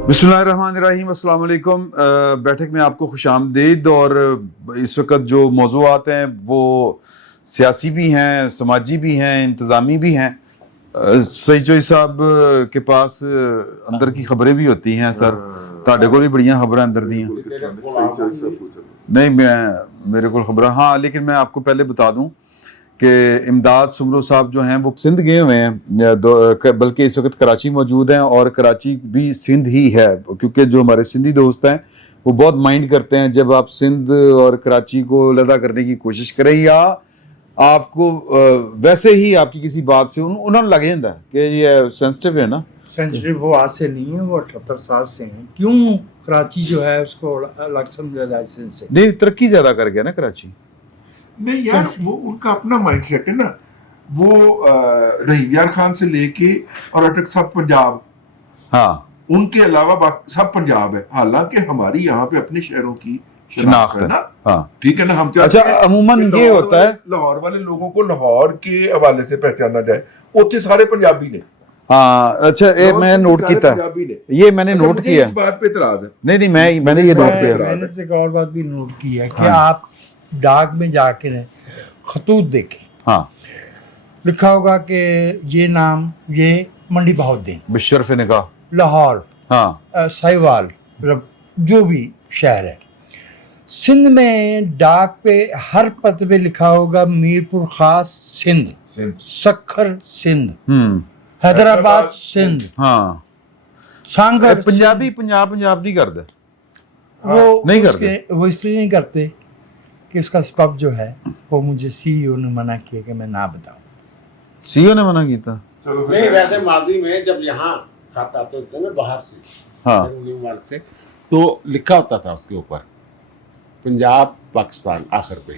बिस्मिल्लाहिर्रहमानिर्रहीम, अस्सलाम वालेकुम। बैठक में आपको खुश आमदीद। और इस वक्त जो मौज़ूआत हैं वो सियासी भी हैं, समाजी भी हैं, इंतज़ामी भी हैं। सईद चोई साहब के पास अंदर की खबरें भी होती हैं। सर ਤੁਹਾਡੇ ਕੋਲ भी बड़ियां खबरें अंदर दी हैं। नहीं, मेरे को खबर, हाँ, लेकिन मैं आपको पहले बता दूं कि इमदाद सुमरो साहब जो हैं वो सिंध गए हुए हैं, बल्कि इस वक्त कराची मौजूद हैं। और कराची भी सिंध ही है, क्योंकि जो हमारे सिंधी दोस्त हैं वो बहुत माइंड करते हैं जब आप सिंध और कराची को अलग करने की कोशिश करें, या आपको वैसे ही आपकी किसी बात से उन्होंने लग जाता है कि ये सेंसिटिव है ना। सेंसिटिव वो आज से नहीं है, वो 78 साल से हैं। क्यों कराची जो है उसको अलग समझा जाए सिंध से? नहीं, तरक्की ज्यादा कर गया ना कराची। नहीं यार, वो उनका अपना माइंडसेट है ना। वो रहीम यार खान से लेके और अटक सब पंजाब, हाँ, उनके अलावा सब पंजाब है। हालांकि हमारी यहाँ पे अपने शहरों की शनाख्त है ना, हाँ, ठीक है ना। हम अच्छा, अमूमन ये होता है लाहौर वाले लोगों को लाहौर के हवाले से पहचाना जाए, उत्थे सारे पंजाबी ने। हाँ, अच्छा, ये मैं नोट किया, ये मैंने नोट किया। इस बात पे इतराज है। नहीं, मैंने ये नोट किया। मैंने एक और बात भी नोट की है कि आप डाक में जाके खतूत देखें, हाँ, लिखा होगा कि ये नाम, ये मंडी बहाउद्दीन, बिशरफ निगाह, लाहौर, हाँ, साहिवाल, जो भी शहर है। सिंध में डाक पे हर पते पे लिखा होगा मीरपुर खास सिंध, सखर सिंध, हैदराबाद सिंध, हाँ। सांगर पंजाबी पंजाब नहीं करते, वो नहीं करते, वो इसलिए नहीं करते कि इसका सबब जो है वो मुझे सीईओ ने मना किया कि मैं ना बताऊं। सीईओ ने मना किया? नहीं, वैसे माजी में जब यहाँ खत आते होते ना बाहर से, हाँ, से तो लिखा होता था उसके ऊपर पंजाब पाकिस्तान आखिर पे,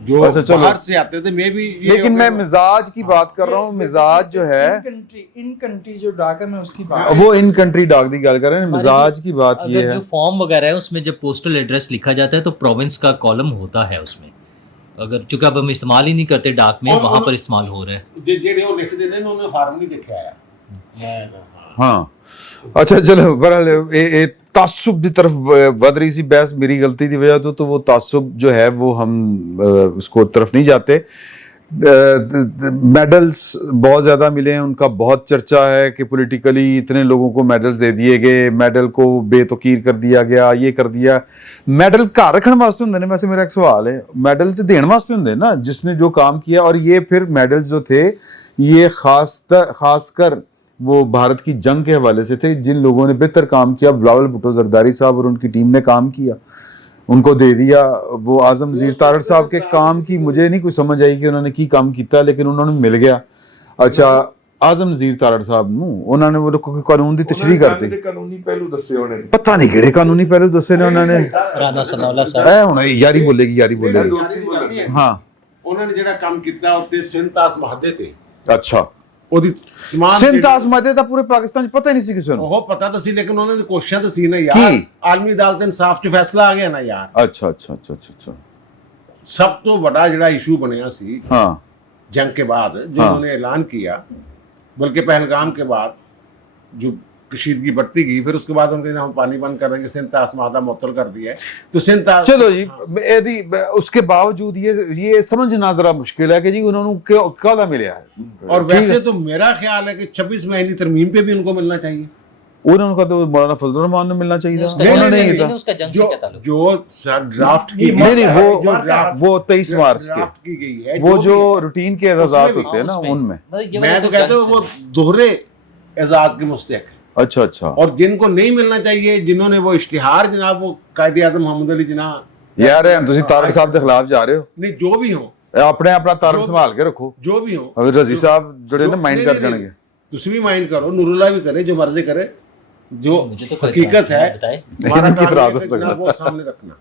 जो अच्छा, बाहर से आते थे। मैं भी, लेकिन मैं मिजाज की बात कर रहा हूँ। मिजाज जो है इन कंट्री जो डाक है, मैं उसकी बात, वो इन कंट्री डाक दी गल कर रहे हैं। मिजाज की बात ये है, जो फॉर्म वगैरह है उसमें जब पोस्टल एड्रेस लिखा जाता है तो प्रोविंस का कॉलम होता है उसमें। अगर चूंकि अब हम इस्तेमाल ही नहीं करते डाक में, वहां पर इस्तेमाल हो रहा है। जेडे वो लिख देते उन्होंने फार्म नहीं देखा आया। हाँ, अच्छा, चलो, बहरहाल तासुब की तरफ बढ़ रही सी बहस, मेरी गलती की वजह तो वो तासुब जो है वो हम उसको तरफ नहीं जाते। मेडल्स बहुत ज़्यादा मिले हैं, उनका बहुत चर्चा है कि पॉलिटिकली इतने लोगों को मेडल्स दे दिए गए, मेडल को बेतौकीर कर दिया गया, ये कर दिया। मेडल घर रखने वास्ते होंगे ने? वैसे मेरा एक सवाल है, मेडल तो देने वास्ते होंगे ना, जिसने जो काम किया। और ये फिर मेडल्स जो थे ये खासकर वो भारत की जंग के हवाले से थे, जिन लोगों ने बेहतर काम किया, बिलावल भुट्टो जरदारी साहब और उनकी टीम ने काम किया, उनको दे दिया। वो आजम नज़ीर तारड़ साहब के काम की मुझे नहीं कोई समझ आई कि उन्होंने की काम किया, लेकिन उन्होंने मिल गया। अच्छा, आजम नज़ीर तारड़ साहब नूं उन्होंने वो कानून की तशरीह करते, कानूनी पहलू दसे होने, पता नहीं किहड़े कानूनी पहलू दसे ने उन्होंने। राणा सनाउल्लाह साहब हुण यारी बोलेगी, हाँ, उन्होंने ਜਿਹੜਾ ਕੰਮ ਕੀਤਾ ਉੱਤੇ ਸਿੰਧ ਆਜ਼ਮਾਦੇ ਤੇ। अच्छा, ਉਹਦੀ सिंध आजमाते ਤਾਂ ਪੂਰੇ ਪਾਕਿस्तान ਚ ਪਤਾ ਹੀ ਨਹੀਂ ਸੀ ਕਿਸੇ ਨੂੰ। ਉਹ ਪਤਾ ਤਾਂ ਸੀ, ਲੇਕਿन ਉਹਨਾਂ ਦੀ ਕੋਸ਼ਿਸ਼ਾਂ ਤਾਂ ਸੀ ਨਾ ਯਾਰ। ਆਲਮੀ ਅਦਾਲਤ ਇਨਸਾਫ 'ਚ ਫੈਸਲਾ ਆ ਗਿਆ ਨਾ ਯਾਰ। अच्छा, ਸਭ ਤੋਂ ਵੱਡਾ ਜਿਹੜਾ ਇਸ਼ੂ ਬਣਿਆ ਸੀ हाँ, जंग के बाद, जो उन्होंने ऐलान किया, बल्कि पहलगाम के बाद जो कशीदगी बढ़ती गई, फिर उसके बाद उनके हम पानी बंद करेंगे, सिंध आसमादा मुअत्तल कर दिया है। तो सिंध, चलो जी, उसके बावजूद ये समझना जरा मुश्किल है कि जी उन्होंने क्यों मिला है। और वैसे तो मेरा ख्याल है कि 26 महीने तरमीम पे भी उनको मिलना चाहिए। उन्होंने तो मौलाना फजल रहमान ने मिलना चाहिए था, जो ड्राफ्ट की, वो 23 मार्च की गई है, वो जो रूटीन के एजाज़ात होते हैं ना उनमें, मैं तो कहता हूँ वो दोहरे एजाज के मुस्तहिक है। अच्छा, और जिनको नहीं मिलना चाहिए, जिन्होंने वो इश्तिहार, जनाब वो कायदे आज़म मोहम्मद अली जिन्ना यार तुम तारड़ साहब के खिलाफ जा रहे हो। नहीं, जो भी हो अपना तारड़ संभाल के रखो, जो भी हो। अगर रजी साहब जुड़े ना माइंड कर देंगे, तुम भी माइंड करो, नूरुल्लाह भी करे, जो मर्जी करे, जो हकीकत है हमारा काम है वो सामने रखना।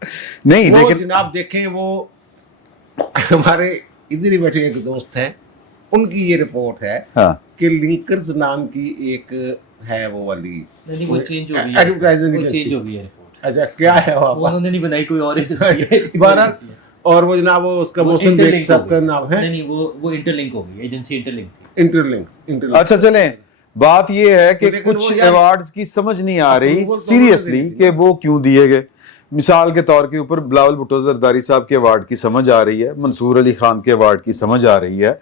नहीं, लेकिन जनाब देखें, वो हमारे इधर ही बैठे एक दोस्त हैं, उनकी ये रिपोर्ट है कि लिंकर्स नाम की एक है वो वाली, वो चेंज हो गई है, एडवर्टाइजिंग हो गई है रिपोर्ट। अच्छा, क्या है वो उन्होंने नहीं बनाई, कोई और एजेंसी है। और वो जनाब वो उसका मोहसिन बेग साहब का नाम है। नहीं, वो इंटरलिंक हो गई, एजेंसी इंटरलिंक। अच्छा, चलें, بات یہ ہے کہ لیکن کچھ وہ یار ایوارڈز کی سمجھ نہیں آ رہی approval تو سیریسلی انہوں نے کہ وہ کیوں دیے گئے. مثال کے طور کے اوپر بلاول بھٹو زرداری صاحب کے ایوارڈ کی سمجھ آ رہی ہے, منصور علی خان کے ایوارڈ کی سمجھ آ رہی ہے,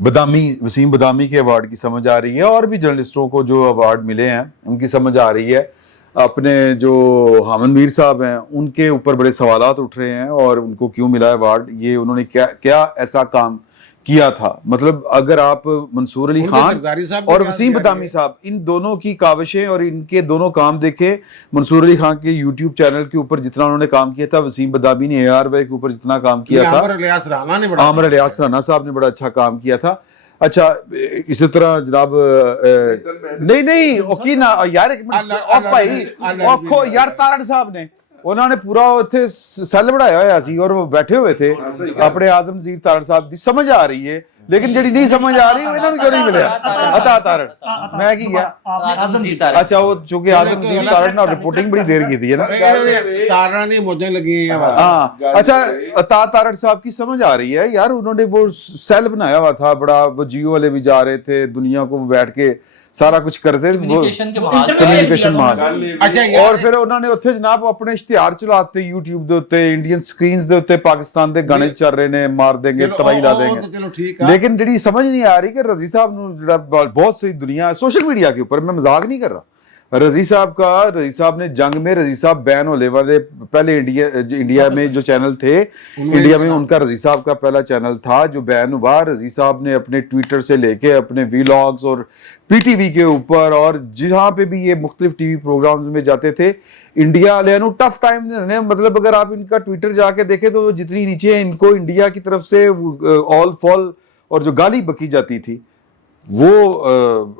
وسیم بدامی کے ایوارڈ کی سمجھ آ رہی ہے, اور بھی جرنلسٹوں کو جو ایوارڈ ملے ہیں ان کی سمجھ آ رہی ہے. اپنے جو حامد میر صاحب ہیں ان کے اوپر بڑے سوالات اٹھ رہے ہیں, اور ان کو کیوں ملا ایوارڈ, یہ انہوں نے کیا ایسا کام کیا تھا. مطلب اگر آپ منصور علی خان اور وسیم بدامی صاحب ان دونوں کی کاوشیں اور ان کے دونوں کام دیکھیں, منصور علی خان کے یوٹیوب چینل کے اوپر جتنا انہوں نے کام کیا تھا, وسیم بدامی نے ARY کے اوپر جتنا کام کیا تھا, عامر الیاس رانا صاحب نے بڑا اچھا کام کیا تھا. اچھا اسی طرح جناب نہیں یار یار تارڑ صاحب نے انہوں نے پورا اتنے سیل بنایا ہوا سی اور وہ بیٹھے ہوئے تھے اپنے اعظم وزیر تارڑ صاحب دی. سمجھ آ رہی ہے لیکن جڑی نہیں سمجھ آ رہی وہ انہوں نے کیوں نہیں ملیا. عطا تارڑ میں کی گیا اچھا وہ چونکہ اعظم وزیر تارڑ نے رپورٹنگ بڑی دیر کی تھی نا. ہاں اچھا عطا تارڑ صاحب کی سمجھ آ رہی ہے یار, انہوں نے وہ سیل بنایا ہوا تھا بڑا, وہ جیو والے بھی جا رہے تھے دنیا کو بیٹھ کے سارا کچھ کرتے, کمیونیکیشن محاذ. اور پھر انہوں نے اتنے جناب اپنے اشتہار چلاتے یوٹیوب دے اوتے, انڈین سکرینز دے اوتے پاکستان دے گانے چل رہے نے, مار دیں گے تباہی لا دیں گے. لیکن جڑی سمجھ نہیں آ رہی کہ رضی صاحب نو بہت سی دنیا سوشل میڈیا کے اوپر, میں مذاق نہیں کر رہا, رضی صاحب نے جنگ میں رضی صاحب بین ہونے والے پہلے انڈیا میں جو چینل تھے, انڈیا میں ان کا رضی صاحب کا پہلا چینل تھا جو بین ہوا. رضی صاحب نے اپنے ٹویٹر سے لے کے اپنے ویلاگز اور PTV کے اوپر اور جہاں پہ بھی یہ مختلف TV پروگرامز میں جاتے تھے, انڈیا والے نو ٹف ٹائم دینے. مطلب اگر آپ ان کا ٹویٹر جا کے دیکھیں تو جتنی نیچے ان کو انڈیا کی طرف سے آل فال اور جو گالی بکی جاتی تھی وہ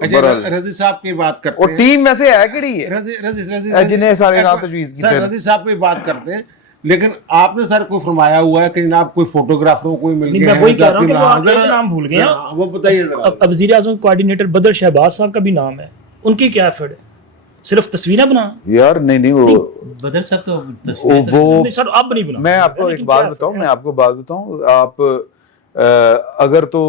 رضی صاحب کی بات کرتے ہیں, اور ٹیم ویسے ہے کیڑی ہے جنہیں سارے نام تجویز کی رضی صاحب کی بات کرتے ہیں, لیکن آپ نے سر کوئی فرمایا ہوا ہے کہ جناب کوئی فوٹوگرافروں کوئی مل گئے ہیں, میں وہی کہہ رہا ہوں کہ وہ آپ ایک نام بھول گئے ہیں, وہ بتائیے ذرا. اب وزیر اعظم کوآرڈینیٹر بدر شہباز صاحب کا بھی نام ہے, ان کی کیا ایفرٹ ہے, صرف تصویریں بنا یار؟ نہیں وہ بدر صاحب تو وہ سر اب نہیں بنا. میں آپ کو ایک بات بتاؤں, آپ اگر تو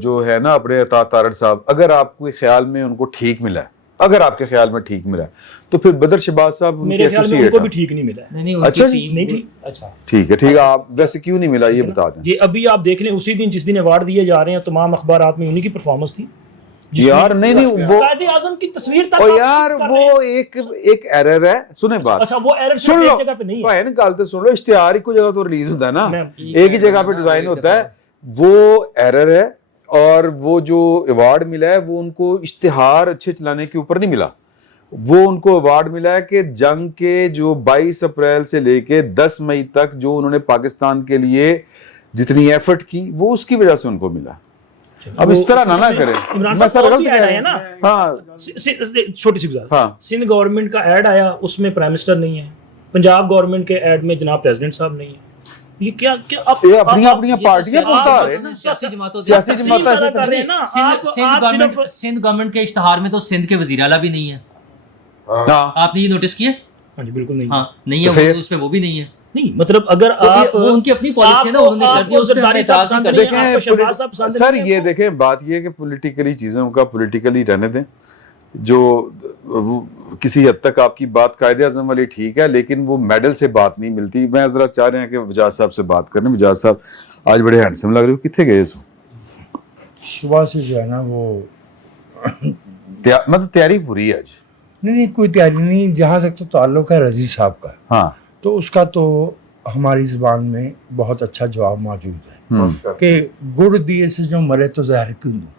جو ہے نا اپنے عطا تارڑ صاحب, اگر آپ کو خیال میں ان کو ٹھیک ملا ہے, اگر آپ کے خیال میں ٹھیک ملا ہے تو پھر بدر شہباز صاحب میرے خیال میں ان کو بھی ٹھیک نہیں ملا ہے. اچھا نہیں ٹھیک, اچھا ٹھیک ہے, آپ ویسے کیوں نہیں ملا یہ بتا دیں. یہ ابھی آپ دیکھ لیں اسی دن جس دن ایوارڈ دیے جا رہے ہیں تمام اخبارات میں انہی کی پرفارمنس تھی یار. نہیں وہ قائد اعظم کی تصویر تک یار وہ ایک ایرر ہے. سنیں بات, اچھا وہ ایرر سن لو جگہ پہ نہیں ہے بھائی نا, گل تو سن لو. اشتہار ایک جگہ تو ریلیز ہوتا ہے نا, ایک ہی جگہ پہ ڈیزائن ہوتا ہے, وہ ایرر ہے. اور وہ جو ایوارڈ ملا ہے وہ ان کو اشتہار اچھے چلانے کے اوپر نہیں ملا, وہ ان کو ایوارڈ ملا ہے کہ جنگ کے جو 22 اپریل سے لے کے 10 مئی تک جو انہوں نے پاکستان کے لیے جتنی ایفرٹ کی وہ اس کی وجہ سے ان کو ملا. اب اس طرح نہ کریں, میں سر غلط کہہ رہا ہوں. ہاں چھوٹی سی گزارش, ہاں سندھ گورنمنٹ کا ایڈ آیا, اس میں پرائم منسٹر نہیں ہے. پنجاب گورنمنٹ کے ایڈ میں جناب پریزیڈنٹ صاحب نہیں ہے. یہ کیا اپنی پارٹیاں بولتا آ رہے ہیں, سیاسی جماعتوں سیاسی جماعت ایسے کر رہے ہیں نا. سندھ گورنمنٹ کے اشتہار میں تو سندھ کے وزیر اعلیٰ بھی نہیں ہے. آپ نے یہ نوٹس کیا؟ ہاں جی بالکل نہیں. ہاں نہیں ہے, اس میں وہ بھی نہیں ہے. نہیں مطلب اگر آپ ان کی اپنی پالیسی ہے نا, انہوں نے کر دیا, اس پہ ہم اعتراض نہیں دیکھیں سر. یہ دیکھیں بات یہ ہے کہ پولیٹیکلی چیزوں کا پولیٹیکلی رہنے دیں. جو کسی حد تک آپ کی بات قائد اعظم والی ٹھیک ہے, لیکن وہ میڈل سے بات نہیں ملتی. میں ذرا چاہ رہے ہیں کہ وجاز صاحب سے بات کریں. وجاز صاحب آج بڑے ہینڈسم لگ رہے ہو, کتنے گئے سو؟ صبح سے جو ہے نا وہ مطلب تیاری پوری ہے آج؟ نہیں کوئی تیاری نہیں. جہاں تک تو تعلق ہے رضی صاحب کا, ہاں تو اس کا تو ہماری زبان میں بہت اچھا جواب موجود ہے کہ گڑ دیے سے جو مرے تو زہر کیوں دوں.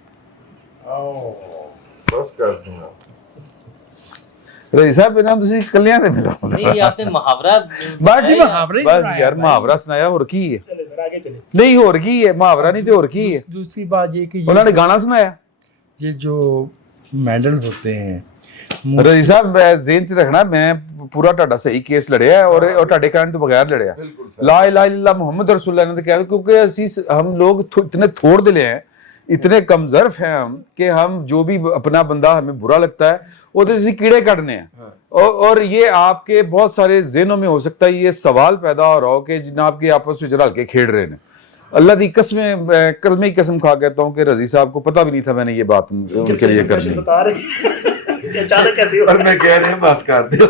رضی صاحب انہاں تسی کلیاں تے ملو. نہیں آپ نے محاورہ بس یار محاورہ سنایا اور کی ہے, نہیں اور کی ہے محاورہ, نہیں تے اور کی ہے. دوسری بات یہ کہ انہوں نے گانا سنایا. یہ جو میڈل ہوتے ہیں رضی صاحب ذہن سے رکھنا, میں پورا ٹاڈا صحیح کیس لڑیا ہے اور ٹاڈے کہنے تو بغیر لڑیا. لا الہ الا اللہ محمد رسول اللہ نے کہا, کیونکہ ہم لوگ اتنے تھوڑ دلے ہیں, اتنے کم ظرف ہیں ہم کہ ہم جو بھی اپنا بندہ ہمیں برا لگتا ہے وہ تو اسی کیڑے کاٹنے ہیں. اور یہ آپ کے بہت سارے ذہنوں میں ہو سکتا ہے یہ سوال پیدا ہو رہا ہو کہ جناب کے آپس میں رل کے کھیڑ رہے ہیں. اللہ دی قسم کلمہ کی قسم کھا کہتا ہوں کہ رضی صاحب کو پتہ بھی نہیں تھا میں نے یہ بات ان کے لیے کرنی. بتا رہے کہ اچانک کیسے اور میں کہہ رہے ہیں بس کر دو.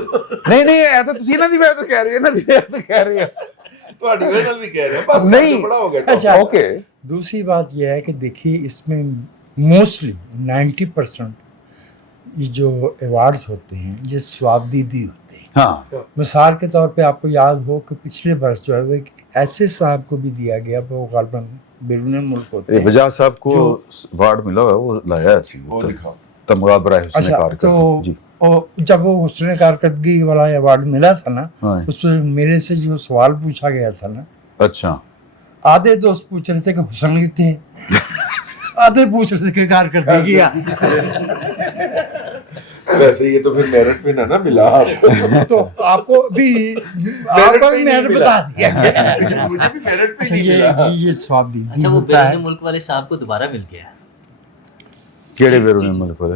نہیں ایسا تو تسی نہ دی میں تو کہہ رہی ہے نا تو کہہ رہی ہے تہاڈی وجہ بھی کہہ رہے ہیں بس نہیں. بڑا ہو گیا. اچھا اوکے. دوسری بات یہ ہے کہ دیکھیے اس میں موسٹلی 90% یہ جو ایوارڈز ہوتے ہیں یہ ثواب دیدی ہوتے ہیں. ہاں مثال کے طور پہ آپ کو یاد ہو کہ پچھلے برس جو ہے وہ ایک ایسے صاحب کو بھی دیا گیا وہ غالباً بیرون ملک ہوتے ہیں. وجہ صاحب کو ایوارڈ ملا ہوا ہے وہ لایا ہے وہ دکھاؤ. تمغہ برائے حسن اچھا کارکردگی. تو جی جب وہ حسن کارکردگی والا ایوارڈ ملا تھا نا ہاں. اس میں میرے سے جو سوال پوچھا گیا تھا نا اچھا آدھے دوست پوچھ رہے تھے کہ حسن لکھتے ہیں آدھے پوچھ رہے تھے کہ کارکردگی. ویسے یہ تو پھر میرٹ پہ نہ ملا. تو آپ کو بھی میرٹ بتا دیا مجھے بھی میرٹ پہ نہیں ملا. یہ ثواب دی اچھا وہ ہوتا ہے. بیرون ملک والے صاحب کو دوبارہ مل گیا. کیڑے بیرون ملک والے؟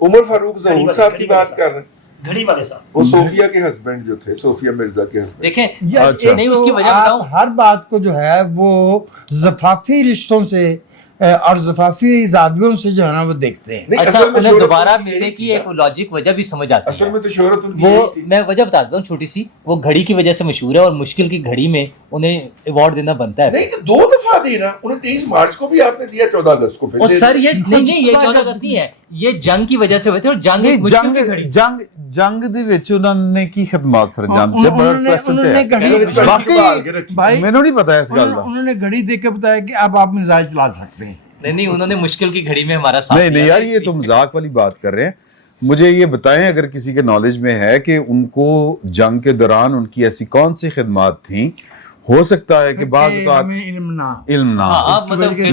عمر فاروق ظہور صاحب کی بات کر رہے ہیں. گھڑی والے صاحب وہ صوفیہ کے ہسبینڈ جو تھے, صوفیہ مرزا کے ہسبینڈ. دیکھیں اچھا. نہیں اس کی وجہ آپ بتاؤں. ہر بات کو جو ہے وہ زفافی رشتوں سے اور زفافی زاویوں سے جو ہے نا وہ دیکھتے ہیں. اچھا انہیں دوبارہ ملنے کی ایک لاجک وجہ بھی سمجھ آتی اصل ہے. میں تو شہرت ان کی وہ یہی تھی. میں وجہ بتا دیتا ہوں چھوٹی سی. وہ گھڑی کی وجہ سے مشہور ہے اور مشکل کی گھڑی میں انہیں ایوارڈ دینا بنتا ہے. نہیں تو 2 دفعہ دینا. 29 مارچ کو بھی آپ نے دیا, 14 اگست کو پھر اور دے سر دیا. یہ نہیں یہ 14 اگست نہیں ہے, یہ جنگ کی وجہ سے ہوئے تھے اور جنگ ایک مشکل کی گھڑی. جنگ دے وچ انہوں نے کی خدمات سر انجام دیا. بڑا کوسچن انہوں نے ہے گھڑی واقعی بھائی مینوں نہیں پتا اس گل دا. انہوں نے گھڑی دے کے بتایا کہ اب آپ میزائل چلا سکتے ہیں. نہیں انہوں نے مشکل کی گھڑی میں ہمارا ساتھ نہیں یار یہ تو مذاق والی بات کر رہے ہیں. مجھے یہ بتائیں اگر کسی کے نالج میں ہے کہ ان کو جنگ کے دوران ان کی ایسی کون سی خدمات تھیں. ہو سکتا ہے کہ بعض اوقات علم نہ.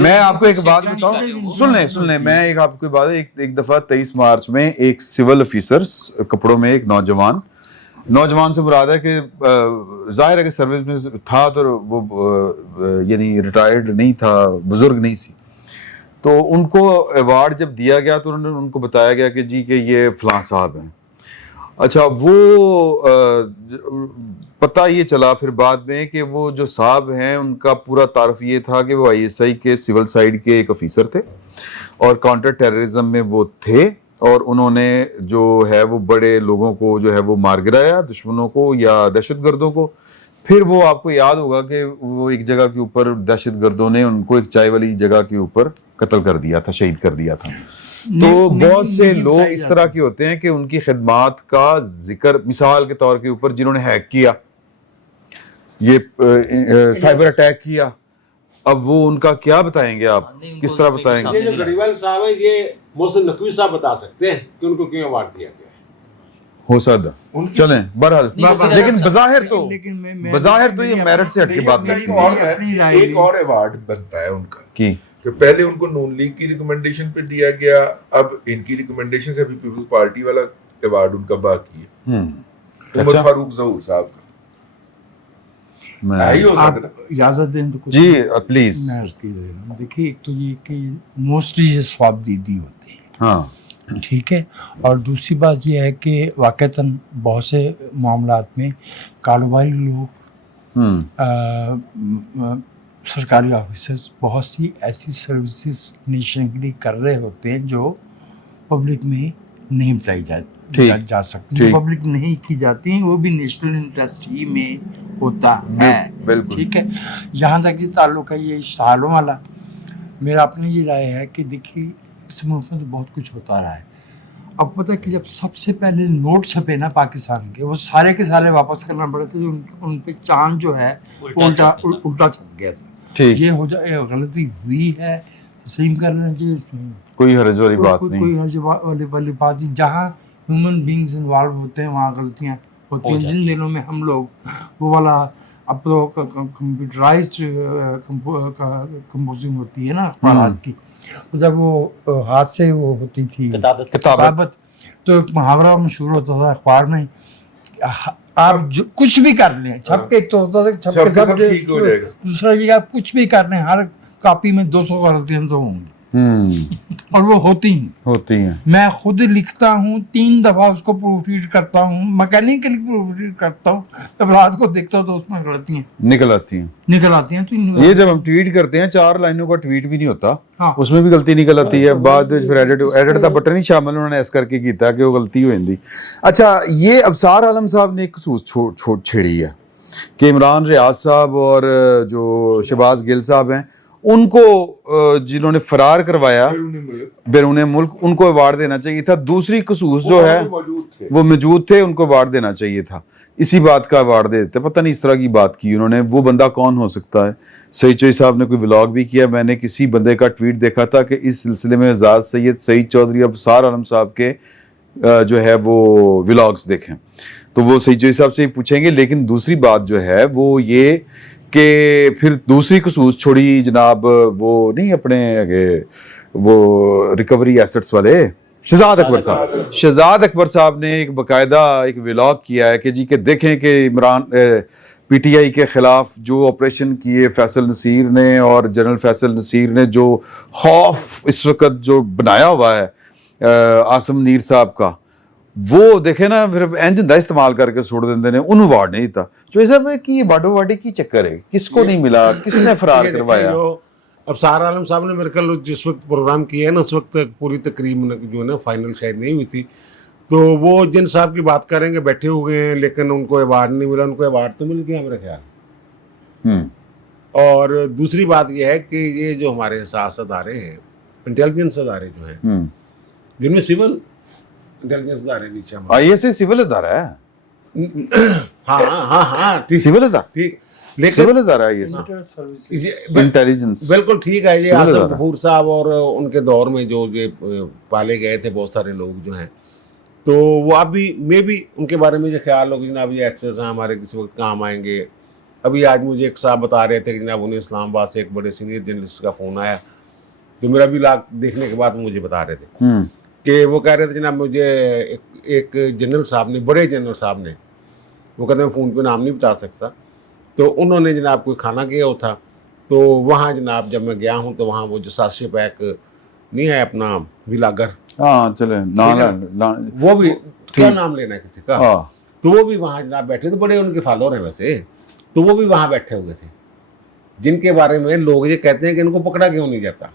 میں آپ کو ایک بات بتاؤں, سن لیں میں ایک آپ کو بات ایک دفعہ 23 مارچ میں ایک سول افیسر کپڑوں میں ایک نوجوان سے مراد ہے کہ ظاہر ہے کہ سروس میں تھا تو وہ یعنی ریٹائرڈ نہیں تھا, بزرگ نہیں سی. تو ان کو ایوارڈ جب دیا گیا تو انہوں نے ان کو بتایا گیا کہ جی کہ یہ فلاں صاحب ہیں. اچھا وہ پتہ یہ چلا پھر بعد میں کہ وہ جو صاحب ہیں ان کا پورا تعارف یہ تھا کہ وہ ISI کے سول سائڈ کے ایک افیسر تھے اور کاؤنٹر ٹیررزم میں وہ تھے, اور انہوں نے جو ہے وہ بڑے لوگوں کو جو ہے وہ مار گرایا, دشمنوں کو یا دہشت گردوں کو. پھر وہ آپ کو یاد ہوگا کہ وہ ایک جگہ کے اوپر دہشت گردوں نے ان کو ایک چائے والی جگہ کے اوپر قتل کر دیا تھا, شہید کر دیا تھا. تو بہت سے لوگ اس طرح کے ہوتے ہیں کہ ان کی خدمات کا ذکر مثال کے طور کے اوپر جنہوں نے ہیک کیا, یہ سائبر اٹیک کیا, اب وہ ان کا کیا بتائیں گے آپ, کس طرح بتائیں گے؟ یہ جو گھڑی والے صاحب ہیں یہ محسن نقوی صاحب بتا سکتے ہیں کہ ان کو کیوں ایوارڈ دیا گیا ہے. ہو سکتا چلیں بہرحال, لیکن بظاہر تو یہ میرٹ سے ہٹ کے بات کرتے ہیں. ایک اور ایوارڈ بنتا ہے ان کا کی کہ پہلے ان کو نون لیگ کی ریکمنڈیشن پہ دیا گیا, اب ان کی ریکمنڈیشن سے ابھی پیپلز پارٹی والا ایوارڈ ان کا باقی ہے. عمر فاروق ظہور صاحب کا آپ اجازت دیں تو کچھ جی پلیز. میں عرض کی رہی ہوں. دیکھیے ایک تو یہ کہ موسٹلی یہ ثواب دیدی ہوتے ہیں, ہاں ٹھیک ہے, اور دوسری بات یہ ہے کہ واقعتاً بہت سے معاملات میں کاروباری لوگ سرکاری آفیسرز بہت سی ایسی سروسز نیشن کے لیے کر رہے ہوتے ہیں جو پبلک میں نہیں بتائی جا سکتی, جو پبلک نہیں کی جاتی ہیں, وہ بھی نیشنل انٹرسٹ ہی میں ہوتا ہے. ٹھیک ہے, جہاں تک یہ تعلق ہے یہ اشتہاروں والا, میرا اپنی یہ رائے ہے کہ دیکھیے اس ملک میں تو بہت کچھ ہوتا رہا ہے. اب پتہ کہ جب سب سے پہلے نوٹ چھپے نا پاکستان کے, وہ سارے کے سارے واپس کرنا پڑے تھے, ان پہ چاند جو ہے الٹا چھپ گیا تھا. یہ ہو جائے غلطی ہوئی ہے, تسلیم کر لینا چاہیے, کوئی حرج والی بات نہیں, کوئی حرج والی بات نہیں. جہاں ہیومن بینگز انوالو ہوتے ہیں وہاں غلطیاں ہوتی ہیں. جن دنوں میں ہم لوگ وہ والا اب تو کمپیوٹرائزڈ کمپوزنگ ہوتی ہے نا اخبارات کی, جب وہ ہاتھ سے وہ ہوتی تھی کتابت, تو ایک محاورہ مشہور ہوتا تھا اخبار میں, آپ جو کچھ بھی کر لیں, چھپ کے تو ہوتا تھا چھپ کے سب ٹھیک ہو جائے گا. دوسرا یہ آپ کچھ بھی کر لیں, ہر کاپی میں 200 غلطیاں تو ہوں گی. और वो होती हैं। होती हैं। मैं खुद लिखता हूँ, 3 दफा उसको प्रूफ रीड करता हूँ, मैकेनिकली प्रूफ रीड करता हूँ, जब रात को देखता हूँ तो उसमें गलतियाँ निकल आती हैं। निकल आती हैं। तो ये जब हम ट्वीट करते हैं 4 लाइनों का ट्वीट भी नहीं होता, हाँ। उसमें भी गलती निकल आती है। बाद फिर एडिट दा बटन ही शामिल उन्होंने इस करके कीता कि वो गलती हो जाती। अच्छा, ये अबसार आलम साहब ने एक सूस छेड़ी है कि इमरान रियाज साहब और जो शहबाज गिल साहब हैं उनको जिन्होंने फरार करवाया बैरून मुल्क, उनको अवार्ड देना चाहिए था। दूसरी खसूस जो है वो मौजूद थे, उनको अवार्ड देना चाहिए था। इसी बात का अवार्ड देते, पता नहीं इस तरह की बात की उन्होंने। वो बंदा कौन हो सकता है? सईद चौधरी साहब ने कोई व्लॉग भी किया, मैंने किसी बंदे का ट्वीट देखा था कि इस सिलसिले में एजाज सैयद सईद चौधरी अबसार आलम साहब के जो है वो व्लॉग्स देखें, तो वो सईद चौधरी साहब से ही पूछेंगे। लेकिन दूसरी बात जो है वो ये कि फिर दूसरी खसूस छोड़ी जनाब, वो नहीं अपने वो रिकवरी एसेट्स वाले शहजाद अकबर साहब, शहजाद अकबर साहब ने एक बाकायदा एक व्लॉग किया है कि जी के देखें कि इमरान पीटीआई के खिलाफ जो ऑपरेशन किए फैसल नसीर ने और जनरल फैसल नसीर ने, जो खौफ इस वक्त जो बनाया हुआ है आसम नीर साहब का, वो देखे ना फिर इंज हुंदा इस्तेमाल करके छोड़ देंगे ने। उन्होंने अवार्ड नहीं दिता। जो साहब की वाडो वाडी की चक्कर है, किसको नहीं मिला, किसने फरार करवाया? अबसार आलम साहब ने मेरे ख्याल जिस वक्त प्रोग्राम किया है ना, उस वक्त पूरी तकरीब जो है ना फाइनल शायद नहीं हुई थी, तो वो जिन साहब की बात करेंगे बैठे हुए हैं, लेकिन उनको अवार्ड नहीं मिला। उनको अवार्ड तो मिल गया मेरा ख्याल। और दूसरी बात यह है कि ये जो हमारे साहस अदारे हैं, इंटेलिजेंस अदारे जो हैं, जिनमें सिविल इंटेलिजेंस अदारे नीचे आईएसए सिविल अदारा है। हाँ ठीक, सिविल अदारा, ठीक, लेकिन सिविल अदारा है इंटेलिजेंस। बिल्कुल ठीक है। ये सिविल आसिफ अदारा। गफूर साहब और उनके दौर में जो ये पाले गए थे बहुत सारे लोग जो हैं, तो वो अभी मैं भी उनके बारे में जो ख्याल हो कि जनाब ये एक्सेस हैं हमारे किसी वक्त काम आएंगे। अभी आज मुझे एक साहब बता रहे थे कि जनाब उन्हें इस्लामाबाद से एक बड़े सीनियर जर्नलिस्ट का फ़ोन आया, तो मेरा भी लाख देखने के बाद मुझे बता रहे थे कि वो कह रहे थे जनाब मुझे एक जनरल साहब ने, बड़े जनरल साहब ने, वो कहते हैं फ़ोन पे नाम नहीं बता सकता, तो उन्होंने जनाब कोई खाना किया हो था, तो वहाँ जनाब जब मैं गया हूँ तो वहाँ वो जो साशे पैक नहीं है अपना विलागर, हाँ चले वो भी क्या नाम लेना है किसी का, हाँ। तो वो भी वहाँ जनाब बैठे थे। बड़े उनके फॉलोअर हैं वैसे, तो वो भी वहाँ बैठे हुए थे, जिनके बारे में लोग ये कहते हैं कि इनको पकड़ा क्यों नहीं जाता।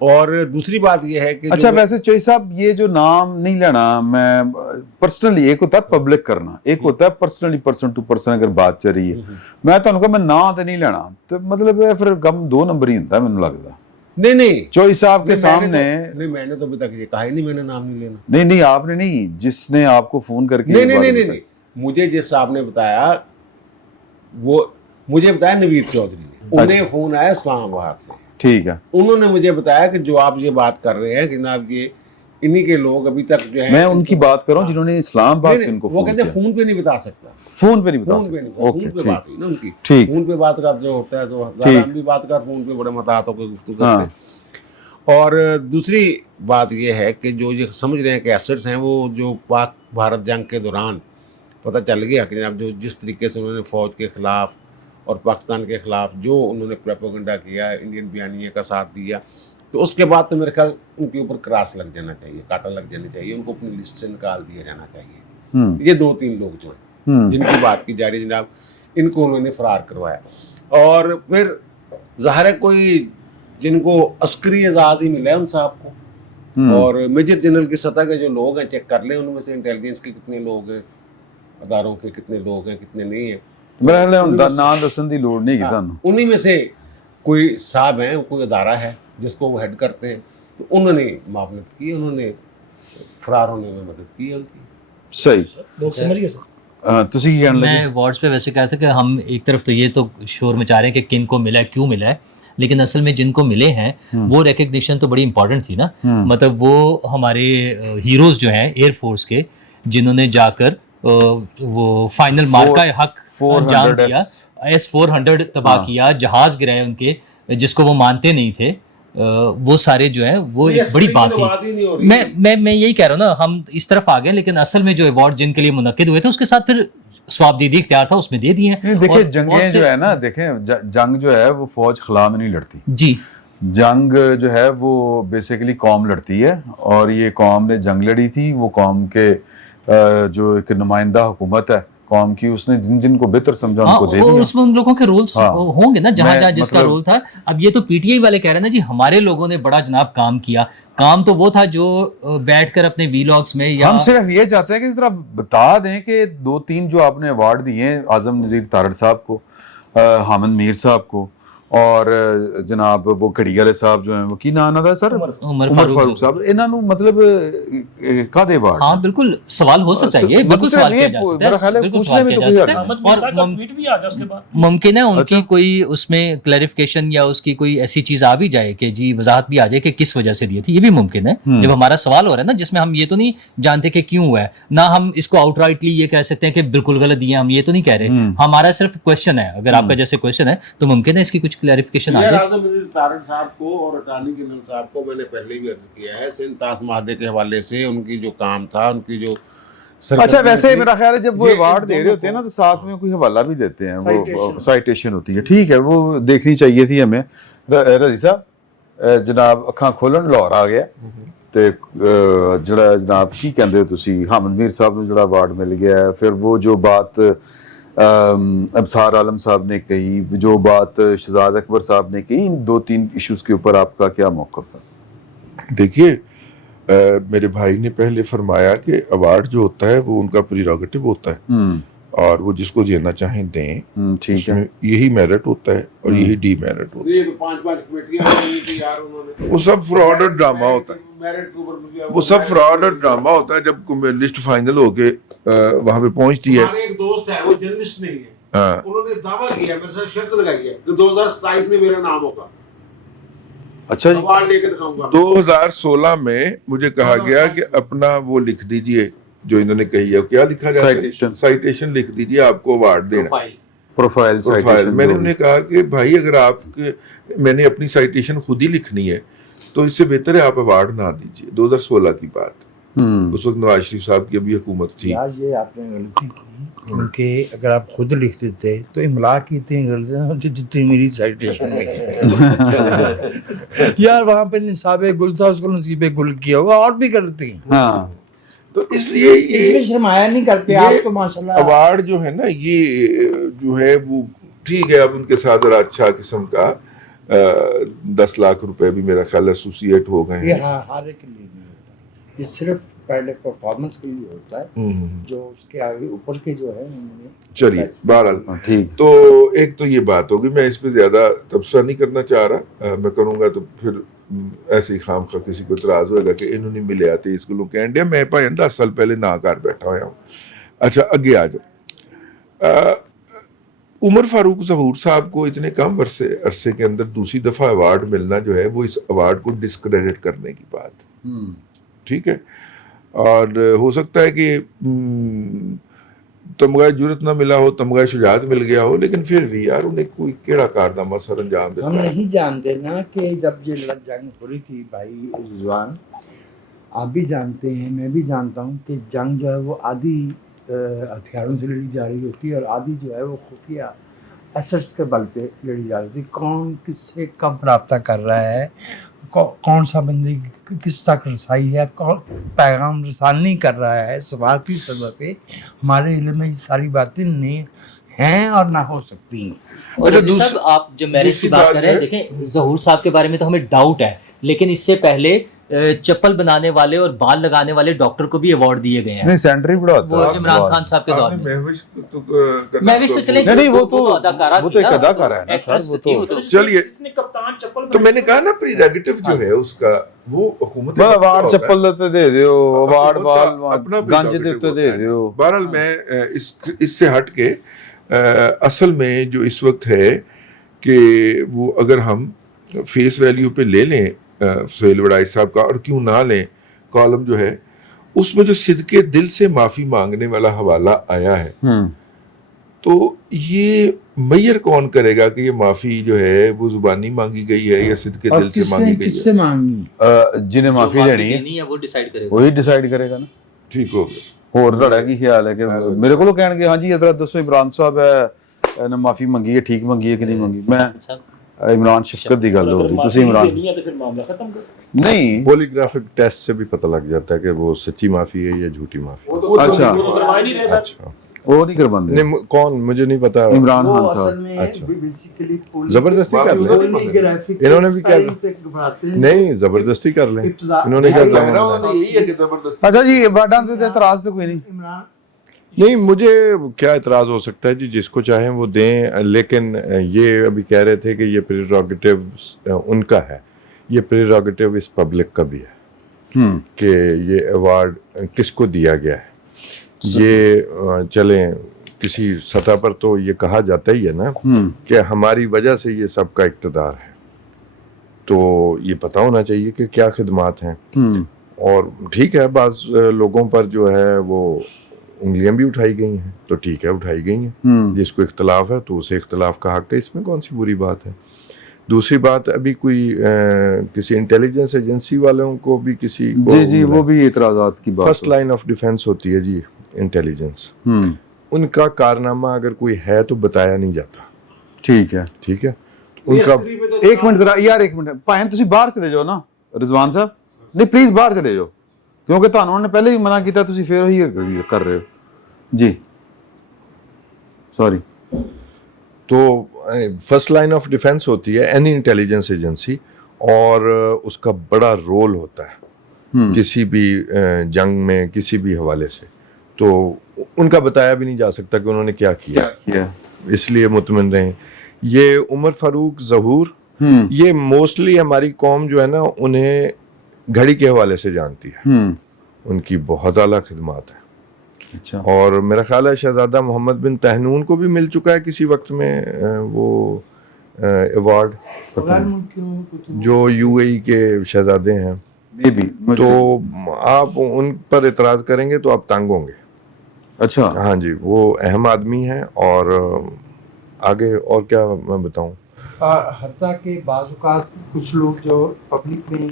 और दूसरी बात ये है कि अच्छा वैसे चौधरी साहब ये जो नाम नहीं लेना, मैं पर्सनली, एक होता है पब्लिक करना, एक होता है पर्सनली पर्सन टू पर्सन अगर बात चल रही है, मैं तो मैं ना तो नहीं लेना, तो मतलब फिर कम 2 नंबर ही होता है मैंने लगता। नहीं चौधरी साहब के सामने नहीं, मैंने तो अभी तक ये कहा ही नहीं, मैंने नाम नहीं लेना। नहीं आपने नहीं, जिसने आपको फोन करके नहीं, मुझे जिस साहब ने बताया, वो मुझे बताया नवीद चौधरी ने, उन्हें फोन आया इस्लामाबाद से, ठीक है, उन्होंने मुझे बताया कि जो आप ये बात कर रहे हैं कि जनाब ये इन्हीं के लोग अभी तक जो है, मैं उनकी बात कर रहा हूँ जिन्होंने इस्लामाबाद से उनको वो कहते हैं फोन पे नहीं बता सकता, फोन पे नहीं बता फोन पे नहीं, फोन पे बात हुई ना उनकी, ठीक, फोन पे बात कर जो होता है, तो हम भी बात कर फोन पे बड़े मताहतों को गुफ्तगू करते हैं। और दूसरी बात ये है कि जो ये समझ रहे हैं कि एसेट्स हैं, वो जो पाक भारत जंग के दौरान पता चल गया कि जनाब जो जिस तरीके से उन्होंने फौज के खिलाफ और पाकिस्तान के खिलाफ जो उन्होंने प्रोपेगेंडा किया, इंडियन बयानिया का साथ दिया, तो उसके बाद तो मेरे ख्याल उनके ऊपर क्रॉस लग जाना चाहिए, कांटा लग जाना चाहिए, उनको अपनी लिस्ट से निकाल दिया जाना चाहिए। ये 2-3 लोग जो हैं जिनकी बात की जा रही है जनाब, इनको उन्होंने फरार करवाया। और फिर ज़ाहिर है कोई जिनको अस्करी एजाज़ ही मिला है उन साहब को, और मेजर जनरल की सतह के जो लोग हैं चेक कर लें, उनमें से इंटेलिजेंस के कितने लोग हैं, अदारों के कितने लोग हैं, कितने नहीं हैं, नाम दसन की लोड़ नहीं है। उन्हीं में से कोई साहब हैं, कोई अदारा है जिसको वो हेड करते हैं, तो उन्होंने मामलत की, उन्होंने फरार होने में मदद की उनकी। सही, लोग समझ गए सर। मैं अवार्ड्स पे वैसे कह रहा था कि हम एक तरफ तो ये तो शोर मचा रहे हैं कि किन को मिला है, क्यों मिला है, लेकिन असल में जिनको मिले हैं वो रिकग्निशन तो बड़ी इंपॉर्टेंट थी ना। मतलब वो हमारे हीरोज जो हैं एयरफोर्स के, जिन्होंने जाकर वो फाइनल मार का हक अंजाम दिया, S-400 तबाह किया, जहाज गिराए उनके जिसको वो मानते नहीं थे, वो सारे जो है वो एक बड़ी बात थी। मैं यही कह रहा हूँ ना, हम इस तरफ आ गए, लेकिन असल में जो अवार्ड जिनके लिए मुनक्किद हुए थे उसके साथ फिर स्वाबदीदी इख्तियार था, उसमें दे दिए हैं। देखिए जंगें जो है ना, देखें जंग जो है वो फौज खला में नहीं लड़ती जी, جنگ جو ہے وہ بیسیکلی قوم لڑتی ہے اور یہ قوم نے جنگ لڑی تھی. وہ قوم کے جو ایک نمائندہ حکومت ہے قوم کی, اس نے جن کو بہتر سمجھا ان کو دے دیا. اس میں ان لوگوں کے رولز ہوں گے نا جہاں جہاں جس کا مطلب رول تھا. اب یہ تو پی ٹی آئی والے کہہ رہے ہیں نا جی ہمارے لوگوں نے بڑا جناب کام کیا. کام تو وہ تھا جو بیٹھ کر اپنے ویلاگس میں یا ہم صرف یہ چاہتے ہیں کہ ذرا بتا دیں کہ 2-3 جو آپ نے ایوارڈ دیے ہیں اعظم نذیر تارڑ صاحب کو, حامد میر صاحب کو, اور جناب وہ کھڑی والے صاحب جو ہیں وہ کی نام تھا سر, عمر فاروق فاروق صاحب, انہوں نے مطلب کادے ایوارڈ. ہاں بالکل سوال ہو سکتا ہے, یہ بالکل سوال کیا جا سکتا میرا خیال ہے, ہے بالکل پوچھنے سوال میں کیا تو جا کوئی سکتا حرج ہے. اور اور ٹویٹ بھی آ گیا اس کے بعد. ممکن ہے ان کی کوئی اس میں کلیریفیکیشن یا اس کی کوئی ایسی چیز آ بھی جائے کہ جی وضاحت بھی آ جائے کہ کس وجہ سے دیے تھے, یہ بھی ممکن ہے. جب ہمارا سوال ہو رہا ہے نا جس میں ہم یہ تو نہیں جانتے کہ کیوں ہوا ہے, نہ ہم اس کو آؤٹ رائٹلی یہ کہہ سکتے ہیں کہ بالکل غلط دیے, ہم یہ تو نہیں کہہ رہے. ہمارا صرف کوشچن ہے, اگر آپ کا جیسے کوشچن ہے تو ممکن ہے اس کی کچھ کلیریفیکیشن آ جائے. اعظم نذیر تارڑ صاحب کو اور اٹارنی جنرل صاحب کو میں نے پہلے بھی عرض کیا ہے, سندھ طاس معاہدے کے حوالے سے ان کی جو کام تھا, ان کی جو اچھا ویسے میرا خیال ہے جب وہ ایوارڈ دے رہے ہوتے ہیں نا تو ساتھ میں کوئی حوالہ بھی دیتے ہیں, وہ سائٹیشن ہوتی ہے. ٹھیک ہے, وہ دیکھنی چاہیے تھی ہمیں. رضی صاحب جناب اکھاں کھولن لاہور آ گیا تے جڑا جناب کی کہندے ہو تسی حامد میر صاحب نو جڑا ایوارڈ مل گیا ہے, پھر وہ جو بات ابصار عالم صاحب نے کہی, جو بات شہزاد اکبر صاحب نے کہی, ان 2-3 ایشوز کے اوپر آپ کا کیا موقف ہے؟ دیکھیے میرے بھائی نے پہلے فرمایا کہ ایوارڈ جو ہوتا ہے وہ ان کا پریروگیٹو ہوتا ہے اور وہ جس کو دینا چاہیں دیں, ٹھیک ہے, یہی میرٹ ہوتا ہے اور یہی ڈی میرٹ ہوتا ہے. یہ تو 5 کمیٹیاں بنی تھی یار انہوں نے, وہ سب فراڈ اور ڈرامہ ہوتا ہے, میرٹ کے اوپر وہ سب فراڈ اور ڈرامہ ہوتا ہے. جب لسٹ فائنل ہو کے وہاں پہ پہنچتی ہے, ہمارے ایک دوست ہے وہ جرنلسٹ نہیں ہے, ہاں انہوں نے دعویٰ کیا, میرے ساتھ شرط لگائی ہے کہ 2027 میں میرا نام ہوگا, اچھا جی, ایوارڈ لے کے دکھاؤں گا. 2016 میں مجھے کہا گیا کہ اپنا وہ لکھ دیجئے جو انہوں نے کہی ہے, کیا لکھا جاتا ہے, سائٹیشن لکھ دیجئے, آپ کو ایوارڈ دینا پروفائل پروفائل. میں نے انہیں کہا کہ بھائی اگر آپ میں نے اپنی سائٹیشن خود ہی لکھنی ہے تو اس سے بہتر ہے آپ ایوارڈ نہ دیجئے. 2016 کی بات, اس وقت نواز شریف صاحب کی ابھی حکومت تھی. یار یہ آپ نے غلطی کی, کیونکہ اگر آپ خود لکھ دیتے تو املا کی اتنی غلطیاں ہوتی جتنی میری سائٹیشن میں یار وہاں پہ نصاب گل تھا, اس کو نصیب گل کیا ہوا, اور بھی غلطی. ہاں تو اس لیے اس میں سرمایہ نہیں کرتے آپ تو ماشاءاللہ. ایوارڈ جو ہے نا یہ جو ہے وہ ٹھیک ہے, اب ان کے ساتھ ذرا اچھا قسم کا 10 لاکھ روپے بھی میرا خیال ایسوسیٹ ہو گئے یہ ہیں. ہر ایک کے لیے نہیں ہوتا, یہ صرف پہلے پرفارمنس کے لیے ہوتا ہے, جو اس کے آگے اوپر کے جو ہے انہوں نے. چلیے بہرحال ٹھیک, تو ایک تو یہ بات ہوگی, میں اس پہ زیادہ تبصرہ نہیں کرنا چاہ رہا. میں کروں گا تو پھر ایسے ہی خام خواہ کسی کو اعتراض ہوئے گا کہ انہوں نے ملے آتے اس کو لوگ کہیں گے میں پائیں 10 سال پہلے نہ کر بیٹھا ہوا ہوں. اچھا اگے آ جاؤ. عمر فاروق ظہور صاحب کو اتنے کم عرصے کے اندر دوسری دفعہ ایوارڈ ملنا جو ہے وہ اس ایوارڈ کو ڈسکریڈٹ کرنے کی بات, ٹھیک ہے. اور ہو سکتا ہے کہ تمغہ جرت نہ ملا ہو, تمغہ شجاعت مل گیا ہو, لیکن پھر بھی یار انہیں کوئی کیڑا کارنامہ سر انجام دیتا ہم ہے. نہیں جانتے نا کہ جب یہ جنگ ہو رہی تھی بھائی رضوان, آپ بھی جانتے ہیں, میں بھی جانتا ہوں کہ جنگ جو ہے وہ آدھی ہتھیاروں سے لڑی جا رہی ہوتی ہے اور آدھی جو ہے وہ خفیہ ایسٹس کے بل پہ لڑی جا رہی تھی. کون کس سے کب رابطہ کر رہا ہے, کون سا بندے کس تک رسائی ہے, کون پیغام رسانی کر رہا ہے, سفارتی سطح پہ ہمارے علم میں یہ ساری باتیں نہیں ہیں اور نہ ہو سکتی ہیں. اور صاحب آپ جب میرج کی بات کر رہے ہیں, دیکھیں ظہور صاحب کے بارے میں تو ہمیں ڈاؤٹ ہے, لیکن اس سے پہلے چپل بنانے والے اور بال لگانے والے ڈاکٹر کو بھی ایوارڈ دیے گئے ہیں. سینٹری بڑھاتا وہ عمران خان صاحب کے دور میں. مہوش تو چلے, نہیں وہ تو اداکارہ وہ تو ایک اداکارہ ہے نا سر, وہ تو چلیے کپتان چپل تو میں نے کہا نا پریروگیٹو جو ہے اس کا وہ حکومت ایوارڈ چپل دیتے دے دیو, ایوارڈ بال اپنا گنج دیتے دے دیو. بہرحال میں اس سے ہٹ کے اصل میں جو اس وقت ہے کہ وہ اگر ہم فیس ویلیو پہ لے لیں سہیل وڑائی صاحب کا, اور کیوں نہ لیں, کالم جو ہے اس میں جو صدقے دل سے معافی مانگنے والا حوالہ آیا ہے, تو یہ میئر کون کرے گا کہ یہ معافی جو ہے وہ زبانی مانگی گئی ہے یا صدقے اور دل سے کس نے مانگی گئی کس سے ہے؟ مانگی, جنہیں معافی دینی ہے وہ ڈیسائیڈ کرے گا, وہی ڈیسائیڈ کرے گا نا. ٹھیک ہو گیا. ਹੋਰ ਤੁਹਾਡਾ ਕੀ ਖਿਆਲ ਹੈ ਕਿ ਮੇਰੇ ਕੋਲੋਂ ਕਹਿਣਗੇ ਹਾਂਜੀ ਹਜ਼ਰਤ ਦੱਸੋ ਇਮਰਾਨ ਸਾਹਿਬ ਹੈ ਨੇ ਮਾਫੀ ਮੰਗੀ ਹੈ, ਠੀਕ ਮੰਗੀ ਹੈ ਕਿ ਨਹੀਂ ਮੰਗੀ. ਮੈਂ ਇਮਰਾਨ ਸ਼ਫਕਤ ਦੀ ਗੱਲ ਹੋ ਰਹੀ, ਤੁਸੀਂ माफी इमरान देनी है तो फिर मामला खत्म करो। नहीं पॉलीग्राफिक टेस्ट से भी पता लग जाता है कि वो सच्ची माफी है या झूठी माफी अच्छा वो तो करवा ही नहीं रहे सर। अच्छा वो नहीं करवाते नहीं कौन मुझे नहीं पता इमरान वो खान असल साहब में अच्छा। बेसिकली जबरदस्ती कर ले पोर्नोग्राफिक इन्होंने भी क्या से घबराते हैं। नहीं जबरदस्ती कर ले इब्तदा- इन्होंने क्या है किया यही है कि अच्छा जी वाडा से एतराज तो कोई नहीं इमरान नहीं मुझे क्या एतराज हो सकता है जी जिसको चाहें वो दें लेकिन ये अभी कह रहे थे कि ये प्रेरोगेटिव उनका है ये प्रेरोगेटिव इस पब्लिक का भी है कि ये अवार्ड किसको दिया गया है ये चलें किसी सतह पर तो ये कहा जाता ही है ना कि हमारी वजह से ये सबका इक़्तिदार है तो ये पता होना चाहिए कि क्या खिदमात हैं और ठीक है बाज़ लोगों पर जो है वो उंगलियां भी उठाई गई हैं तो ठीक है उठाई गई हैं जिसको इख्तलाफ है तो उसे इख्तलाफ का हक है इसमें कौन सी बुरी बात है दूसरी बात अभी कोई किसी इंटेलिजेंस एजेंसी वालों को भी किसी को जी जी वो भी एतराज़ात की बात फर्स्ट लाइन ऑफ डिफेंस होती है जी इंटेलिजेंस उनका कारनामा अगर कोई है तो बताया नहीं जाता ठीक है ठीक है उनका एक मिनट जरा यार एक मिनट ਭਾਵੇਂ ਤੁਸੀਂ ਬਾਹਰ ਚਲੇ ਜਾਓ ਨਾ ਰਿਜ਼ਵਾਨ ਸਾਹਿਬ ਨਹੀਂ ਪਲੀਜ਼ ਬਾਹਰ ਚਲੇ ਜਾਓ ਕਿਉਂਕਿ ਤੁਹਾਨੂੰ ਉਹਨੇ ਪਹਿਲੇ ਹੀ ਮਨਾ ਕੀਤਾ ਤੁਸੀਂ ਫੇਰ ਉਹੀ ਕਰ ਰਹੇ ਹੋ जी सॉरी तो फर्स्ट लाइन ऑफ डिफेंस होती है एनी इंटेलिजेंस एजेंसी और उसका बड़ा रोल होता है किसी भी जंग में किसी भी हवाले से तो उनका बताया भी नहीं जा सकता कि उन्होंने क्या किया इसलिए मुतमिन रहें ये उमर फारूक ज़हूर ये मोस्टली हमारी कौम जो है ना उन्हें घड़ी के हवाले से जानती है उनकी बहुत आला खिदमात है अच्छा और मेरा ख्याल है शहजादा मोहम्मद बिन तहनून को भी मिल चुका है किसी वक्त में वो अवार्ड गैर मुल्कियों को तो जो यूएई के शहजादे हैं मे बी तो आप उन पर इतराज़ करेंगे तो आप तंग होंगे अच्छा हाँ जी वो अहम आदमी हैं और आगे और क्या मैं बताऊं हत्ता के बाज़ औक़ात कुछ लोग जो पब्लिक में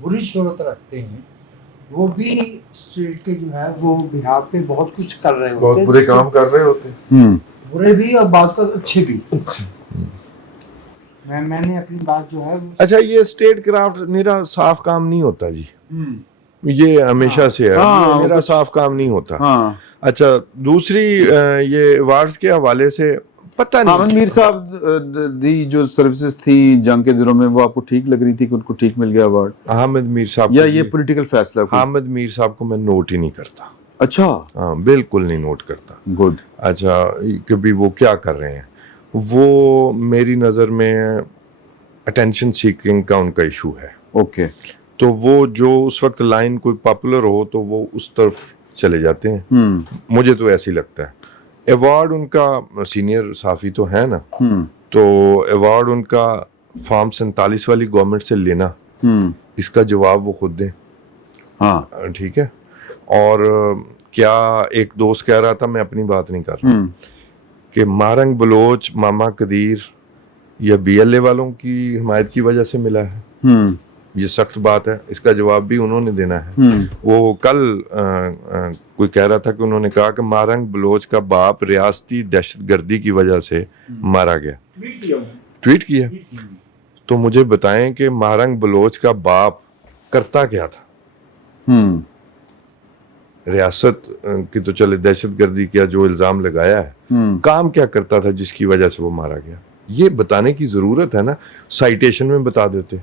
बुरी शोहरत रखते हैं वो भी स्टेट के जो है वो बिहार पे बहुत कुछ कर रहे होते हैं बहुत बुरे काम कर रहे होते हैं बुरे भी और बात का अच्छे भी मैंने अपनी बात जो है अच्छा ये स्टेट क्राफ्ट मेरा साफ काम नहीं होता जी ये हमेशा से है हाँ, ये मेरा कुछ- साफ काम नहीं होता हाँ अच्छा दूसरी ये अवार्ड्स के हवाले से पता नहीं आमद मीर साहब दी जो सर्विसेज थी जंग के दिनों में वो आपको ठीक लग रही थी कि उनको ठीक मिल गया अवार्ड हामिद मीर साहब या को ये भी- पॉलिटिकल फैसला कोई? हामिद मीर साहब को मैं नोट ही नहीं करता अच्छा हाँ बिल्कुल नहीं नोट करता गुड अच्छा कभी वो क्या कर रहे हैं वो मेरी नज़र में अटेंशन सीकिंग का उनका इशू है ओके तो वो जो उस वक्त लाइन कोई पॉपुलर हो तो वो उस तरफ चले जाते हैं मुझे तो ऐसे ही लगता है अवार्ड उनका सीनियर साफ़ी तो है ना तो अवार्ड उनका फॉर्म 47 वाली गवर्नमेंट से लेना इसका जवाब वो खुद दें हाँ ठीक है और क्या एक दोस्त कह रहा था मैं अपनी बात नहीं कर रहा कि मारंग बलोच मामा कदीर या बीएलए वालों की हिमायत की वजह से मिला है ये सख्त बात है इसका जवाब भी उन्होंने देना है वो कल कोई कह रहा था कि उन्होंने कहा कि मारंग बलोच का बाप रियासती दहशतगर्दी की वजह से मारा गया ट्वीट किया उन्होंने। ट्वीट किया तो मुझे बताएं कि मारंग बलोच का बाप करता क्या था रियासत की तो चले दहशतगर्दी का जो इल्ज़ाम लगाया है काम क्या करता था जिसकी वजह से वो मारा गया ये बताने की ज़रूरत है ना साइटेशन में बता देते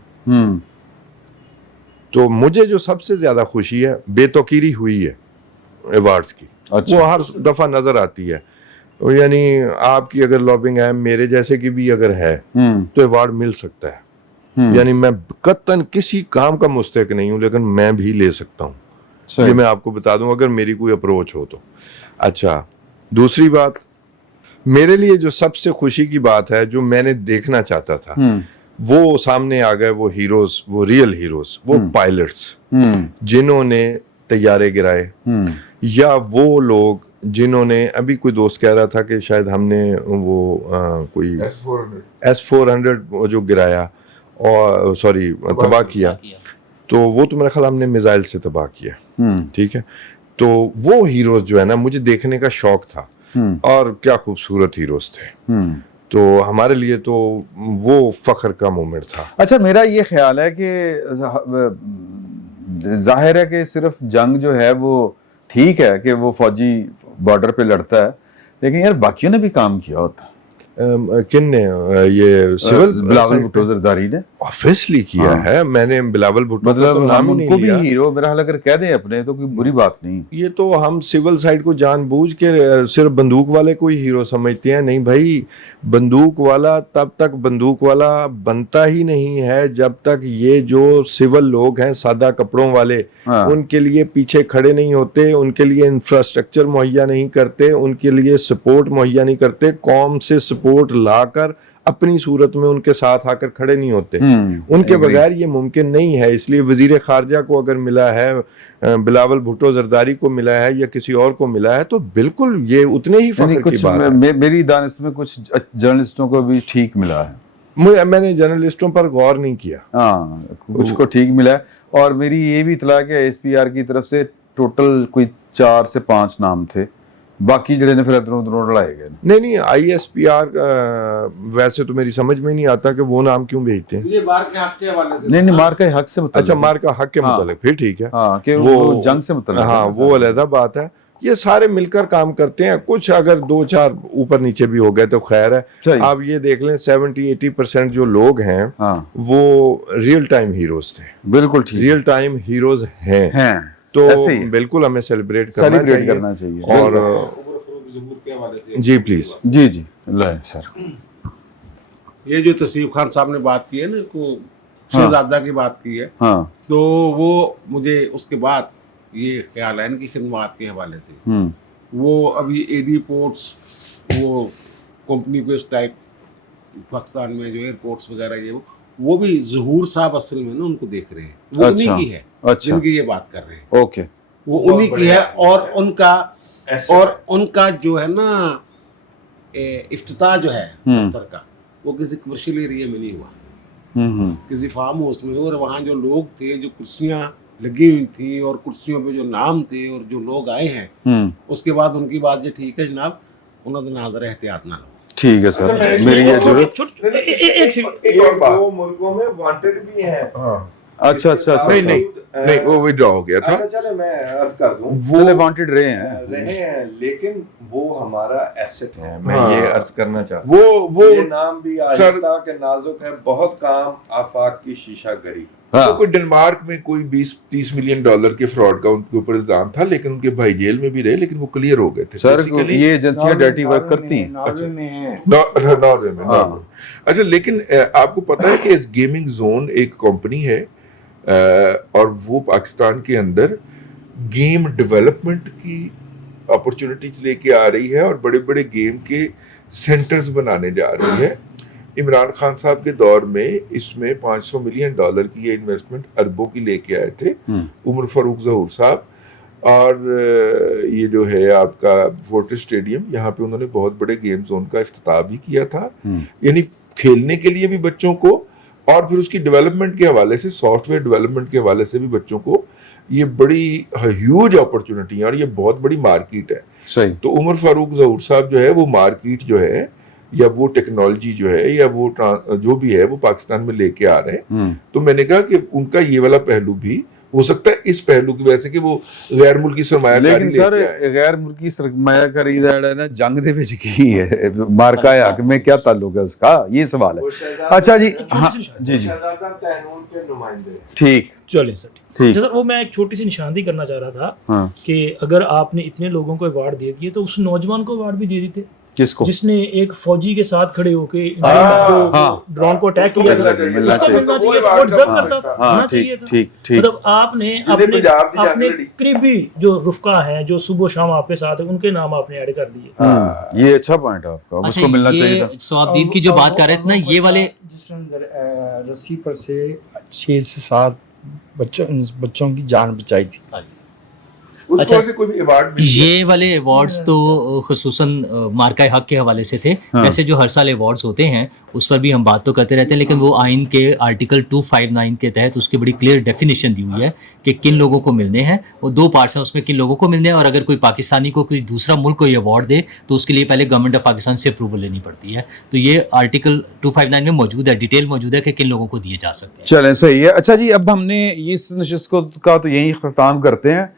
तो मुझे जो सबसे ज़्यादा खुशी है बेतौकीरी हुई है अवार्ड्स की अच्छा। वो हर दफ़ा नज़र आती है यानी आपकी अगर लॉबिंग है मेरे जैसे की भी अगर है तो अवार्ड मिल सकता है यानी मैं कतन किसी काम का मुस्तहिक नहीं हूँ लेकिन मैं भी ले सकता हूँ ये मैं आपको बता दूं अगर मेरी कोई अप्रोच हो तो अच्छा दूसरी बात मेरे लिए जो सबसे खुशी की बात है जो मैंने देखना चाहता था वो सामने आ गए वो हीरोज वो रियल हीरोज वो पायलट्स जिन्होंने तैयारे गिराए या वो लोग जिन्होंने अभी कोई दोस्त कह रहा था कि शायद हमने वो कोई S-400 जो गिराया और सॉरी तबाह किया तो वो तो मेरा ख्याल हमने मिसाइल से तबाह किया ठीक है तो वो हीरोज जो है ना मुझे देखने का शौक था और क्या खूबसूरत हीरोज थे تو ہمارے لیے تو وہ فخر کا مومنٹ تھا. اچھا میرا یہ خیال ہے کہ ظاہر ہے کہ صرف جنگ جو ہے وہ ٹھیک ہے کہ وہ فوجی بارڈر پہ لڑتا ہے، لیکن یار باقیوں نے بھی کام کیا ہوتا ہے. کن نے یہ سول بلاول بھٹو زرداری نے آبویسلی کیا ہے. میں نے بلاول بھٹو کا تو مطلب نام ہم ہی ان کو نہیں بھی لیا. ہیرو میرا حال اگر کہہ دیں اپنے تو کوئی بری بات نہیں. یہ تو ہم سول سائڈ کو جان بوجھ کے صرف بندوق والے کو ہی ہیرو سمجھتے ہیں. نہیں بھائی، بندوق والا تب تک بندوق والا بنتا ہی نہیں ہے جب تک یہ جو سول لوگ ہیں سادہ کپڑوں والے ان کے لیے پیچھے کھڑے نہیں ہوتے، ان کے لیے انفراسٹرکچر مہیا نہیں کرتے، ان کے لیے سپورٹ مہیا نہیں کرتے، قوم سے سپورٹ لا کر اپنی صورت میں ان کے ساتھ آ کر کھڑے نہیں ہوتے. ان کے بغیر یہ ممکن نہیں ہے. اس لیے وزیر خارجہ کو اگر ملا ہے، بلاول بھٹو زرداری کو ملا ہے یا کسی اور کو ملا ہے تو بالکل یہ اتنے ہی فخر کی بات ہے. میری دانش میں کچھ جرنلسٹوں کو بھی ٹھیک ملا ہے. میں نے جرنلسٹوں پر غور نہیں کیا. ہاں کچھ کو ٹھیک ملا ہے. اور میری یہ بھی اطلاع کہ ایس پی آر کی طرف سے ٹوٹل کوئی 4 سے 5 نام تھے، باقی جڑے نے پھر ادھر لائے گئے. نہیں آئی ایس پی آر ویسے تو میری سمجھ میں نہیں آتا کہ وہ نام کیوں بھیجتے ہیں. یہ مار کے حق کے حوالے سے نہیں مار کا حق سے متعلق. اچھا مار کا حق کے متعلق پھر ٹھیک ہے. ہاں کہ وہ جنگ سے متعلق. ہاں وہ علیحدہ بات ہے. یہ سارے مل کر کام کرتے ہیں. کچھ اگر 2-4 اوپر نیچے بھی ہو گئے تو خیر ہے. آپ یہ دیکھ لیں 70-80% جو لوگ ہیں وہ ریئل ٹائم ہیروز تھے. بالکل ٹھیک، ریئل ٹائم ہیروز ہیں. تو بالکل ہمیں سیلیبریٹ کرنا چاہیے. اور جی پلیز جی لائے سر. یہ جو تصیب خان صاحب نے بات کی ہے نا، کو شہزادہ کی بات کی ہے، تو وہ مجھے اس کے بعد یہ خیال ہے ان کی خدمات کے حوالے سے وہ ابھی اے ڈی پورٹس وہ کمپنی کو اس ٹائپ پاکستان میں جو ایئرپورٹس وغیرہ یہ وہ بھی ظہور صاحب اصل میں نا ان کو دیکھ رہے ہیں. وہ انہی کی ہے جن کی یہ بات کر رہے ہیں. اوکے وہ انہی کی ہے. اور ان کا جو ہے نا افتتاح جو ہے دفتر کا وہ کسی کمرشل ایریا میں نہیں ہوا، کسی فارم ہاؤس میں. اور وہاں جو لوگ تھے، جو کرسیاں لگی ہوئی تھیں اور کرسیوں پہ جو نام تھے اور جو لوگ آئے ہیں، اس کے بعد ان کی بات یہ ٹھیک ہے جناب انہوں نے ناظر احتیاط نہ لو. ٹھیک ہے سر، میری یہ ضرورت. ایک دو ملکوں میں وانٹڈ بھی ہیں. اچھا نہیں وہ وڈرا ہو گیا تھا. چلے میں عرض کر دوں وہ وانٹڈ رہے ہیں لیکن وہ ہمارا ایسٹ ہے. میں یہ عرض کرنا چاہتا وہ یہ نام بھی آہستہ کہ نازک ہے. بہت کام آفاق کی شیشہ گری. کوئی ڈنمارک میں کوئی 20-30 ملین ڈالر کے فراڈ کا ان کے اوپر الزام تھا، لیکن ان کے بھائی جیل میں بھی رہے، لیکن وہ کلیئر ہو گئے تھے. سر یہ ایجنسیاں ڈرٹی ورک کرتی ہیں. ناروے میں. اچھا لیکن آپ کو پتا ہے کہ گیمنگ زون ایک کمپنی ہے اور وہ پاکستان کے اندر گیم ڈیولپمنٹ کی اپرچونٹیز لے کے آ رہی ہے اور بڑے بڑے گیم کے سینٹرز بنانے جا رہی ہے. عمران خان صاحب کے دور میں اس میں $500 ملین کی یہ انویسٹمنٹ اربوں کی لے کے آئے تھے عمر فاروق ظہور صاحب. اور یہ جو ہے آپ کا فورٹس اسٹیڈیم، یہاں پہ انہوں نے بہت بڑے گیم زون کا افتتاح بھی کیا تھا، یعنی کھیلنے کے لیے بھی بچوں کو اور پھر اس کی ڈیولپمنٹ کے حوالے سے، سافٹ ویئر ڈیولپمنٹ کے حوالے سے بھی بچوں کو یہ بڑی ہیوج اپرچونٹی ہے اور یہ بہت بڑی مارکیٹ ہے. صحیح. تو عمر فاروق ظہور صاحب جو ہے وہ مارکیٹ جو ہے یا وہ ٹیکنالوجی جو ہے یا وہ جو بھی ہے وہ پاکستان میں لے کے آ رہے ہیں. تو میں نے کہا کہ ان کا یہ والا پہلو بھی ہو سکتا ہے اس پہلو کی وجہ سے کہ وہ غیر ملکی سرمایہ کاری. لیکن سر غیر ملکی سرمایہ کاری نا جنگ دے وچ کی ہے مارکا ہے کہ میں کیا تعلق ہے اس کا، یہ سوال ہے. اچھا جی ہاں جی ٹھیک چلیں سر ٹھیک. وہ میں ایک چھوٹی سی نشاندہی کرنا چاہ رہا تھا کہ اگر آپ نے اتنے لوگوں کو ایوارڈ دے دیے تو اس نوجوان کو ایوارڈ بھی دے دیتے. کس کو؟ جس نے ایک فوجی کے ساتھ کھڑے ہو کے ڈرون کو اٹیک کیا، مطلب آپ نے اپنے قریبی جو رفقا ہیں جو صبح شام آپ کے ساتھ ہیں ان کے نام آپ نے ایڈ کر دیے. یہ اچھا پوائنٹ ہے آپ کا، اس کو ملنا چاہیے تھا. سوابدید کی جو بات کر رہے تھے نا یہ والے، جس نے رسی پر سے 6 سے 7 بچوں کی جان بچائی تھی. उसको अच्छा, ऐसे कोई भी अवार्ड मिल गया। ये वाले अवार्ड्स तो खुसूसन मार्का हक के हवाले से थे। वैसे जो हर साल अवार्ड्स होते हैं उस पर भी हम बात तो करते रहते हैं, लेकिन वो आइन के आर्टिकल 259 के तहत उसकी बड़ी क्लियर डेफिनेशन दी हुई है कि किन लोगों को मिलने हैं। वो 2 पार्ट्स हैं उसमें, किन लोगों को मिलने हैं, और अगर कोई पाकिस्तानी को कोई दूसरा मुल्क कोई अवार्ड दे तो उसके लिए पहले गवर्नमेंट ऑफ पाकिस्तान से अप्रूवल लेनी पड़ती है। तो ये आर्टिकल 259 में मौजूद है, डिटेल मौजूद है कि किन लोगों को दिए जा सकते हैं। चलें, सही है। अच्छा जी, अब हमने इस नशिस्त का तो यही ख़त्म करते हैं।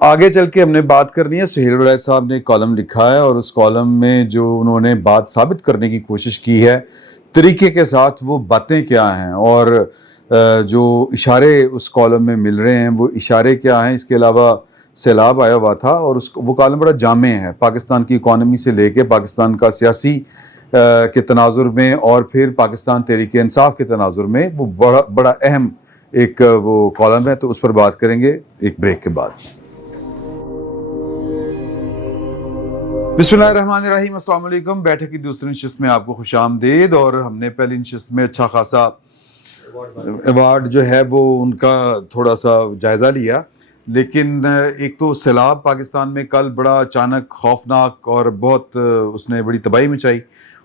आगे चल के हमने बात करनी है। सुहेल वड़ैच साहब ने कॉलम लिखा है और उस कॉलम में जो उन्होंने बात साबित करने की कोशिश की है, तरीके के साथ वो बातें क्या हैं और जो इशारे उस कॉलम में मिल रहे हैं वो इशारे क्या हैं। इसके अलावा सैलाब आया हुआ था और उसको वो कॉलम बड़ा जामे है, पाकिस्तान की इकॉनमी से लेके पाकिस्तान का सियासी के तनाजुर में और फिर पाकिस्तान तहरीक इंसाफ के तनाजुर में वो बड़ा अहम एक वो कॉलम है। तो उस पर बात करेंगे एक ब्रेक के बाद। बिस्मिल्लाहिर्रहमानिर्रहीम, अस्सलाम वालेकुम। बैठक की दूसरी नशिस्त में आपको खुशामदीद। और हमने पहली नशिस्त में अच्छा खासा अवार्ड जो है वो उनका थोड़ा सा जायज़ा लिया, लेकिन एक तो सैलाब पाकिस्तान में कल बड़ा अचानक खौफनाक और बहुत उसने बड़ी तबाही मचाई,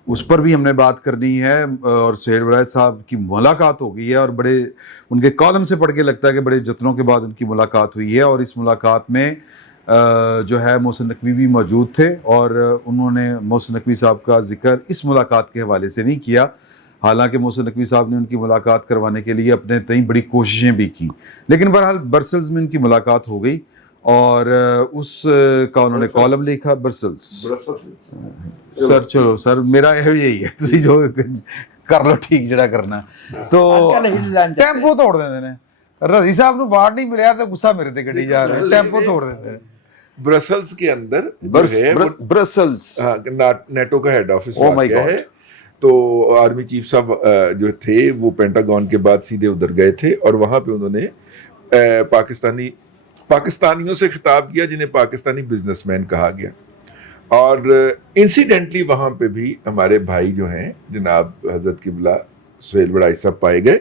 उस पर भी हमने बात करनी है। और सुहेल वड़ैच साहब की मुलाकात हो गई है और बड़े उनके कॉलम से पढ़ के लगता है कि बड़े जतनों के बाद उनकी मुलाकात हुई है। और इस मुलाकात में जो है मोहसिन नकवी भी मौजूद थे और उन्होंने मोहसिन नकवी साहब का जिक्र इस मुलाकात के हवाले से नहीं किया, हालांकि मोहसिन नकवी साहब ने उनकी मुलाकात करवाने के लिए अपने तई बड़ी कोशिशें भी की, लेकिन बहरहाल ब्रसल्स में उनकी मुलाकात हो गई और उस का उन्होंने कॉलम लिखा। ब्रसल्स सर, चलो सर, मेरा यही है, तुसी जो कर लो ठीक जड़ा करना। तो टेंपो तोड़ देंदे ने, रजी साहब ਨੂੰ ਵਾਰਡ नहीं मिलया तो गुस्सा मेरे ते कटी जा रहा है, टेंपो तोड़ देते हैं। ब्रसल्स के अंदर ब्रसल्स, हाँ, नेटो का हेड ऑफिस Oh my है। तो आर्मी चीफ साहब जो थे वो पेंटागन के बाद सीधे उधर गए थे और वहां पे उन्होंने पाकिस्तानियों से खिताब किया जिन्हें पाकिस्तानी बिजनेसमैन कहा गया। और इंसिडेंटली वहां पे भी हमारे भाई जो हैं जनाब हजरत किबला सुहेल वड़ैच साहब पाए गए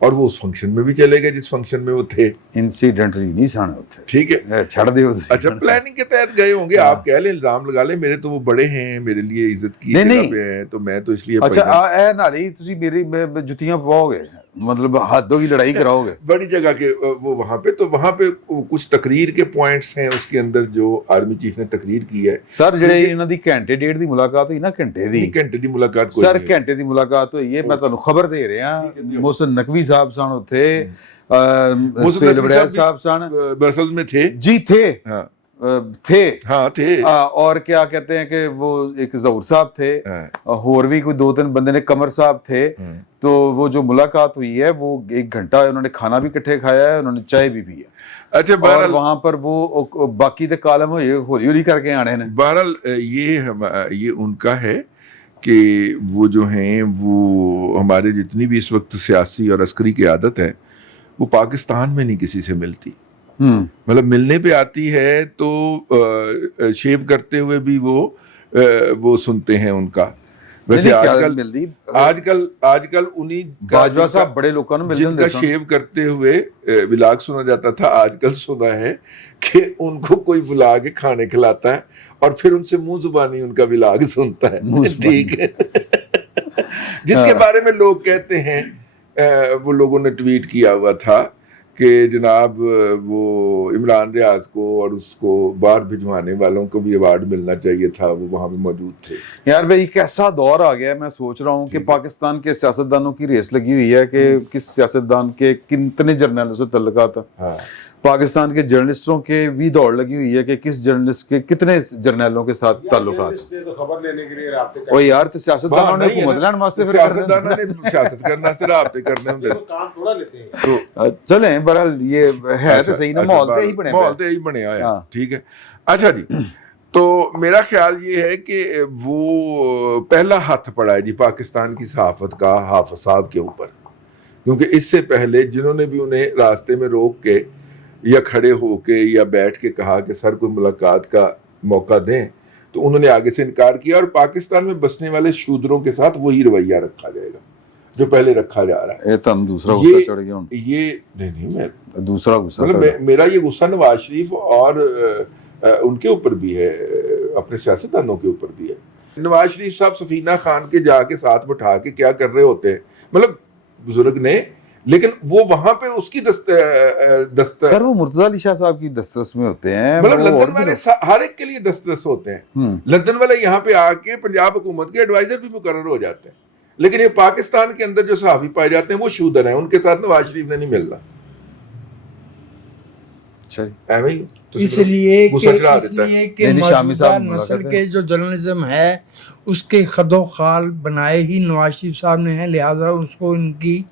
और वो उस फंक्शन में भी चले गए जिस फंक्शन में वो थे। इंसिडेंटली नहीं साने होते, ठीक है, छड़ दियो। अच्छा, प्लानिंग के तहत गए होंगे। आप कह ले, इल्जाम लगा ले, मेरे तो वो बड़े हैं, मेरे लिए इज्जत की जगह पे हैं, तो मैं तो इसलिए। अच्छा, ए नाली तुसी मेरी जुतियां पवाओगे, मतलब हाथों की लड़ाई कराओगे बड़ी जगह के वो वहां पे। तो वहां पे कुछ तकरीर के पॉइंट्स हैं उसके अंदर जो आर्मी चीफ ने तकरीर की है। सर ਜਿਹੜੇ ਇਹਨਾਂ ਦੀ ਘੰਟੇ ਡੇਢ ਦੀ ਮੁਲਾਕਾਤ ਹੋਈ ਨਾ, ਘੰਟੇ ਦੀ ਮੁਲਾਕਾਤ ਕੋਈ ਸਰ ਘੰਟੇ ਦੀ ਮੁਲਾਕਾਤ ਹੋਈ ਹੈ। ਮੈਂ ਤੁਹਾਨੂੰ ਖਬਰ ਦੇ ਰਿਹਾ, मोहसिन नकवी साहब सन उत्थे, सुहेल वड़ैच साहब सन ब्रसल्स में थे जी, थे हाँ थे। और क्या कहते हैं कि वो एक ज़हूर साहब थे, और भी कोई 2-3 बंदे ने, कमर साहब थे। तो वो जो मुलाकात हुई है वो 1 घंटा उन्होंने खाना भी इकट्ठे खाया है, उन्होंने चाय भी पी है। अच्छा, और वहां पर वो बाकी दे कालम हौली हौली करके आने ने। बहरहाल ये उनका है कि वो जो हैं वो हमारे जितनी भी इस वक्त सियासी और अस्करी की आदत है वो पाकिस्तान में नहीं किसी से मिलती। मतलब मिलने पे आती है तो शेव करते हुए भी वो सुनते हैं उनका। वैसे आजकल उन्हीं बाजवा साहब बड़े लोगों ने जिनका शेव करते हुए विलाग सुना जाता था, आजकल सुना है कि उनको कोई बुला के खाने खिलाता है और फिर उनसे मुंह जुबानी उनका विलाग सुनता है। ठीक है। जिसके बारे में लोग कहते हैं, वो लोगों ने ट्वीट किया हुआ था कि जनाब वो इमरान रियाज को और उसको बाहर भिजवाने वालों को भी अवार्ड मिलना चाहिए था, वो वहाँ पे मौजूद थे। यार भाई, एक ऐसा दौर आ गया है, मैं सोच रहा हूँ कि पाकिस्तान के सियासतदानों की रेस लगी हुई है कि किस सियासतदान के कितने जर्नलों से तल्लुकात है। पाकिस्तान के जर्नलिस्टों के भी दौड़ लगी हुई है कि किस जर्नलिस्ट के कितने जर्नलों के साथ ताल्लुकात। तो खबर लेने के लिए राब्ते ओ यार, तो सियासतदानों ने हुकूमत लेने वास्ते फिर सियासतदानों ने सियासत करना से राब्ते करने होंगे, काम थोड़ा लेते हैं। तो चलें, बहरहाल ये है तो सही ना, माहौल तो यही बने आया। ठीक है। अच्छा जी, तो मेरा ख्याल ये है कि वो पहला हाथ पड़ा है जी पाकिस्तान की सहाफत का हाफिज साहब के ऊपर, क्योंकि इससे पहले जिन्होंने भी उन्हें रास्ते में रोक के या खड़े होके या बैठ के कहा कि सर कोई मुलाकात का मौका दें, तो उन्होंने आगे से इनकार किया और पाकिस्तान में बसने वाले शूदरों के साथ वही रवैया रखा जाएगा। جو پہلے رکھا جا رہا ہے. یہ تو ہم دوسرا غصہ چڑھ گیا ہوں. یہ نہیں میں دوسرا غصہ مطلب میرا یہ غصہ نواز شریف اور ان کے اوپر بھی ہے, اپنے سیاستدانوں کے اوپر بھی ہے. نواز شریف صاحب سفینہ خان کے جا کے ساتھ بٹھا کے کیا کر رہے ہوتے ہیں, مطلب بزرگ نے, لیکن وہ وہاں پہ اس کی سر وہ مرتضی علی شاہ صاحب کی دسترس میں ہوتے ہیں, مطلب لندن والے ہر ایک کے لیے دسترس ہوتے ہیں. لندن والے یہاں پہ آ کے پنجاب حکومت کے ایڈوائزر بھی مقرر ہو جاتے ہیں, لیکن یہ پاکستان کے اندر جو صحافی پائے جاتے ہیں وہ شودر ہیں, ان کے ساتھ نواز شریف نے نہیں ملنا. اس لیے کہ موجودہ نسل کے جو جرنلزم ہے اس کے خد و خال بنائے ہی نواز شریف صاحب نے ہیں, لہٰذا اس کو ان کی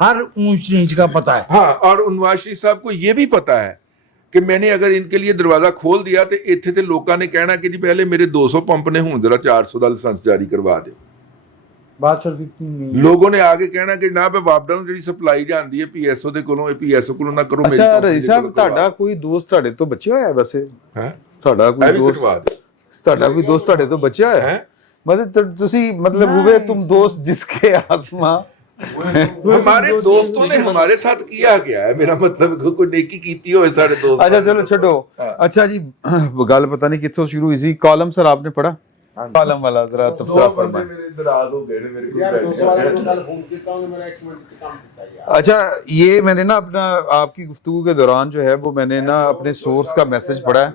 ہر اونچ نیچ کا پتہ ہے. ہاں, اور نواز شریف صاحب کو یہ بھی پتہ ہے کہ میں نے اگر ان کے لیے دروازہ کھول دیا تو اتنے تے لوگوں نے کہنا کہ جی پہلے میرے 200 پمپ نے ہوں ذرا 400 کا لائسنس جاری کروا دے. بات صرف اتنی نہیں, لوگوں نے آگے کہنا کہ نہ واپڈا نوں جڑی سپلائی جاندی ہے پی ایس او دے کولوں, پی ایس او کولوں نہ کرو. اچھا رئیس صاحب ਤੁਹਾਡਾ ਕੋਈ ਦੋਸਤ ਤੁਹਾਡੇ ਤੋਂ ਬਚਿਆ ਹੋਇਆ ਵੈਸੇ? ਹੈ ਤੁਹਾਡਾ ਕੋਈ ਦੋਸਤ ਤੁਹਾਡੇ ਤੋਂ ਬਚਿਆ ਹੋਇਆ ਹੈ? ਮਤਲਬ ਤੁਸੀਂ مطلب ہوئے تم دوست جس کے آسماں. ہمارے دوستوں نے ہمارے ساتھ کیا کیا ہے, میرا مطلب کوئی نیکی کیتی ہوئے سارے دوست. اچھا چلو چھڈو. اچھا جی گل پتہ نہیں کتوں شروع ہوئی سی. کالم سر آپ نے پڑھا؟ کالم والا ذرا تبصرہ فرمائیں. اچھا یہ میں نے نا اپنا آپ کی گفتگو کے دوران جو ہے وہ میں نے نا اپنے سورس کا میسج پڑھا ہے.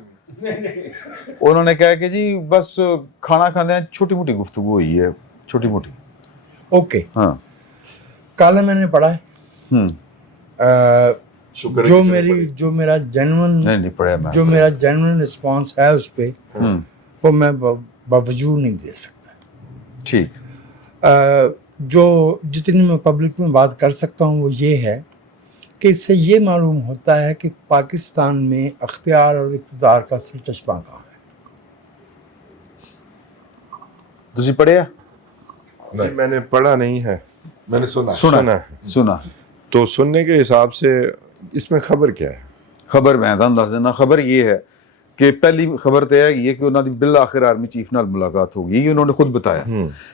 انہوں نے کہا کہ جی بس کھانا کھانے ہیں, چھوٹی موٹی گفتگو ہوئی ہے, چھوٹی موٹی. اوکے ہاں کالم میں نے پڑھا ہے, جو میرا جینوئن رسپانس ہے اس پہ وہ میں باوجود نہیں دے سکتا. ٹھیک. جو جتنی میں پبلک میں بات کر سکتا ہوں وہ یہ ہے کہ اس سے یہ معلوم ہوتا ہے کہ پاکستان میں اختیار اور اقتدار کا سرچشمہ کہاں ہے. تسی پڑھیا؟ میں نے پڑھا نہیں ہے, میں نے سنا. تو سننے کے حساب سے اس میں خبر کیا ہے؟ خبر میں دس دینا. خبر یہ ہے کہ پہلی خبر تو ہے یہ کہ انہوں نے بالآخر آرمی چیف نال ملاقات ہوگی, یہ انہوں نے خود بتایا.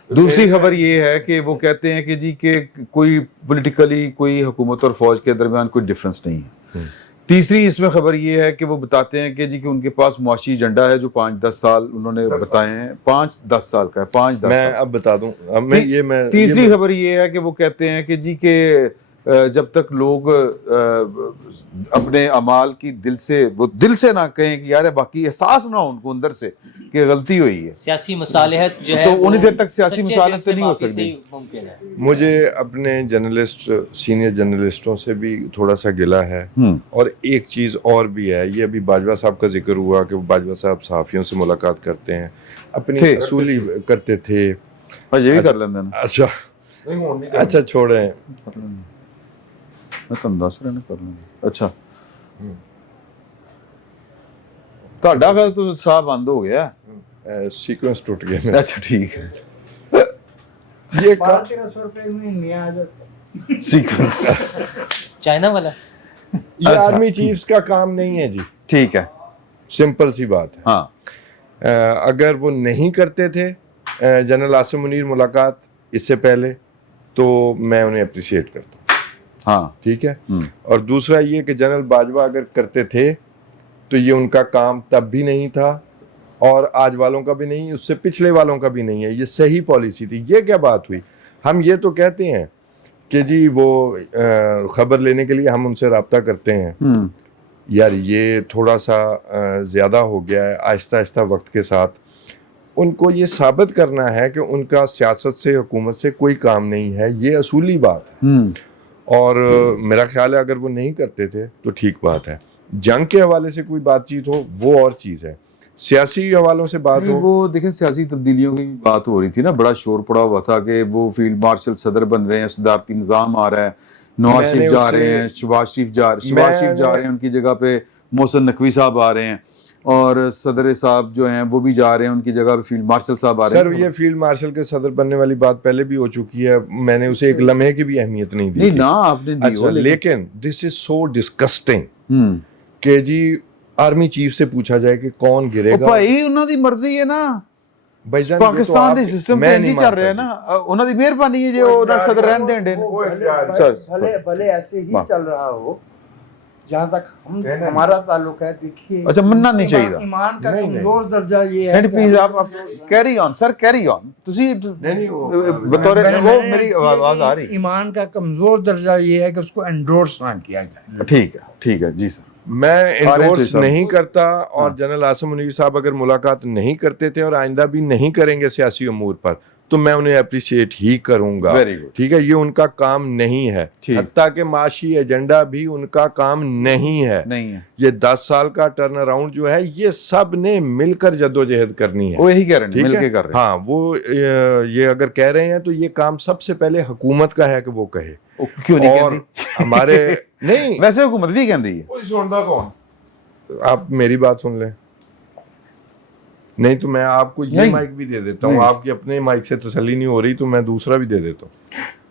دوسری خبر یہ ہے کہ وہ کہتے ہیں کہ جی کہ کوئی پولیٹیکلی کوئی حکومت اور فوج کے درمیان کوئی ڈفرنس نہیں ہے. تیسری اس میں خبر یہ ہے کہ وہ بتاتے ہیں کہ جی کہ ان کے پاس معاشی ایجنڈا ہے جو 5-10 سال انہوں نے بتائے ہیں. 5-10 سال کا ہے, 5-10 میں اب بتا دوں. تیسری خبر یہ ہے کہ وہ کہتے ہیں کہ جی کہ جب تک لوگ اپنے اعمال کی دل سے نہ کہیں کہ یار باقی احساس نہ ہو ان کو اندر سے کہ غلطی ہوئی ہے, سیاسی مصالحت جو ہے تو انہی دیر تک سیاسی مصالحت سے نہیں ہو سکتی. مجھے اپنے جرنلسٹ سینئر جرنلسٹوں سے بھی تھوڑا سا گلہ ہے, اور ایک چیز اور بھی ہے. یہ ابھی باجوہ صاحب کا ذکر ہوا کہ باجوہ صاحب صحافیوں سے ملاقات کرتے ہیں, اپنی اصولی کرتے تھے. یہ بھی کر لیندے. اچھا چھوڑیں, میں تم دس رہے کر لیں. اچھا تہاڈا گل تو صاح بند ہو گیا, سیکوینس ٹوٹ گیا میرا. اچھا ٹھیک ہے. یہ 1300 روپے میں نہیں آ جاتا سیکوینس چائنا والا. یہ آرمی چیفز کا کام نہیں ہے جی. ٹھیک ہے, سمپل سی بات ہے. ہاں اگر وہ نہیں کرتے تھے جنرل عاصم منیر ملاقات اس سے پہلے تو میں انہیں اپریشیٹ کرتا ہوں. ہاں ٹھیک ہے. اور دوسرا یہ کہ جنرل باجوہ اگر کرتے تھے تو یہ ان کا کام تب بھی نہیں تھا, اور آج والوں کا بھی نہیں, اس سے پچھلے والوں کا بھی نہیں ہے. یہ صحیح پالیسی تھی. یہ کیا بات ہوئی؟ ہم یہ تو کہتے ہیں کہ جی وہ خبر لینے کے لیے ہم ان سے رابطہ کرتے ہیں. یار یہ تھوڑا سا زیادہ ہو گیا ہے. آہستہ آہستہ وقت کے ساتھ ان کو یہ ثابت کرنا ہے کہ ان کا سیاست سے, حکومت سے کوئی کام نہیں ہے. یہ اصولی بات ہے. اور میرا خیال ہے اگر وہ نہیں کرتے تھے تو ٹھیک بات ہے. جنگ کے حوالے سے کوئی بات چیت ہو وہ اور چیز ہے, سیاسی حوالوں سے بات ہو. وہ دیکھیں سیاسی تبدیلیوں کی بات ہو رہی تھی نا, بڑا شور پڑا ہوا تھا کہ وہ فیلڈ مارشل صدر بن رہے ہیں, صدارتی نظام آ رہا ہے, نواز شریف جا رہے ہیں, شہباز شریف جا رہے ہیں, ان کی جگہ پہ محسن نقوی صاحب آ رہے ہیں, اور صدر صاحب جو ہیں وہ بھی جا رہے ہیں, ان کی جگہ پہ فیلڈ مارشل صاحب آ رہے ہیں. سر یہ فیلڈ مارشل کے صدر بننے والی بات پہلے بھی ہو چکی ہے, میں نے اسے ایک لمحے کی بھی اہمیت نہیں دی. نہیں نا آپ نے دی. لیکن دس از سو ڈسکسٹنگ کہ جی آرمی چیف سے پوچھا جائے کہ کون گرے گا. بھائی انہوں دی مرضی ہے نا, भाईजान, ये तो ਪਾਕਿਸਤਾਨ आप- ਦੇ ਸਿਸਟਮ मैं ਤੇ ਇੰਜ नहीं ਹੀ ਚੱਲ ਰਿਹਾ ਹੈ मानता ਨਾ, ਉਹਨਾਂ ਦੀ ਮਿਹਰਬਾਨੀ ਹੈ ਜੇ ਉਹਨਾਂ ਸਦਰ ਰਹਿਣ ਦੇਣ ਦੇ भले भले ऐसे ही वाह। चल रहा हो, जहाँ तक हमारा ताल्लुक है, देखिए अच्छा, मन्ना नहीं चाहिए। ईमान का कमजोर दर्जा ये है नहीं कि प्लीज हम- आप carry on sir, carry on ਤੁਸੀਂ नहीं, बतौर मैंने- वो मैंने मेरी इसलिए आवाज आ कि रही ईमान का कमजोर दर्जा ये है कि उसको एंडोर्स ना किया जाए। ठीक है जी सर। मैं आ रहे थे इंडोर्स सब। नहीं करता, और जनरल आसिम मुनीर साहब अगर मुलाकात नहीं करते थे और आइंदा भी नहीं करेंगे सियासी उमूर पर, तो मैं उन्हें अप्रिशिएट ही करूंगा। Very good. ठीक है, ये उनका काम नहीं है, ठीक। हत्ता कि माशी एजेंडा भी उनका काम नहीं है। नहीं है, ये 10 साल का टर्न अराउंड जो है, ये सब ने मिलकर जद्दोजहद करनी है। वो यही कह रहे हैं, ठीक मिलके है? कर रहे हैं। हाँ, वो ये अगर कह रहे हैं तो ये काम सबसे पहले हुकूमत का है कि वो कहे। वो क्यों नहीं और कहती? हमारे नहीं, वैसे हुकूमत भी कहती है। कोई सुनता कौन? आप मेरी बात सुन लें, नहीं तो मैं आपको ये नहीं। माइक भी दे देता हूँ, नहीं। आपकी अपने माइक से तसल्ली नहीं हो रही तो मैं दूसरा भी दे देता हूँ।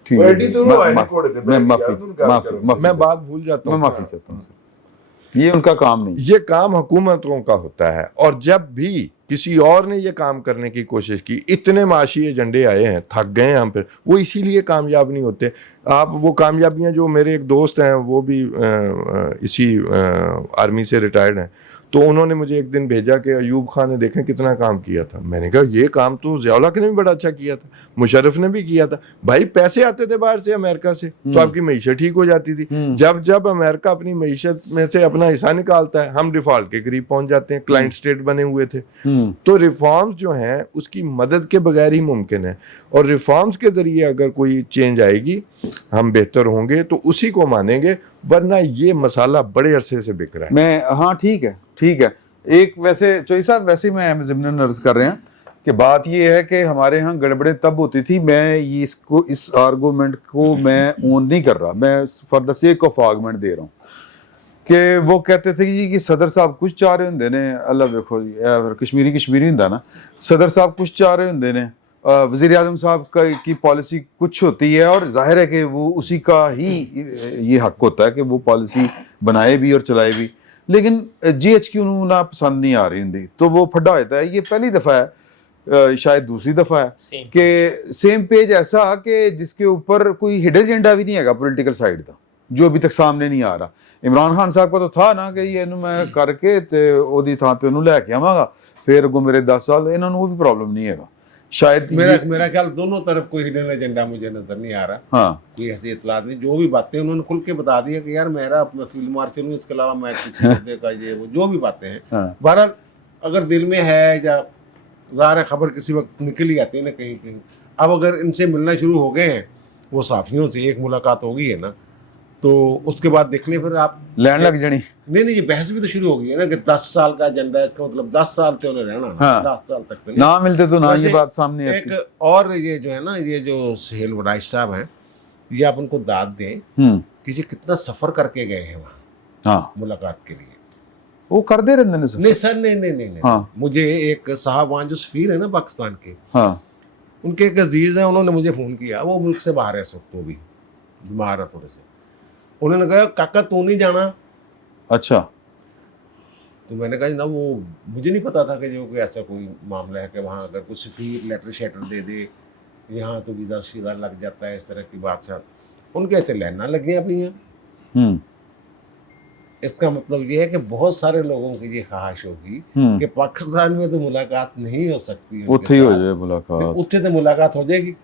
ठीक है बैठी जी। तो मैं- वो है, माफ- कोड़े थे, मैं बैठी माफी यार, तुम क्या माफी करो? माफी मैं बात भूल जाता मैं हूँ। माफी चाहता हूँ सर, ये उनका काम नहीं। ये काम हुकूमतों का होता है, और जब भी किसी और ने ये काम करने की कोशिश की, इतने माशी एजेंडे आए हैं, थक गए हैं हम, फिर वो इसीलिए कामयाब नहीं होते। आप वो कामयाबियां, जो मेरे एक दोस्त हैं वो भी इसी आर्मी से रिटायर्ड हैं, तो उन्होंने मुझे एक दिन भेजा कि अयूब खान ने देखें कितना काम किया था। मैंने कहा ये काम तो ज़िया-उल हक ने भी बड़ा अच्छा किया था, मुशर्रफ ने भी किया था। भाई पैसे आते थे बाहर से, अमेरिका से, तो आपकी मईशत ठीक हो जाती थी। जब जब अमेरिका अपनी मईशत में से अपना हिस्सा निकालता है, हम डिफॉल्ट के करीब पहुंच जाते हैं। क्लाइंट स्टेट बने हुए थे। तो रिफॉर्म्स जो हैं उसकी मदद के बगैर ही मुमकिन है, और रिफॉर्म्स के ज़रिए अगर कोई चेंज आएगी, हम बेहतर होंगे तो उसी को मानेंगे, वरना ये मसाला बड़े अरसे से बिक रहा है। मैं हाँ ठीक है। एक वैसे चोई साहब, वैसे मैं ज़िम्नन अर्ज कर रहे हैं कि बात ये है कि हमारे यहाँ गड़बड़ें तब होती थी। मैं ये इसको, इस आर्गूमेंट को मैं ओन नहीं कर रहा, मैं for the sake of argument दे रहा हूँ कि वो कहते थे जी कि सदर साहब कुछ चाह रहे होंगे ने, अल्लाह देखो जी, कश्मीरी होंगे ना, सदर साहब कुछ चाह रहे होंगे ने, वज़ीर आज़म साहब की पॉलिसी कुछ होती है, और जाहिर है कि वो उसी का ही ये हक होता है कि वो पॉलिसी बनाए भी और चलाए भी। लेकिन GHQ ना पसंद नहीं आ रही होंगी, तो वो फड्डा होता है। ये पहली दफ़ा है, शायद दूसरी दफ़ा है कि सेम पेज ऐसा कि जिसके ऊपर कोई हिडन एजेंडा भी नहीं है पॉलिटिकल साइड का, जो अभी तक सामने नहीं आ रहा। इमरान खान साहब का तो था ना कि ये मैं करके ते ओदी थां ते उन्होंने लैके आवांगा, फिर अगों मेरे 10 साल, इन्होंने वो भी प्रॉब्लम नहीं है शायद। मेरा ख्याल दोनों तरफ कोई हिडन एजेंडा मुझे नजर नहीं आ रहा। हाँ, कोई ऐसी इतलात नहीं, जो भी बातें उन्होंने खुल के बता दिया कि यार मेरा फील्ड मार्शल हूँ, इसके अलावा मैं किसी मुद्दे का ये वो जो भी बातें हैं, हाँ। बहरहाल अगर दिल में है, या ज़ाहिर है खबर किसी वक्त निकल ही आती है ना कहीं कहीं। अब अगर इनसे मिलना शुरू हो गए हैं वो साफियों से, एक मुलाकात हो गई है ना, तो उसके बाद देख लें फिर आप। लैंड लग जनी। नहीं, ये बहस भी तो शुरू हो गई है ना कि 10 साल का एजेंडा है, इसका मतलब 10 साल तो उन्हें रहना, हाँ। 10 साल तक तो नहीं। ना मिलते तो ना वैसे ये बात सामने आती। एक और ये जो है ना, ये जो सुहेल वड़ाइश साहब हैं, ये आप उनको दाद दें कि ये कितना सफर करके गए हैं वहाँ हाँ, मुलाकात के लिए। वो कर दे रहे हैं नहीं सर, नहीं। हाँ। मुझे एक साहब वहाँ जो सफीर है ना पाकिस्तान के, हाँ, उनके एक अजीज हैं, उन्होंने मुझे फ़ोन किया, वो मुल्क से बाहर है इस वक्त, वो भी बीमार है थोड़े से। उन्होंने कहा काका तू नहीं जाना। अच्छा। तो मैंने कहा ना, वो मुझे नहीं पता था कि जो कोई ऐसा कोई मामला है कि वहाँ अगर कोई सफीर लेटर शेटर दे दे, यहाँ तो वीज़ा शीज़ा लग जाता है, इस तरह की बात। उनके ऐसे लाइना लगी अपनी हैं। इसका मतलब ये है कि बहुत सारे लोगों की ये ख्वाहिश होगी कि पाकिस्तान में तो मुलाकात नहीं हो सकती, उत्थे ही हो जाए मुलाकात, उत्थे तो मुलाकात हो जाएगी।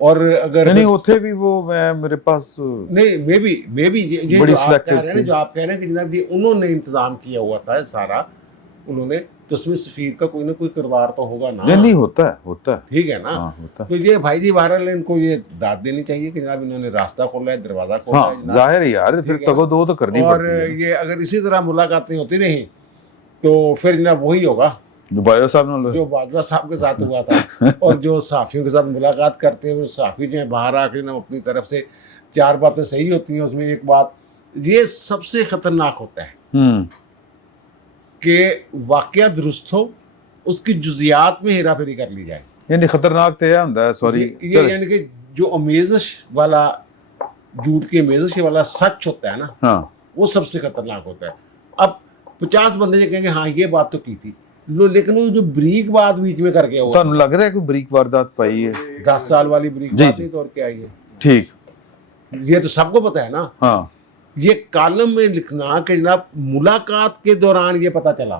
और अगर नहीं उत्थे भी वो मैं मेरे पास नहीं, मे भी ये बड़ी जो आप कह selective रहे हैं, जो आप कह रहे हैं कि जनाब ये उन्होंने इंतजाम किया हुआ था सारा, उन्होंने, तो उसमें सफीर का कोई ना कोई किरदार तो होगा ना। नहीं होता है ठीक है ना। हाँ, होता है। तो ये भाई जी बहरहाल इनको ये दाद देनी चाहिए कि जनाब इन्होंने रास्ता खोला है, दरवाजा खोला हाँ, है जनाब। जाहिर है यार, फिर ठीक है। तगो दो तो करनी और पड़ती है। ये अगर इसी तरह मुलाकात नहीं होती रही तो फिर जनाब वही होगा जो बायो साहब ने जो बाजवा साहब के साथ हुआ था। और जो सहाफ़ियों के साथ मुलाकात करते हैं, वो सहाफ़ी जो है बाहर आके ना अपनी तरफ से 4 बातें सही होती हैं, उसमें एक बात ये सबसे ख़तरनाक होता है कि वाक़या दुरुस्त हो, उसकी जुज़ियात में हेरा फेरी कर ली जाए। यानी खतरनाक तो यह होता है, सॉरी, ये यानी कि जो अमेज़श वाला, झूठ की अमेज़श वाला सच होता है ना, हाँ, वो सबसे खतरनाक होता है। अब 50 बंदे जो कहेंगे हाँ ये बात तो की थी, लेकिन वो जो ब्रीक बात बीच में करके हुआ, ਤੁਹਾਨੂੰ ਲੱਗ ਰਿਹਾ ਹੈ ਕੋਈ ਬਰੀਕ ਵਾਰਦਾਤ ਪਾਈ ਹੈ 10 साल वाली ब्रीक जी, बात जी। ही तो और क्या है ठीक ये तो सबको पता है ना। हाँ ये कॉलम में लिखना कि जनाब मुलाकात के दौरान ये पता चला,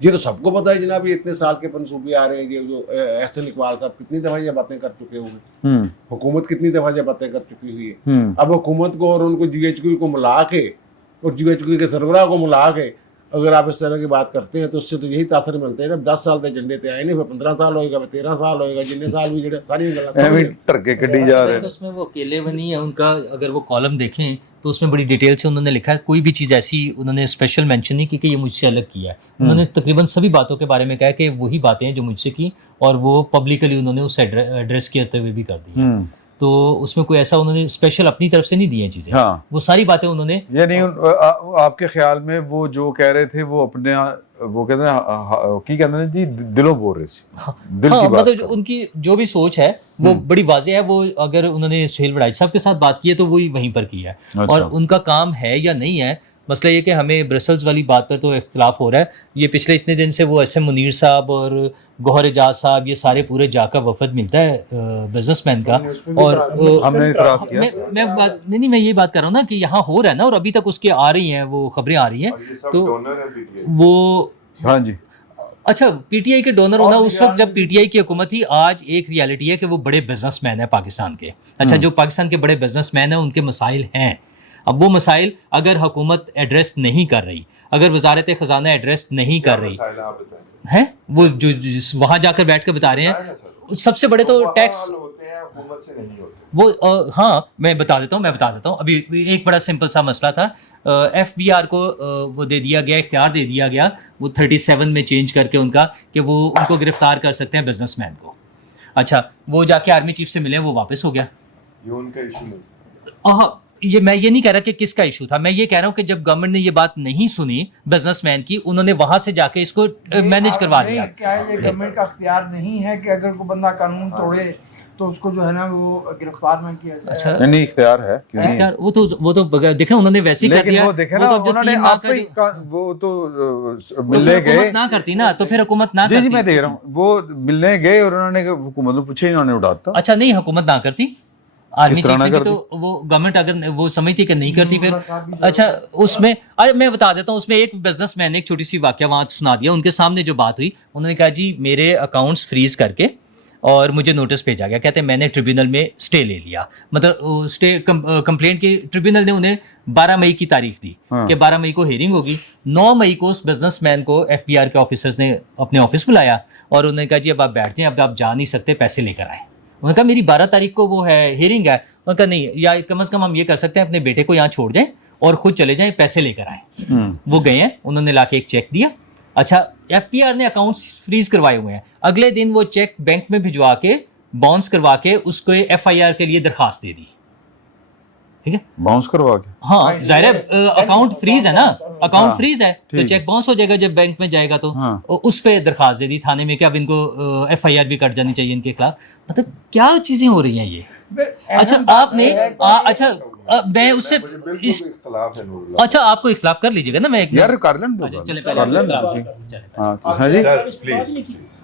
ये तो सबको पता है जनाब। ये इतने साल के मनसूबे आ रहे हैं, ये जो एहसन इकबाल साहब कितनी दफा ये बातें कर चुके हुए, हुकूमत कितनी दफा ये बातें कर चुकी हुई है। अब हुकूमत को और उनको GHQ को मिला के और GHQ के सरबराह को मिला के अगर आप इस तरह की बात करते हैं तो उससे तो यही तासर मिलते हैं ना। 10 साल तक झंडे ते आए नहीं, फिर 15 साल होएगा, फिर 13 साल होएगा, जितने साल भी जड़े सारी ਐਵੇਂ ਢਰਕੇ ਕੱਢੀ ਜਾ ਰਹੇ तो उसमें वो अकेले बनी है उनका, अगर वो कॉलम देखें तो उसमें बड़ी डिटेल से उन्होंने लिखा है, कोई भी चीज़ ऐसी उन्होंने स्पेशल मेंशन नहीं की कि ये मुझसे अलग किया है। उन्होंने तकरीबन सभी बातों के बारे में कहा कि वही बातें हैं जो मुझसे की, और वो पब्लिकली उन्होंने उस एड्रेस करते हुए भी कर दी। तो उसमें कोई ऐसा उन्होंने स्पेशल अपनी तरफ से नहीं दी हैं चीज़ें। हाँ। वो सारी बातें उन्होंने, यानी आपके ख्याल में वो जो कह रहे थे वो अपने वो कहते हैं की कहते हैं जी दिलों बोल रहे थे, दिल की बात मतलब उनकी जो भी सोच है वो बड़ी वाज़ेह है। वो अगर उन्होंने सुहेल वड़ाइच साहब के साथ बात की है तो वही वहीं पर की है। और उनका काम है या नहीं है, मसला ये कि हमें ब्रसल्स वाली बात पर तो इख्तलाफ हो रहा है। ये पिछले इतने दिन से वो SM मुनीर साहब और गौहर एजाज साहब ये सारे पूरे जाकर वफद मिलता है बिजनेसमैन का, और हमने इतराज़ किया। मैं ये बात कर रहा हूँ ना कि यहाँ हो रहा है ना, और अभी तक उसके आ रही हैं वो खबरें आ रही हैं, तो वो हाँ जी अच्छा PTI के डोनर होना उस वक्त जब PTI की हुकूमत थी। आज एक रियलिटी है कि वो बड़े बिजनेसमैन है पाकिस्तान के। अच्छा, जो पाकिस्तान के बड़े बिजनेसमैन हैं उनके मसाइल हैं। अब वो मसाइल अगर हुकूमत एड्रेस नहीं कर रही, अगर वजारत ख़जाना एड्रेस नहीं कर रही है, वो जो वहाँ जाकर बैठ कर बता रहे हैं, सबसे बड़े तो टैक्स वो हाँ मैं बता देता हूँ। अभी एक बड़ा सिंपल सा मसला था, FBR को वो दे दिया गया, इख्तियार दे दिया गया वो 37 में चेंज करके उनका, कि वो उनको गिरफ्तार कर सकते हैं बिजनेसमैन को। अच्छा, वो जाके आर्मी चीफ से मिले, वो वापस हो गया। ये उनका इशू नहीं। ये मैं ये नहीं कह रहा कि किसका इशू था, मैं ये कह रहा हूँ कि जब गवर्नमेंट ने ये बात नहीं सुनी बिजनेसमैन की, उन्होंने वहां से जाके इसको मैनेज करवा लिया। क्या है, ये गवर्नमेंट का इख्तियार नहीं है कि अगर कोई बंदा कानून तोड़े तो उसको जो है ना वो गिरफ्तार न किया जाए। अच्छा, नहीं इख्तियार है, क्यों नहीं है? इख्तियार वो तो देखें उन्होंने वैसे ही कर लेकिन दिया। वो देखे ना तो जब उन्होंने 3 माह आप का ही वो तो तो मिलने फिर गए हुकूमत ना करती ना, तो फिर हुकूमत ना जी करती। जी मैं देख रहा हूँ, वो मिलने गए और उन्होंने हुकूमत को पूछे, इन्होंने उड़ाता। अच्छा, नहीं हुकूमत ना करती, आर्मी किस तरह चीफ ना ने भी तो वो गवर्नमेंट अगर वो समझती कि नहीं करती फिर। अच्छा, उसमें मैं बता देता हूँ, उसमें एक बिजनेसमैन ने एक छोटी सी वाकया वहाँ सुना दिया। उनके सामने जो बात हुई, उन्होंने कहा जी मेरे अकाउंट्स फ्रीज करके और मुझे नोटिस भेजा गया, कहते हैं मैंने ट्रिब्यूनल में स्टे ले लिया। मतलब स्टे कंप्लेंट की ट्रिब्यूनल ने उन्हें 12 मई की तारीख दी कि 12 मई को हेयरिंग होगी। 9 मई को उस बिजनेसमैन को FBR के ऑफिसर्स ने अपने ऑफिस बुलाया और उन्होंने कहा जी अब आप बैठ जाएं, अब आप जा नहीं सकते, पैसे लेकर आए। उन्होंने कहा मेरी 12 तारीख को वो है हेयरिंग है। उन्होंने कहा नहीं, या कम से कम हम ये कर सकते हैं अपने बेटे को यहाँ छोड़ जाएं और खुद चले जाएं, पैसे लेकर आए। वो गए हैं, उन्होंने लाके एक चेक दिया। अच्छा, FBR ने अकाउंट्स फ्रीज करवाए हुए हैं। अगले दिन वो चेक बैंक में भिजवा के बाउंस करवा के उसको FIR के लिए दरखास्त दे दी। ठीक है, बाउंस करवा के। हाँ जाहिर है अकाउंट फ्रीज है ना, अकाउंट हाँ, फ्रीज है तो ठीक। चेक बाउंस हो जाएगा जब बैंक में जाएगा तो। हाँ। उस पे दरखास्त दे दी थाने में कि अब इनको FIR भी कट जानी चाहिए इनके खिलाफ। मतलब क्या चीजें हो रही हैं ये। अच्छा आपने अच्छा मैं उससे इस इख्तलाफ है नूरुल्लाह। अच्छा आपको इख्तलाफ कर लीजिएगा ना, मैं यार कर लें दो, चले कर लें तुसी। चले। हाँ हाँ जी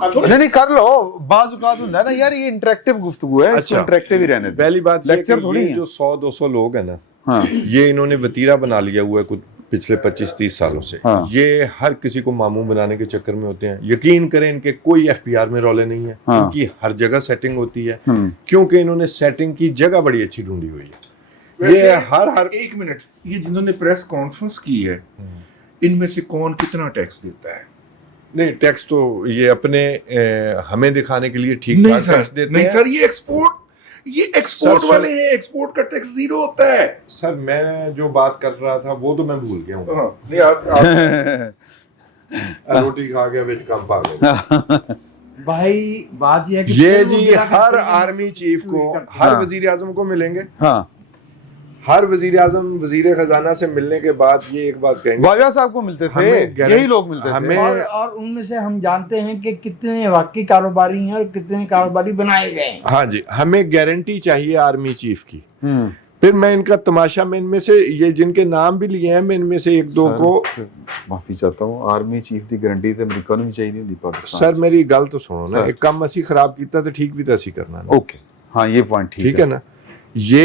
नहीं नहीं कर लो, बाज़ औक़ात होता है ना यार, ये इंटरेक्टिव गुफ्तगू है, इसको अच्छा। इंटरेक्टिव ही रहने दो। पहली बात लेक्चर थोड़ी ये है। जो 100-200 लोग हैं ना, हाँ ये इन्होंने वतीरा बना लिया हुआ है कुछ पिछले 25-30 सालों से। हाँ। ये हर किसी को मामूम बनाने के चक्कर में होते हैं। यकीन करें इनके कोई FBR में रौले नहीं है। हाँ। इनकी हर जगह सेटिंग होती है, क्योंकि इन्होंने सेटिंग की जगह बड़ी अच्छी ढूंढी हुई है। ये हर एक मिनट, ये जिन्होंने प्रेस कॉन्फ्रेंस की है इनमें से कौन कितना टैक्स देता है? नहीं, टैक्स तो ये अपने हमें दिखाने के लिए ठीक नहीं ठाक सर, टैक्स देते नहीं हैं। सर, ये एक्सपोर्ट सर, वाले हैं, एक्सपोर्ट का टैक्स 0 होता है। सर मैं जो बात कर रहा था वो तो मैं भूल गया हूँ। हाँ, नहीं आप रोटी खा गया विच कम पा गया। भाई बात ये है कि ये फिर वो जी गिरा हर करते हैं। आर्मी चीफ को, करते हर हाँ। वजीर आजम को मिलेंगे। हाँ हर वजीर आजम वजीर खजाना से मिलने के बाद ये एक बात कहेंगे, बाजवा साहब को मिलते थे, हमें गारंटी- यही लोग मिलते थे। हमें- और उनमें से हम जानते हैं कि कितने वाकई कारोबारी हैं और कितने कारोबारी बनाए गए हैं। हाँ जी, हमें गारंटी चाहिए आर्मी चीफ की फिर मैं इनका तमाशा, मैं इनमें से ये जिनके नाम भी लिए हैं, मैं इनमें से एक दो को, माफी चाहता हूँ, आर्मी चीफ ਦੀ ਗਰੰਟੀ ਤੇ ਅਮਰੀਕਾ ਨੂੰ ਵੀ ਚਾਹੀਦੀ ਹੁੰਦੀ ਪਾਕਿस्तान। सर मेरी गल तो सुनो ना, एक काम ਅਸੀਂ खराब ਕੀਤਾ तो ठीक भी तो ਅਸੀਂ करना ना। ओके, हाँ ये पॉइंट ठीक है ना। ये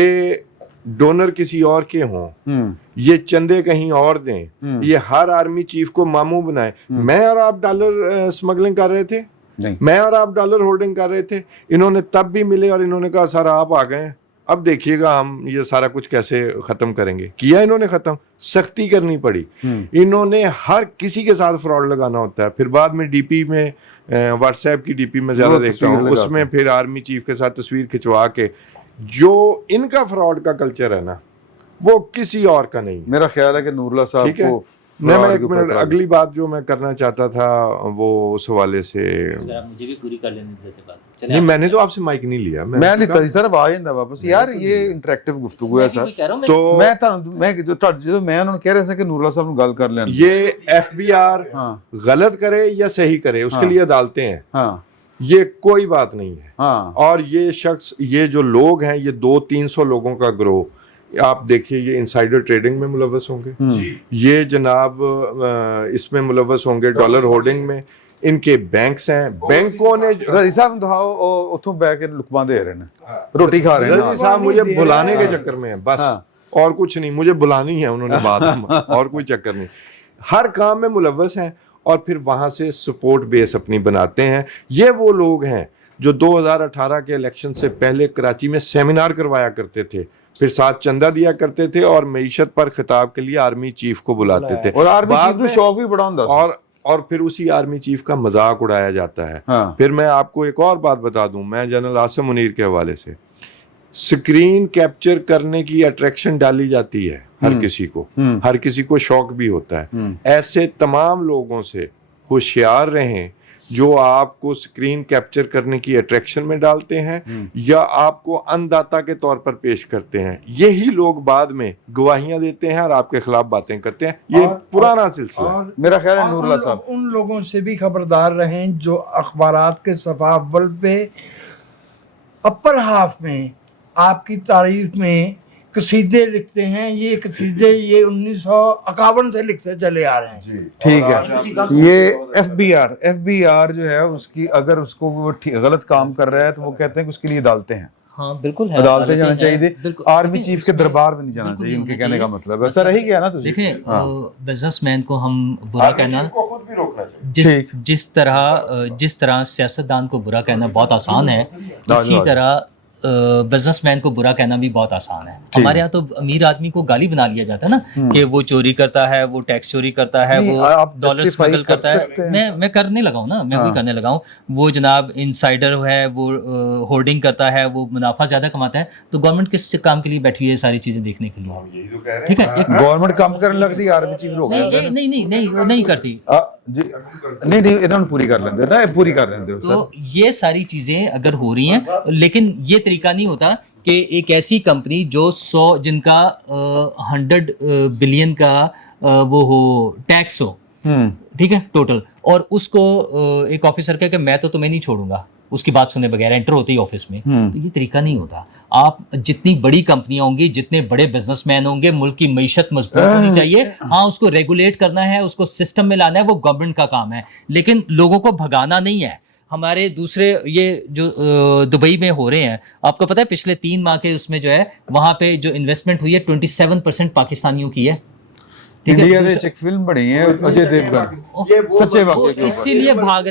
डोनर किसी और के हों, ये चंदे कहीं और दें, ये हर आर्मी चीफ को मामू बनाए। मैं और आप डॉलर स्मगलिंग कर रहे थे, नहीं, मैं और आप डॉलर होल्डिंग कर रहे थे, इन्होंने तब भी मिले और इन्होंने कहा सर आप आ गए, अब देखिएगा हम ये सारा कुछ कैसे खत्म करेंगे। किया इन्होंने खत्म, सख्ती करनी पड़ी। इन्होंने हर किसी के साथ फ्रॉड लगाना होता है। फिर बाद में डीपी में, व्हाट्सएप की डीपी में ज्यादा देखता हूँ, उसमें फिर आर्मी चीफ के साथ तस्वीर खिंचवा के, जो इनका फ्रॉड का कल्चर है ना, वो किसी और का नहीं। मेरा ख्याल है कि नूरुल्लाह साहब ठीक है। को मैं fraud एक के ऊपर मिनट, इतराज़ अगली बात जो मैं करना चाहता था वो उस हवाले से, अगर आप मुझे भी पूरी कर लेने देते बात। चलिए, नहीं मैंने तो आपसे माइक नहीं लिया, मैं लिखता ਸੀ ਸਰ, ਆ ਜਾਂਦਾ ਵਾਪਸ ਯਾਰ, ਇਹ ਇੰਟਰੈਕਟਿਵ ਗੁਫ਼ਤਗੂ ਹੈ मैं ਸਰ। भी कह रहा हूं, तो ਮੈਂ ਤੁਹਾਨੂੰ ਮੈਂ ਜਦੋਂ ਮੈਂ ਉਹਨਾਂ ਨੂੰ ਕਹਿ ਰਿਹਾ ਸੀ ਕਿ ਨੂਰੁल्लाह ਸਾਹਿਬ ਨੂੰ ਗੱਲ ਕਰ ਲੈਣ, ये FBR हाँ गलत करे या सही करे उसके लिए अदालतें हैं, हाँ ये कोई बात नहीं है। हाँ और ये शख्स, ये जो लोग हैं, ये 200-300 लोगों का ग्रोह, आप देखिए ये इनसाइडर ट्रेडिंग में मुलव्वस होंगे, ये जनाब इसमें मुलव्वस होंगे, डॉलर होल्डिंग में, इनके बैंक्स हैं, बैंकों ने रजी साहब ਦਿਖਾਓ, ਉਹ ਉੱਥੋਂ ਬੈ ਕੇ ਲੁਕਮਾ ਦੇ ਰਹੇ ਨੇ, ਰੋਟੀ खा रहे हैं रजी साहब मुझे बुलाने के चक्कर में है बस, और कुछ नहीं, मुझे बुलानी है उन्होंने बात में, और कोई चक्कर नहीं। हर काम में मुलव्वस हैं और फिर वहां से सपोर्ट बेस अपनी बनाते हैं। ये वो लोग हैं जो 2018 के इलेक्शन से पहले कराची में सेमिनार करवाया करते थे, फिर साथ चंदा दिया करते थे और मईशत पर खिताब के लिए आर्मी चीफ को बुलाते थे, और आर्मी बाद चीफ को में- शौक भी बड़ा ਹੁੰਦਾ ਸੀ। और फिर उसी आर्मी चीफ का मजाक उड़ाया जाता है। हाँ। फिर मैं आपको एक और बात बता दूं, मैं जनरल आसिम मुनीर के हवाले से, स्क्रीन कैप्चर करने की अट्रैक्शन डाली जाती है हर किसी को, हर किसी को शौक भी होता है। ऐसे तमाम लोगों से होशियार रहें जो आपको स्क्रीन कैप्चर करने की अट्रैक्शन में डालते हैं या आपको अन्नदाता के तौर पर पेश करते हैं। यही लोग बाद में गवाहियां देते हैं और आपके खिलाफ बातें करते हैं। ये पुराना सिलसिला है। और मेरा ख्याल है और नूरुल्लाह साहब, उन लोगों से भी खबरदार रहें जो अखबारात के सफ़ा अव्वल पे अपर हाफ में आपकी तारीफ में कसीदे लिखते हैं। ये कसीदे ये 1951 से लिखते चले आ रहे हैं। ठीक है। ये एफबीआर जो है उसकी, अगर उसको वो गलत काम कर रहा है तो वो कहते हैं कि उसके लिए अदालतें हैं, हाँ बिल्कुल है, अदालतें जाना हैं, चाहिए, बिल्कुल। आर्मी लेकिन चीफ के उसमें दरबार में नहीं जाना बिल्कुल चाहिए, नहीं उनके होना कहने का चाहिए। मतलब ऐसा रही गया ना तुझे। देखें, हाँ। बिजनेसमैन को हम बुरा कहना, को खुद भी रोकना चाहिए। जिस तरह सियासतदान को बुरा कहना बहुत आसान है, इसी तरह बिजनेसमैन को बुरा कहना भी बहुत आसान है। हमारे यहाँ तो अमीर आदमी को गाली बना लिया जाता है ना कि वो चोरी करता है, वो टैक्स चोरी करता है, नहीं, वो आप डॉलर justify स्मगल कर करता सकते है। हैं। मैं करने लगा हूँ ना, मैं भी करने लगा हूँ। वो जनाब इनसाइडर है, वो होर्डिंग करता है, वो मुनाफा ज्यादा कमाता है, तो गवर्नमेंट किस काम के लिए बैठी है सारी चीजें देखने के लिए? यही तो कह रहे हैं। ठीक है, गवर्नमेंट काम करने लगती, आर्मी चीफ रोक नहीं देते हैं। नहीं वो नहीं करती। जी नहीं इन्होंने पूरी कर लेते ना, पूरी कर लेते हो सर। तो ये सारी चीजें अगर हो रही हैं, लेकिन ये तरीका नहीं होता कि एक ऐसी कंपनी जो 100 जिनका 100 बिलियन का वो हो टैक्स हो, ठीक है टोटल, और उसको एक ऑफिसर कहे कि मैं तो तुम्हें नहीं छोड़ूंगा उसकी बात सुने बगैर एंटर होते ही ऑफिस में, तो ये तरीका नहीं होता। आप जितनी बड़ी कंपनियां होंगी, जितने बड़े बिजनेसमैन होंगे, मुल्क की मईशत मजबूत होनी चाहिए। हाँ, उसको रेगुलेट करना है, उसको सिस्टम में लाना है, वो गवर्नमेंट का काम है, लेकिन लोगों को भगाना नहीं है। हमारे दूसरे ये जो दुबई में हो रहे हैं, आपको पता है पिछले 3 माह के उसमें जो है वहाँ पे जो इन्वेस्टमेंट हुई है 27% पाकिस्तानियों की है। ठीक है, इंडिया में एक फिल्म बनी है अजय देवगन, सच्चे वाक़े के ऊपर। इसीलिए भाग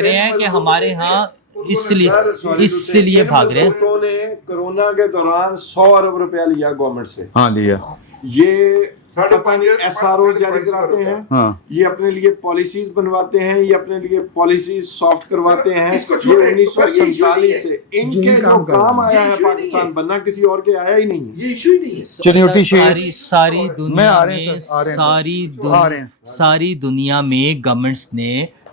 रहे हैं कि हमारे यहाँ इसलिए भाग रहे हैं। लोगों ने कोरोना के दौरान 100 अरब रुपया लिया गवर्नमेंट से। हाँ लिया। ये SRO जारी कराते हैं, हाँ। ये अपने लिए पॉलिसीज बनवाते हैं, ये अपने लिए पॉलिसीज सॉफ्ट करवाते हैं। ये 1947 से इनके जो काम आया है पाकिस्तान बनना, किसी और के आया ही नहीं है। चनियोटी सारी दुनिया आ रहे हैं में, सर, आ रहे हैं। सारी दुनिया में गवर्नमेंट्स ने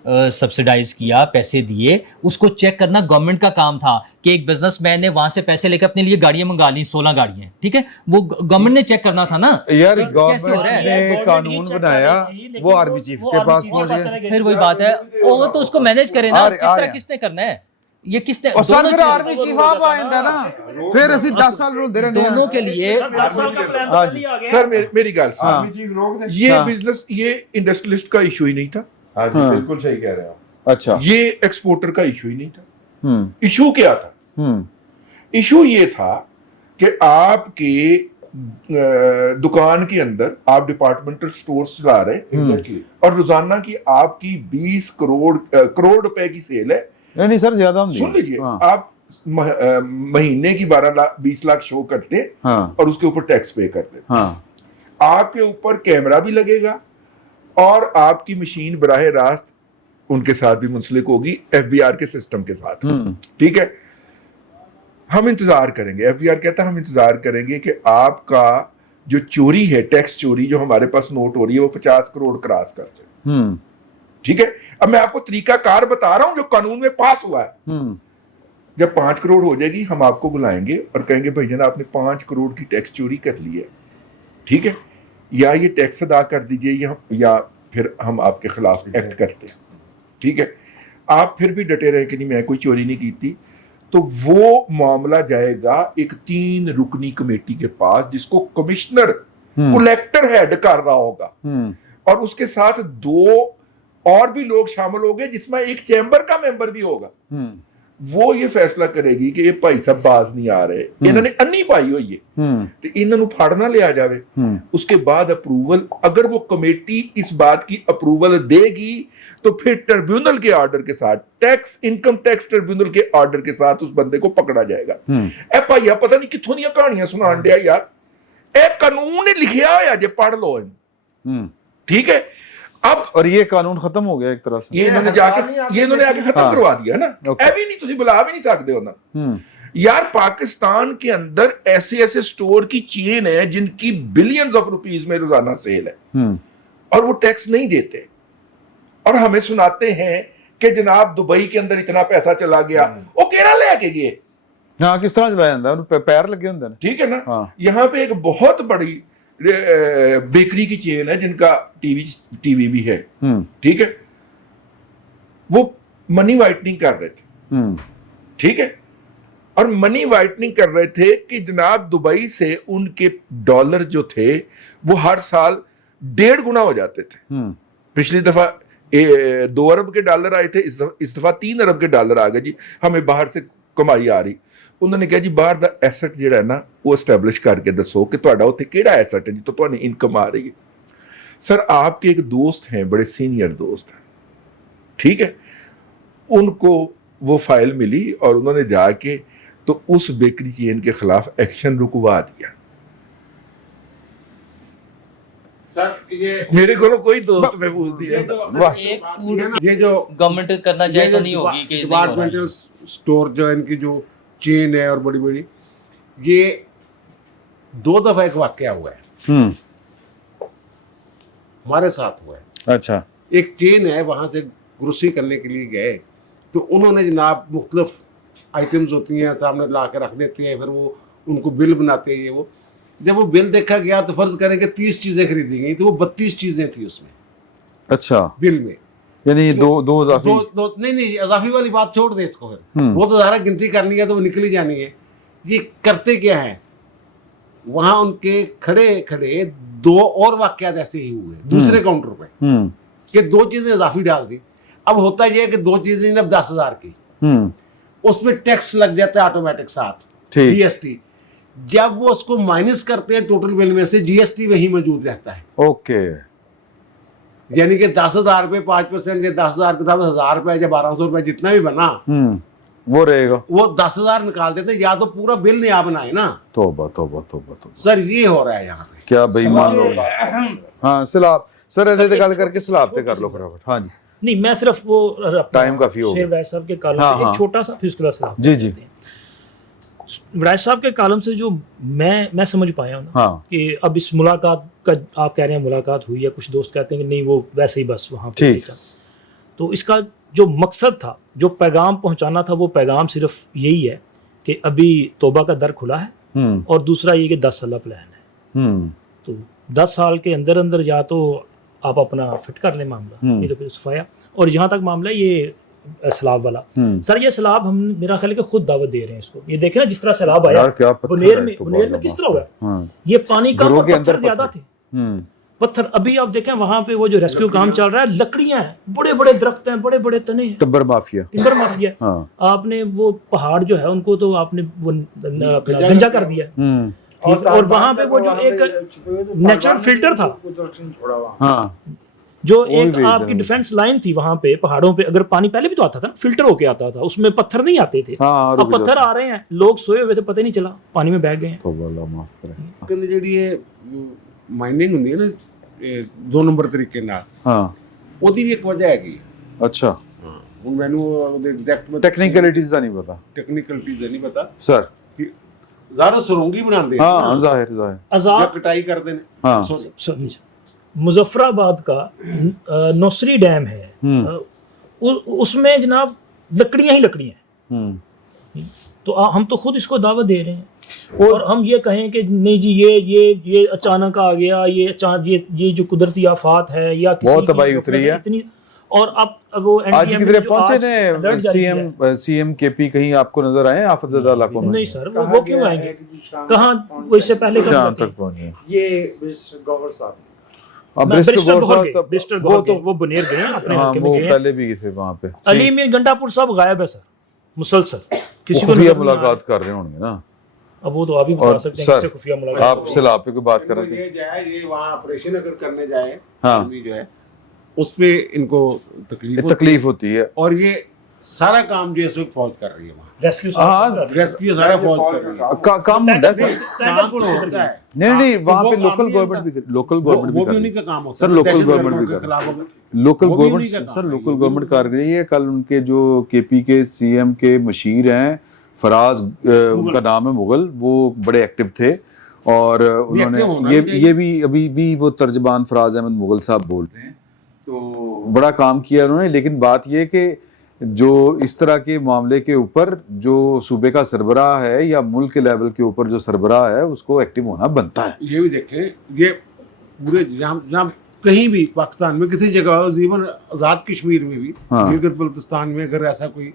सब्सिडाइज किया, पैसे दिए, उसको चेक करना गवर्नमेंट का काम था कि एक बिजनेसमैन ने वहां से पैसे लेकर अपने लिए गाड़ियां मंगा ली, 16 गाड़ियां, ठीक है, वो गवर्नमेंट ने चेक करना था ना। यार कैसे हो रहा है? गवर्नमेंट ने कानून बनाया, वो आर्मी चीफ के पास पहुंच गए। फिर वही बात है, वो तो उसको मैनेज करे ना, आ रहे- किस आ तरह रहे- किसने करना है? یہ کس نے اور سر دونوں پھر چیزیں- آرمی چیف آپ آئندہ نا پھر اسی 10 سال رو دے رہے دونوں کے لیے 10 سال کا پلان ہاں تو جی۔ نہیں آ گیا سر میری گل ہاں۔ سن، یہ بزنس یہ انڈسٹریلسٹ کا ایشو ہی نہیں تھا، ہاں جی بالکل صحیح کہہ رہے ہیں آپ. اچھا یہ ایکسپورٹر کا ایشو ہی نہیں تھا. ہوں ایشو کیا تھا؟ ایشو یہ تھا کہ آپ کے دکان کے اندر آپ ڈپارٹمنٹل سٹورز چلا رہے ہیں اور روزانہ کی آپ کی 20 کروڑ روپے کی سیل ہے. نہیں سر زیادہ ہوں سن لیجئے، آپ مہینے کی 20 لاکھ شو کرتے اور اس کے اوپر ٹیکس پے کرتے. آپ کے اوپر کیمرہ بھی لگے گا اور آپ کی مشین براہ راست ان کے ساتھ بھی منسلک ہوگی، ایف بی آر کے سسٹم کے ساتھ. ٹھیک ہے، ہم انتظار کریں گے. ایف بی آر کہتا ہے ہم انتظار کریں گے کہ آپ کا جو چوری ہے، ٹیکس چوری جو ہمارے پاس نوٹ ہو رہی ہے، وہ 50 کروڑ کراس کر جائے. ٹھیک ہے، اب میں آپ کو طریقہ کار بتا رہا ہوں جو قانون میں پاس ہوا ہے. جب 5 کروڑ ہو جائے گی ہم آپ کو بلائیں گے اور کہیں گے بھائی جان آپ نے 5 کروڑ کی ٹیکس چوری کر لی ہے، ٹھیک ہے، یا یہ ٹیکس ادا کر دیجئے یا پھر ہم آپ کے خلاف ایکٹ کرتے ہیں. ٹھیک ہے، آپ پھر بھی ڈٹے رہے کہ نہیں میں کوئی چوری نہیں کی تھی، تو وہ معاملہ جائے گا ایک 3 رکنی کمیٹی کے پاس جس کو کمشنر کلیکٹر ہیڈ کر رہا ہوگا، اور اس کے ساتھ 2 اور بھی لوگ شامل ہو گئے جس میں ایک چیمبر کا ممبر بھی ہوگا. وہ یہ فیصلہ کرے گی کہ یہ بھائی صاحب باز نہیں آ رہے، انہوں نے انی پائی ہوئی ہے تو انہوں نے پھاڑنا لیا جاوے. اس کے بعد اپروول، اگر وہ کمیٹی اس بات کی اپروول دے گی تو پھر ٹریبیونل کے آرڈر کے ساتھ، انکم ٹیکس ٹریبیونل کے آرڈر کے ساتھ اس بندے کو پکڑا جائے گا. اے بھائی پتہ نہیں کتھوں دیا کہانیاں سنان دیا یار، اے قانون نے لکھیا ہوا جے پڑھ لو. ٹھیک ہے، اب اور یہ قانون ختم ہو گیا ایک طرح سے، یہ انہوں نے آ کے ختم کروا دیا نا. اے بھی نہیں، تسی بلا بھی نہیں سکتے ہونا یار. پاکستان کے اندر ایسے سٹور کی چین ہے جن کی بلینز آف روپیز میں روزانہ سیل ہے اور وہ ٹیکس نہیں دیتے، اور ہمیں سناتے ہیں کہ جناب دبئی کے اندر اتنا پیسہ چلا گیا. وہ کیرا لے کے گئے، ہاں کس طرح چلایا جاتا ہے، پیر لگے ہوتے ہیں. ٹھیک ہے نا. یہاں پہ ایک بہت بڑی بیکری کی چین ہے جن کا ٹی وی بھی ہے. ٹھیک ہے، وہ منی وائٹنگ کر رہے تھے. ٹھیک ہے، اور منی وائٹنگ کر رہے تھے کہ جناب دبئی سے ان کے ڈالر جو تھے وہ ہر سال 1.5 گنا ہو جاتے تھے. پچھلی دفعہ 2 ارب کے ڈالر آئے تھے، اس دفعہ 3 ارب کے ڈالر آ گئے. جی ہمیں باہر سے کمائی آ رہی. انہوں نے کہا جی باہر دا ایسٹ جڑا ہے نا وہ اسٹیبلش کر کے دسو کہ تہاڈا اوتھے کیڑا ایسٹ ہے جی تو تہاڈی انکم آ رہی ہے. سر آپ کے ایک دوست ہیں، بڑے سینئر دوست ہیں، ٹھیک ہے، ان کو وہ فائل ملی اور انہوں نے جا کے تو اس بیکری چین کے خلاف ایکشن رکوا دیا. سر یہ میرے کو کوئی دوست محفوظ نہیں ہے. ایک فوڈ یہ جو گورنمنٹ کرنا چاہے تو نہیں ہوگی کہ ڈپارٹمنٹل سٹور جو ان کی جو چین ہے اور بڑی بڑی، یہ 2 دفعہ ایک واقعہ ہوا ہے ہمارے ساتھ ہوا ہے. اچھا، ایک چین ہے، وہاں سے گروسری کرنے کے لیے گئے تو انہوں نے جناب مختلف آئٹمز ہوتی ہیں سامنے لا کے رکھ دیتے ہیں، پھر وہ ان کو بل بناتے ہیں. یہ وہ جب وہ بل دیکھا گیا تو فرض کریں کہ 30 چیزیں خریدی گئی تو وہ 32 چیزیں تھیں اس میں اچھا، بل میں. یعنی دو اضافی. نہیں اضافی والی بات چھوڑ دے اس کو، پھر وہ تو ظاہر گنتی کرنی ہے تو وہ نکلی جانی ہے. یہ کرتے کیا ہے، وہاں ان کے کھڑے 2 اور واقعات ایسے ہی ہوئے دوسرے کاؤنٹر پہ کہ 2 چیزیں اضافی ڈال دی. اب ہوتا یہ ہے کہ 2 چیزیں اب 10,000 کی، اس میں ٹیکس لگ جاتا ہے آٹومیٹک ساتھ، جی ایس ٹی. جب وہ اس کو مائنس کرتے ہیں ٹوٹل بل میں سے، جی ایس ٹی وہی موجود رہتا ہے. اوکے، یعنی کہ 10,000 روپے 5% یا 10,000 کے ساتھ 1,000 روپے یا 1,200 روپے جتنا بھی بنا وہ رہے گا. وہ 10,000 نکال دیتے، یا تو پورا بل نہیں آپ بنائے نا. توبہ توبہ توبہ توبہ، سر یہ ہو رہا ہے یہاں پہ. کیا بے ایمان لوگ. ہاں سلاب سر ایسے تو گل کر کے سلاب پہ کر لو فٹافٹ. ہاں جی نہیں، میں صرف وہ ٹائم کافی ہو گیا. شیر وائس صاحب کے کالم سے ایک چھوٹا سا فزیکل سلاب. جی جی، وڑائش صاحب کے کالم سے جو میں سمجھ پایا ہوں نا کہ اب اس ملاقات کا آپ کہہ رہے ہیں ملاقات ہوئی ہے، کچھ دوست کہتے ہیں کہ نہیں وہ ویسے ہی بس وہاں پہ. تو اس کا جو مقصد تھا، جو پیغام پہنچانا تھا، وہ پیغام صرف یہی ہے کہ ابھی توبہ کا در کھلا ہے، اور دوسرا یہ کہ 10 سالہ پلان ہے. تو 10 سال کے اندر یا تو آپ اپنا فٹ کر لیں معاملہ، نہیں تو پھر صفایا. اور جہاں تک معاملہ یہ सैलाब वाला। सर ये सैलाब हम मेरा ख्याल है कि खुद दावत दे रहे हैं इसको। ये देखें ना जिस तरह सैलाब आया यार क्या पत्थर बुनेर है में, तो बुनेर में किस तरह हुआ है, ये पानी का घरों के अंदर पत्थर ज्यादा पत्थर। थे, पत्थर। अभी आप देखें वहां पे वो जो रेस्क्यू काम चल रहा है, लकड़ियां हैं, बड़े बड़े दरख्त हैं, बड़े बड़े तने हैं, टब्बर माफिया। Timber mafia. हाँ। आपने वो पहाड़ जो है उनको तो आपने वो गंजा कर दिया। और वहां पे वो जो एक नेचुरल फिल्टर था, हाँ जो वो भी एक भेज आपकी देना। डिफेंस लाइन थी वहां पे पहाड़ों पे, अगर पानी पहले भी तो आता था ना, फिल्टर होके आता था, उसमें पत्थर नहीं आते थे। हाँ, अब रुक पत्थर जाता। आ रहे हैं, लोग सोए हुए थे, पता ही नहीं चला, पानी में बह गए हैं। तो अल्लाह माफ करे। ਕਹਿੰਦੇ ਜਿਹੜੀ ਇਹ ਮਾਈਨਿੰਗ ਹੁੰਦੀ ਹੈ ਨਾ, ਇਹ 2 ਨੰਬਰ ਤਰੀਕੇ ਨਾਲ, हाँ ਉਹਦੀ ਵੀ ਇੱਕ ਵਜ੍ਹਾ ਹੈਗੀ। अच्छा ਹਾਂ, ਹੁਣ ਮੈਨੂੰ ਉਹਦੇ ਐਗਜ਼ੈਕਟ टेक्निकलिटीज का नहीं पता ਟੈਕਨੀਕਲਿਟੀਜ਼ ਨਹੀਂ ਪਤਾ सर। ਕਿ ਜ਼ਾਰਾ ਸੁਰੰਗੀ ਬਣਾਉਂਦੇ हाँ जाहिर जाहिर। ਜਾਂ आजाद ਕਟਾਈ ਕਰਦੇ ਨੇ। हाँ sorry, मुजफ्फराबाद का नौसरी डैम है, उसमें जनाब लकड़ियां ही लकड़ियां हैं। तो हम तो खुद इसको दावत दे रहे हैं, और हम ये कहें कि नहीं जी ये अचानक आ गया, ये जो कुदरती आफात है या किसी बहुत की तबाही जो उतरी है। इतनी, और अब वो आज NDM किधरे ने जो पहुंचे आज ने alert जारी किया है। सीएम केपी कहीं आपको नजर आए आफतज़दा इलाकों में? नहीं सर, वो क्यों आएंगे, कहाँ, वो इससे पहले कब शाम जाते हैं? तक पहुंचे। ये मिस्टर गौहर साहब अब मैं ब्रिस्टल ब्रिस्टल गौर गौर साहब गए, तब- ब्रिस्टल वो गौर तो गए, वो बुनेर गए हैं, अपने हाँ हल्के में वो गए हैं। पहले भी थे वहाँ पे। अली मीर गंडापुर साहब गायब है सर, मुसलसल, किसी को खुफिया नजर नहीं आ रहा। मुलाकात कर रहे होंगे ना। अब वो तो आप ही बता और सकते हैं सर, किससे खुफिया मुलाकात। आप सिलापे को बात करना ये चाहिए। जाए, ये वहाँ ऑपरेशन अगर करने जाए, हाँ। आर्मी जो है उस पे इनको तकलीफ होती है। तकलीफ होती है। और ये सारा काम जो है इस वक्त फौज कर रही है वहाँ, रेस्क्यू हाँ, रेस्क्यू सारा फौज कर रही है। काम होता है सर। काम तो होता है। नहीं वहाँ वो पे काम लोकल नहीं गवर्नमेंट होता। भी लोकल वो गवर्नमेंट वो भी भी कर उन्हीं रही का काम होता सर, है। लोकल दहशत गवर्नमेंट गर्दों भी के कर खिलाफ अगर- लोकल वो भी उन्हीं का गवर्नमेंट काम सर है। लोकल ये गवर्नमेंट कर रही है। कल उनके जो केपी के सीएम के मशीर हैं फराज, उनका नाम है मुगल, वो बड़े एक्टिव थे और उन्होंने एक्टिव होना ये भी ये भी अभी भी वो तर्जमान फराज अहमद मुगल साहब बोल रहे हैं, तो बड़ा काम किया उन्होंने। लेकिन बात ये कि जो इस तरह के मामले के ऊपर जो सूबे का सरबराह है या मुल्क के लेवल के ऊपर जो सरबराह है उसको एक्टिव होना बनता है। ये भी देखें, ये पूरे जहाँ कहीं भी पाकिस्तान में किसी जगह, इवन आज़ाद कश्मीर में भी, हाँ। गिलगित बल्तिस्तान में अगर ऐसा कोई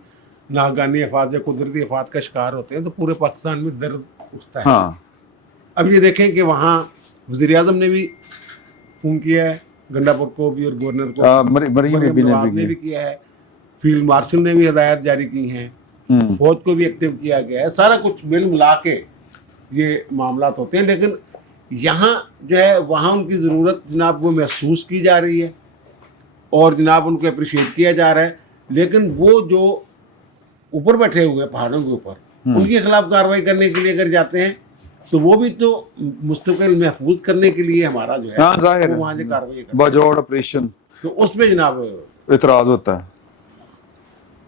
नागानी आफात या कुदरती आफात का शिकार होते हैं तो पूरे पाकिस्तान में दर्द उठता है। हाँ अब ये देखें कि वहाँ वज़ीर आज़म ने भी फ़ोन किया है गंडापुर को भी और गवर्नर को, मरीम मरियम बीबी नवाज ने भी किया है, फील्ड मार्शल ने भी हिदायत जारी की हैं, फौज को भी एक्टिव किया गया है। सारा कुछ मिल मिला के ये मामला होते हैं। लेकिन यहाँ जो है वहाँ उनकी ज़रूरत जनाब वो महसूस की जा रही है और जनाब उनको अप्रिशिएट किया जा रहा है। लेकिन वो जो ऊपर बैठे हुए हैं पहाड़ों के ऊपर, उनके खिलाफ कार्रवाई करने के लिए अगर जाते हैं तो वो भी तो मुस्तकिल महफूज करने के लिए हमारा जो है हाँ, जाहिर वो है। वहाँ से कार्रवाई करते बाजौड़ ऑपरेशन हैं। तो उसमें जनाब इतराज होता है।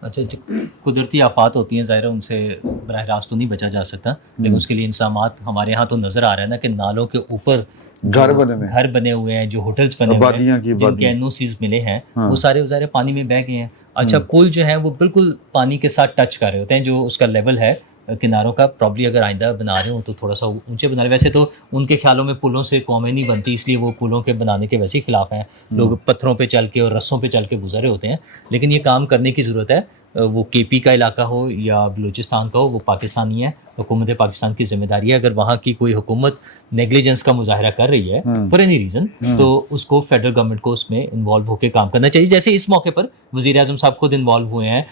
अच्छा, जो कुदरती आफात होती हैं ज़ाहिर है उनसे बराह रास्त तो नहीं बचा जा सकता, लेकिन उसके लिए इंसामात हमारे यहाँ तो नज़र आ रहा है ना कि नालों के ऊपर घर बने हुए हैं। घर बने हुए हैं, जो होटल्स बने हुए आबादियाँ की हैं, जिनके आबादियाँ। एनओसीज मिले हैं, हाँ। वो सारे ज़ाहिर पानी में बह गए हैं। अच्छा, पुल जो है वो बिल्कुल पानी के साथ टच कर रहे होते हैं, जो उसका लेवल है किनारों का। प्रॉब्ली अगर आइंदा बना रहे हो तो थोड़ा सा ऊंचे बना रहे। वैसे तो उनके ख्यालों में पुलों से कौमें नहीं बनती, इसलिए वो पुलों के बनाने के वैसे ही खिलाफ हैं। लोग पत्थरों पे चल के और रस्सों पे चल के गुजरे होते हैं, लेकिन ये काम करने की ज़रूरत है। वो केपी का इलाका हो या बलूचिस्तान का हो, वो पाकिस्तानी है, हुकूमत पाकिस्तान की जिम्मेदारी है। अगर वहाँ की कोई हुकूमत नेग्लिजेंस का मुजाहरा कर रही है फॉर एनी रीज़न, तो उसको फेडरल गवर्नमेंट को उसमें इन्वॉल्व होकर काम करना चाहिए। जैसे इस मौके पर वज़ीर आज़म साहब खुद इन्वॉल्व हुए हैं,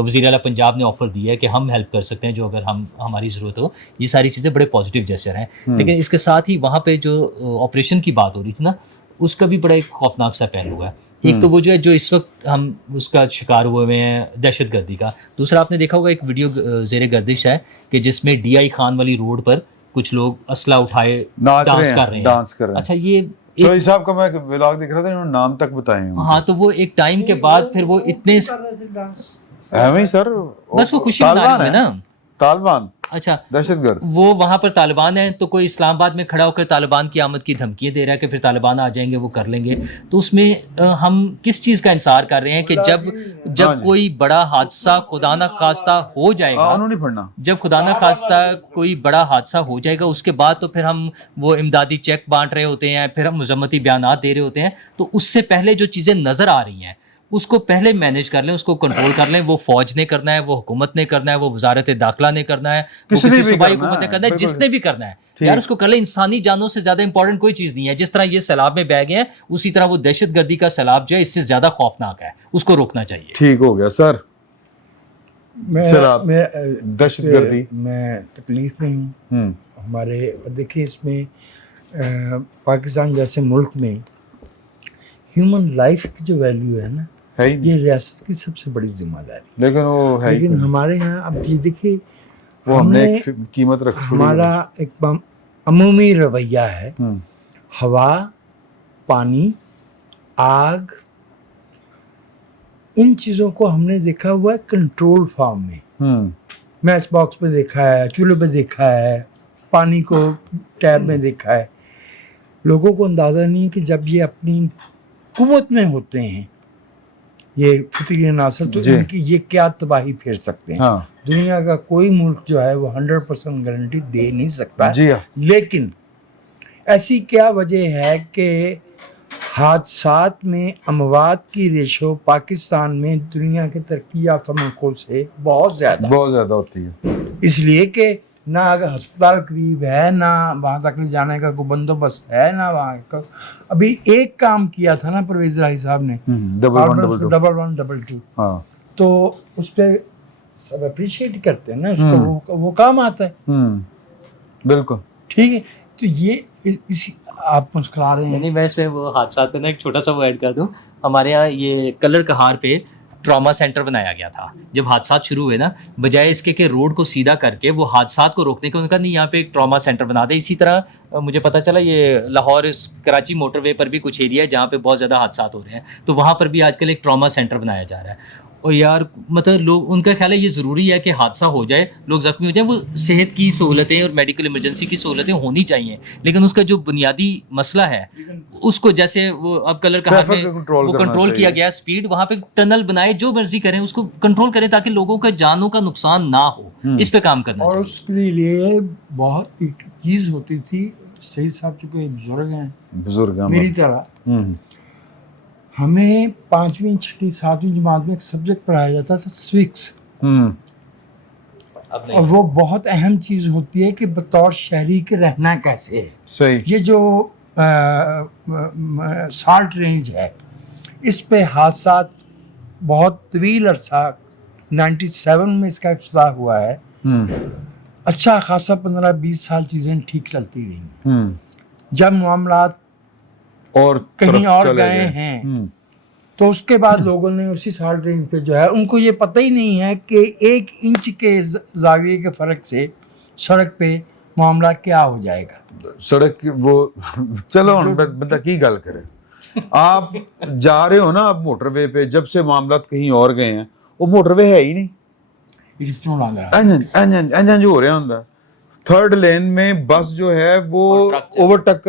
वज़ीर आला पंजाब ने ऑफ़र दिया है कि हम हेल्प कर सकते हैं जो अगर हमारी ज़रूरत हो। ये सारी चीज़ें बड़े पॉजिटिव जेस्चर हैं। लेकिन इसके साथ ही वहाँ पे जो ऑपरेशन की बात हो रही थी ना, उसका भी बड़ा एक खौफनाक सा पहलू है। एक तो वो जो है जो इस वक्त हम उसका शिकार हुए हुए हैं दहशत गर्दी का। दूसरा आपने देखा होगा एक वीडियो ज़ेरे गर्दिश है कि जिसमें DI खान वाली रोड पर कुछ लोग असला उठाए नाच डांस रहे हैं, कर रहे हैं। डांस कर रहे हैं। अच्छा, ये तो इस साहब का मैं व्लॉग देख रहा था, इन्होंने नाम तक बताए हैं उनके। हाँ, तो वो एक टाइम के बाद फिर वो इतने है वही सर, बस वो खुशी मना तालिबान रहे है हैं ना। तालिबान अच्छा, दहशतगर्द। वो वहाँ पर तालिबान है तो कोई इस्लामाबाद में खड़ा होकर तालिबान की आमद की धमकियाँ दे रहा है कि फिर तालिबान आ जाएंगे, वो कर लेंगे। तो उसमें हम किस चीज़ का इंतजार कर रहे हैं कि जब कोई बड़ा हादसा खुदा न खास्ता हो जाएगा, उन्होंने पढ़ना, जब खुदा न खास्ता कोई बड़ा हादसा हो जाएगा, उसके बाद तो फिर हम वो इमदादी चेक बांट रहे होते हैं, फिर हम मजम्मती बयानात दे रहे होते हैं। तो उससे पहले जो चीज़ें नज़र आ रही हैं اس کو پہلے مینیج کر لیں, اس کو کنٹرول کر لیں. وہ فوج نے کرنا ہے, وہ حکومت نے کرنا ہے, وہ وزارت داخلہ نے کرنا ہے, وہ کسی صوبائی حکومت نے کرنا ہے, جس نے بھی کرنا ہے یار اس کو کر لیں. انسانی جانوں سے زیادہ امپورٹنٹ کوئی چیز نہیں ہے. جس طرح یہ سیلاب میں بہ گئے ہیں, اسی طرح وہ دہشت گردی کا سیلاب جو ہے اس سے زیادہ خوفناک ہے, اس کو روکنا چاہیے. ٹھیک ہو گیا سر. سیلاب, دہشت گردی, میں تکلیف میں ہوں. ہمارے دیکھیں اس میں پاکستان جیسے ملک میں ہیومن لائف کی جو ویلیو ہے نا, یہ ریاست کی سب سے بڑی ذمہ داری. لیکن وہ ہے, لیکن ہمارے ہاں اب یہ دیکھیے وہ ہم نے ایک قیمت رکھ, ہمارا ایک عمومی رویہ ہے, ہوا, پانی, آگ, ان چیزوں کو ہم نے دیکھا ہوا ہے کنٹرول فارم میں. میچ باکس میں دیکھا ہے, چولہے پہ دیکھا ہے, پانی کو ٹیب میں دیکھا ہے. لوگوں کو اندازہ نہیں ہے کہ جب یہ اپنی قوت میں ہوتے ہیں یہ فطری عناصر, تو ان کی یہ کیا تباہی پھیر سکتے ہیں. دنیا کا کوئی ملک جو ہے وہ 100% گارنٹی دے نہیں سکتا. لیکن ایسی کیا وجہ ہے کہ حادثات میں اموات کی ریشو پاکستان میں دنیا کے ترقی یافتہ ملکوں سے بہت زیادہ ہوتی ہے, اس لیے کہ نہ اگر ہسپتال قریب ہے, نہ وہاں تک لے جانے کا کوئی بندوبست ہے, نہ وہاں کا. ابھی ایک کام کیا تھا نا پرویز راہی صاحب نے, 1112, تو اس پہ سب اپریشیٹ کرتے ہیں نا, اس کو وہ کام آتا ہے. بالکل ٹھیک ہے. تو یہ اسی آپ مسکرا رہے ہیں. نہیں, میں اس میں وہ حادثات پہ نا ایک چھوٹا سا وہ ایڈ کر دوں. ہمارے یہاں یہ کلر کہار پہ ٹراما سینٹر بنایا گیا تھا. جب حادثات شروع ہوئے نا, بجائے اس کے کہ روڈ کو سیدھا کر کے وہ حادثات کو روکنے کے, ان کا نہیں یہاں پہ ایک ٹراما سینٹر بنا دے. اسی طرح مجھے پتہ چلا یہ لاہور کراچی موٹر وے پر بھی کچھ ایریا ہے جہاں پہ بہت زیادہ حادثات ہو رہے ہیں, تو وہاں پر بھی آج کل ایک ٹراما سینٹر بنایا جا رہا ہے. اور یار مطلب لوگ, ان کا خیال ہے یہ ضروری ہے کہ حادثہ ہو جائے, لوگ زخمی ہو جائیں, وہ صحت کی سہولتیں اور میڈیکل ایمرجنسی کی سہولتیں ہونی چاہیے, لیکن اس کا جو بنیادی مسئلہ ہے اس کو, جیسے وہ اب کلر کہاں پہ وہ کنٹرول کیا گیا اسپیڈ, وہاں پہ ٹنل بنائے, جو مرضی کریں اس کو کنٹرول کریں تاکہ لوگوں کا جانوں کا نقصان نہ ہو. اس پہ کام کرنا اور چاہیے. اس کے لیے بہت ایک چیز ہوتی تھی. سید صاحب چونکہ بزرگ ہیں, میری طرح, ہمیں 5ویں 6ٹھی 7ویں جماعت میں ایک سبجیکٹ پڑھایا جاتا تھا سوکس, اور وہ بہت اہم چیز ہوتی ہے کہ بطور شہری کے رہنا کیسے ہے. صحیح. یہ جو سالٹ رینج ہے, اس پہ حادثات بہت طویل عرصہ 97 میں اس کا افتتاح ہوا ہے. اچھا خاصا 15-20 سال چیزیں ٹھیک چلتی رہیں. جب معاملات اور کہیں اور گئے ہیں تو اس کے بعد لوگوں نے اسی سالٹ رینج پہ جو ہے, ان کو یہ پتہ ہی نہیں ہے کہ 1 انچ کے زاویے کے فرق سے سڑک پہ معاملہ کیا ہو جائے گا. سڑک وہ چلو بندہ کی گل کرے, آپ جا رہے ہو نا آپ موٹر وے پہ, جب سے معاملات کہیں اور گئے ہیں, وہ موٹر وے ہے ہی نہیں. انجن جو ہو رہا ہوں, 3rd لین میں بس جو ہے وہ اوورٹیک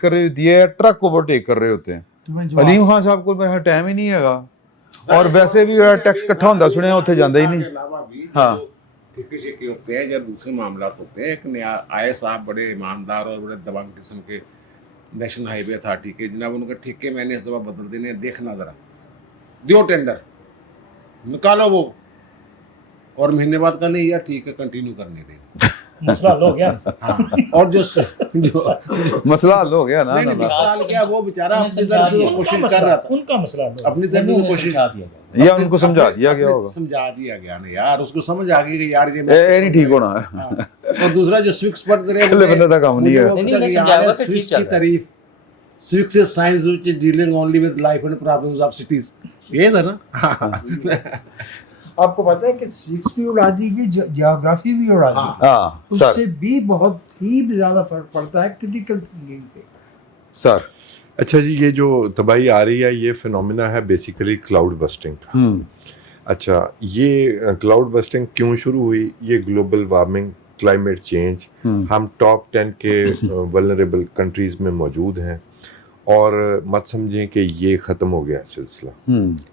کر رہی ہوتی ہے, ٹرک اوورٹیک کر رہے ہوتے ہیں. علیم خان صاحب کو میرا ٹائم ہی نہیں ہے گا, اور ویسے بھی ٹیکس اکٹھا ہوتا سنیا اتنے جانا ہی نہیں. ہاں ٹھیکے شیکے ہوتے ہیں یا دوسرے معاملات ہوتے ہیں. ایک نیا آئے صاحب بڑے ایماندار اور بڑے دبنگ قسم کے نیشنل ہائی وے اتھارٹی کے, جناب ان کے ٹھیکے میں نے اس دفعہ بدل دینے, دیکھنا ذرا, دیو ٹینڈر نکالو وہ, اور مہینے بعد کا نہیں یار ٹھیک ہے کنٹینیو کرنے دیں. مسئلہ حل ہو گیا. اور جو مسئلہ حل ہو گیا نا, وہ بیچارہ اپنی طرف سے کوشش کر رہا تھا, ان کا مسئلہ اپنی طرف سے کوشش, یا ان کو سمجھا دیا گیا ہوگا, سمجھا دیا گیا نا یار, اس کو سمجھ آ گئی کہ یار یہ نہیں ٹھیک ہونا ہے. اور دوسرا جو سوکس پڑھتے رہے بندے کا کام نہیں ہے. سوکس کی تعریف, civics is science which is dealing only with life and problems of cities, یہ تھا نا. آپ کو پتا ہے کہ سوکس بھی اڑا دی گئی, جیوگرافی بھی اڑا دی گئی, اس سے بھی بہت ہی زیادہ فرق پڑتا ہے کرٹیکل تھنکنگ پہ. سر اچھا جی, یہ جو تباہی آ رہی ہے یہ فینومینا ہے بیسیکلی کلاؤڈ بسٹنگ. اچھا, یہ کلاؤڈ بسٹنگ کیوں شروع ہوئی؟ یہ گلوبل وارمنگ, کلائمیٹ چینج, ہم ٹاپ 10 کے ولنریبل کنٹریز میں موجود ہیں, اور مت سمجھیں کہ یہ ختم ہو گیا سلسلہ,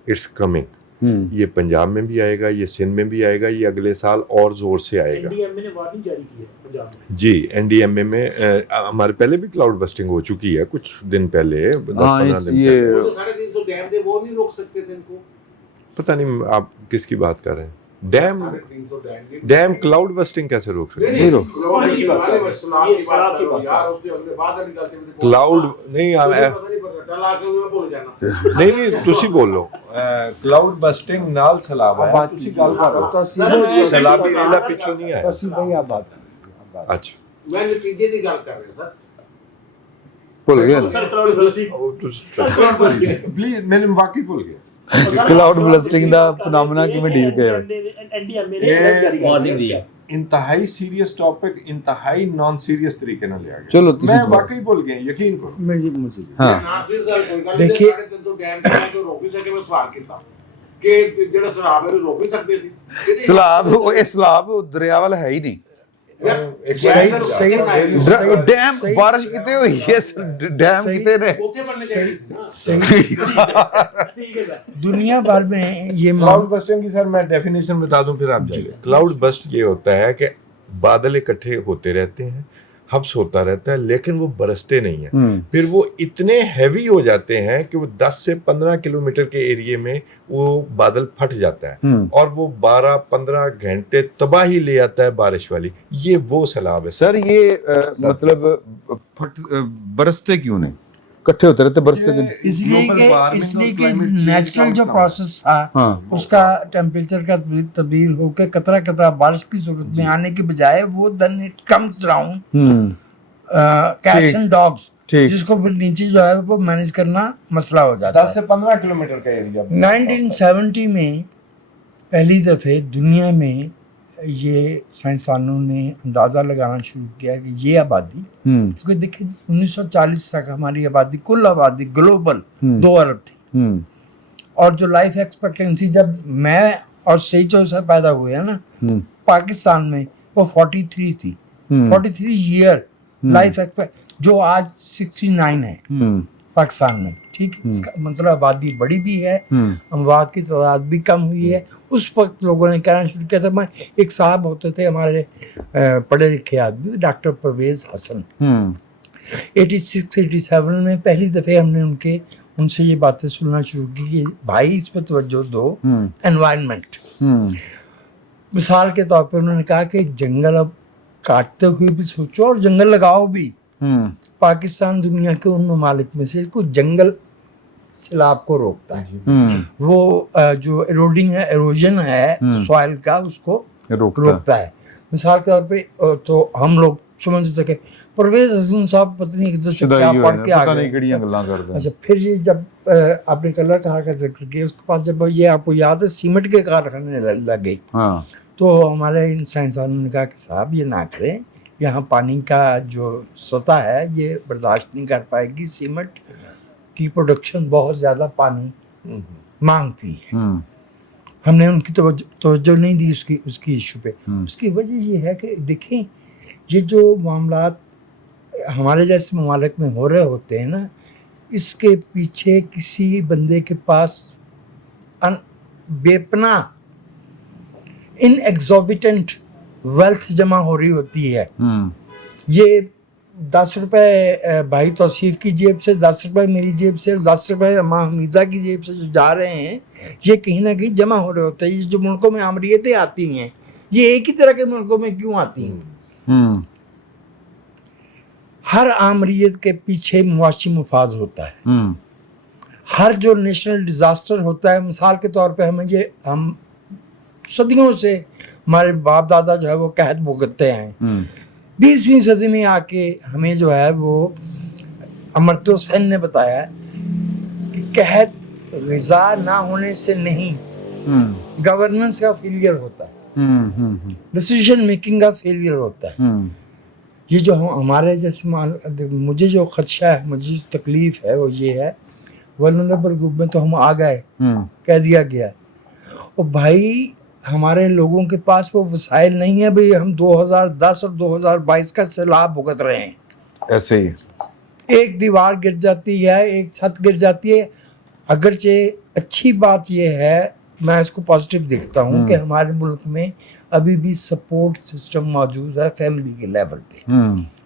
اٹس کمنگ. یہ پنجاب میں بھی آئے گا, یہ سندھ میں بھی آئے گا, یہ اگلے سال اور زور سے آئے گا. NDMA نے وارننگ جاری کی ہے پنجاب میں. جی NDMA میں ہمارے پہلے بھی کلاؤڈ بسٹنگ ہو چکی ہے کچھ دن پہلے, 10-15 دن یہ وہ جو 350 ڈیم تھے وہ نہیں روک سکتے تھے ان کو. پتہ نہیں آپ کس کی بات کر رہے ہیں. ڈیم کلاؤڈ بسٹنگ کیسے روک سکتے ہیں؟ کلاؤڈ نہیں نہیں تسی بولو کلاؤڈ بسٹنگ نال سیلاب ہے, تسی گل کر رہے ہو سیلابی ریلا پیچھے نہیں آیا. اچھا میں نتیجے کی گل کر رہا سر. بھول گئے سر کلاؤڈ بسٹنگ پلیز میں نے واقعی بھول گیا. کلاؤڈ بلسٹنگ دا فنامنا کی میں ڈیل کر رہا NDMA نے وارننگ دی ہے. انتہائی سیریس ٹاپک انتہائی نان سیریس طریقے نہ لیا گیا. چلو میں واقعی بھول گیا, یقین کرو. ہاں ناصر صاحب کوئی گل دیکھیے ڈیم کو روک نہیں سکے. میں سوال کیتا کہ جڑا سیلاب ہے روک نہیں سکتے سی. سیلاب دریا والا ہے ہی نہیں. صحیح ڈیم بارش کتے ہوئی ہے, ڈیم کتے نے دنیا بھر میں یہ کلاؤڈ بسٹنگ کی سر میں ڈیفینیشن بتا دوں پھر آپ جائیے. کلاؤڈ بسٹ یہ ہوتا ہے کہ بادل اکٹھے ہوتے رہتے ہیں, حبس ہوتا رہتا ہے, لیکن وہ برستے نہیں ہیں. پھر وہ اتنے ہیوی ہو جاتے ہیں کہ وہ 10 سے 15 کلومیٹر کے ایریے میں وہ بادل پھٹ جاتا ہے اور وہ 12-15 گھنٹے تباہی لے آتا ہے بارش والی. یہ وہ سیلاب ہے سر. یہ مطلب برستے کیوں نہیں, کٹھے ہوتے رہتے برستے دن؟ اس لیے کہ نیچرل جو پروسیس تھا اس کا ٹیمپریچر کا تبدیل ہو کے قطرہ قطرہ بارش کی صورت میں آنے کے بجائے وہ دن it comes down cats and dogs, جس کو پھر نیچے جو ہے وہ مینیج کرنا مسئلہ ہو جاتا ہے. 10 سے 15 کلومیٹر کا ایریا. 1970 میں پہلی دفعہ دنیا میں یہ سائنسدانوں نے اندازہ لگانا شروع کیا کہ یہ آبادی, کیونکہ دیکھیں 1940 تک ہماری آبادی کل آبادی گلوبل 2 ارب تھی, اور جو لائف ایکسپیکٹنسی جب میں اور سیچو سے پیدا ہوئے ہیں نا پاکستان میں وہ 43 تھی, 43 ایئر لائف ایکسپیکٹ, جو آج 69 ہے پاکستان میں. ٹھیک ہے, اس کا مطلب آبادی بڑی بھی ہے, اموات کی تعداد بھی کم ہوئی ہے. اس وقت لوگوں نے کہنا شروع کیا تھا. میں ایک صاحب ہوتے تھے ہمارے پڑھے لکھے آدمی, ڈاکٹر پرویز حسن, 86-87 میں پہلی دفعہ ہم نے ان سے یہ باتیں سننا شروع کی کہ بھائی اس پہ توجہ دو, انوائرمنٹ. مثال کے طور پہ انہوں نے کہا کہ جنگل اب کاٹتے ہوئے بھی سوچو اور جنگل لگاؤ بھی. پاکستان دنیا کے ان ممالک میں سے کوئی جنگل سیلاب کو روکتا ہے. وہ جو ایروجن ہے سوائل کا اس کو روکتا ہے. مثال کے طور پہ تو ہم لوگ سمجھتے تھے کہ پرویز حسن صاحب پتہ نہیں کدھر سے کیا پڑھ کے آ گئے. اچھا پھر یہ جب آپ نے کلر کہا کا ذکر کیا, اس کے پاس جب یہ آپ کو یاد ہے سیمنٹ کے کارخانے لگے, تو ہمارے ان سائنسدانوں نے کہا کہ صاحب یہ نہ کریں, یہاں پانی کا جو سطح ہے یہ برداشت نہیں کر پائے گی, سیمنٹ کی پروڈکشن بہت زیادہ پانی مانگتی ہے. ہم نے ان کی توجہ نہیں دی اس کی ایشو پہ. اس کی وجہ یہ ہے کہ دیکھیں یہ جو معاملات ہمارے جیسے ممالک میں ہو رہے ہوتے ہیں نا, اس کے پیچھے کسی بندے کے پاس بے پناہ ان ایگزوربیٹنٹ ویلتھ جمع ہو رہی ہوتی ہے. یہ 10 روپے بھائی توصیف کی جیب سے, 10 روپے میری جیب سے, 10 روپے ماں حمیدہ کی جیب سے جو جا رہے ہیں, یہ کہیں نہ کہیں جمع ہو رہے ہوتے ہیں. یہ جو ملکوں میں آمریتیں آتی ہیں یہ ایک ہی طرح کے ملکوں میں کیوں آتی ہیں؟ ہر آمریت کے پیچھے معاشی مفاد ہوتا ہے. ہر جو نیشنل ڈیزاسٹر ہوتا ہے, مثال کے طور پہ ہم صدیوں سے ہمارے باپ دادا جو ہے وہ قحط بھگتتے ہیں. 20ویں صدی میں آ کے ہمیں جو ہے وہ امرتیو سین نے بتایا کہ قحط غذا نہ ہونے سے نہیں, گورننس کا فیلئر ہوتا ہے, ڈیسیژن میکنگ کا فیلئر ہوتا ہے. یہ جو ہمارے جیسے مجھے جو خدشہ ہے, مجھے جو تکلیف ہے وہ یہ ہے, ولنریبل گروپ میں تو ہم آ گئے, کہہ دیا گیا, اور بھائی ہمارے لوگوں کے پاس وہ وسائل نہیں ہے. بھئی ہم 2010 اور 2022 کا سیلاب بھگت رہے ہیں. ایسے ہی ایک دیوار گر جاتی ہے, ایک چھت گر جاتی ہے. اگرچہ اچھی بات یہ ہے میں اس کو پازیٹیو دیکھتا ہوں کہ ہمارے ملک میں ابھی بھی سپورٹ سسٹم موجود ہے فیملی کے لیول پہ.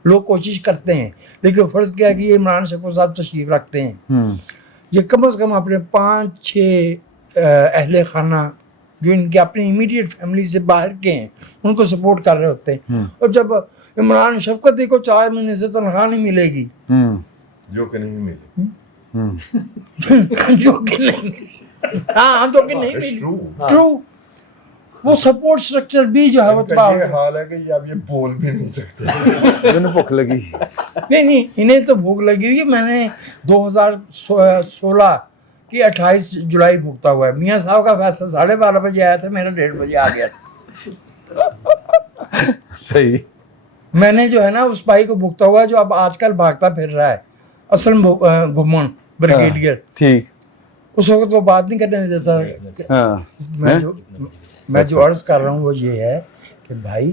لوگ کوشش کرتے ہیں لیکن فرض کیا کہ یہ عمران شفیع صاحب تشریف رکھتے ہیں, یہ کم از کم اپنے 5-6 اہل خانہ جو ان کے اپنی امیڈیٹ فیملی سے باہر کے ہیں ان کو سپورٹ کر رہے ہوتے ہیں. اور جب عمران شفقت کو 4 مہینے سے تنخواہ نہیں ملے گی, جو کہ نہیں ملی, جو کہ نہیں, ہاں جو کہ نہیں ملی, ٹرو, وہ سپورٹ سٹرکچر بھی جو ہے وہ تباہ ہو یہ حال ہے کہ یہ اب یہ بول بھی نہیں سکتے. انہیں بھوک لگی. نہیں, انہیں تو بھوک لگی ہوئی ہے. میں نے 2016 کی 28 جولائی بھوکتا ہوا ہے. میاں صاحب کا فیصلہ 12:30 بجے آیا تھا, میرا 1:30 بجے آ گیا تھا. صحیح. میں نے جو ہے نا اس بھائی کو بھوکتا ہوا جو اب آج کل بھاگتا پھر رہا ہے, اصل گھمن بریگیڈیئر, ٹھیک, اس وقت وہ بات نہیں کرنے دیتا. میں جو عرض کر رہا ہوں وہ یہ ہے کہ بھائی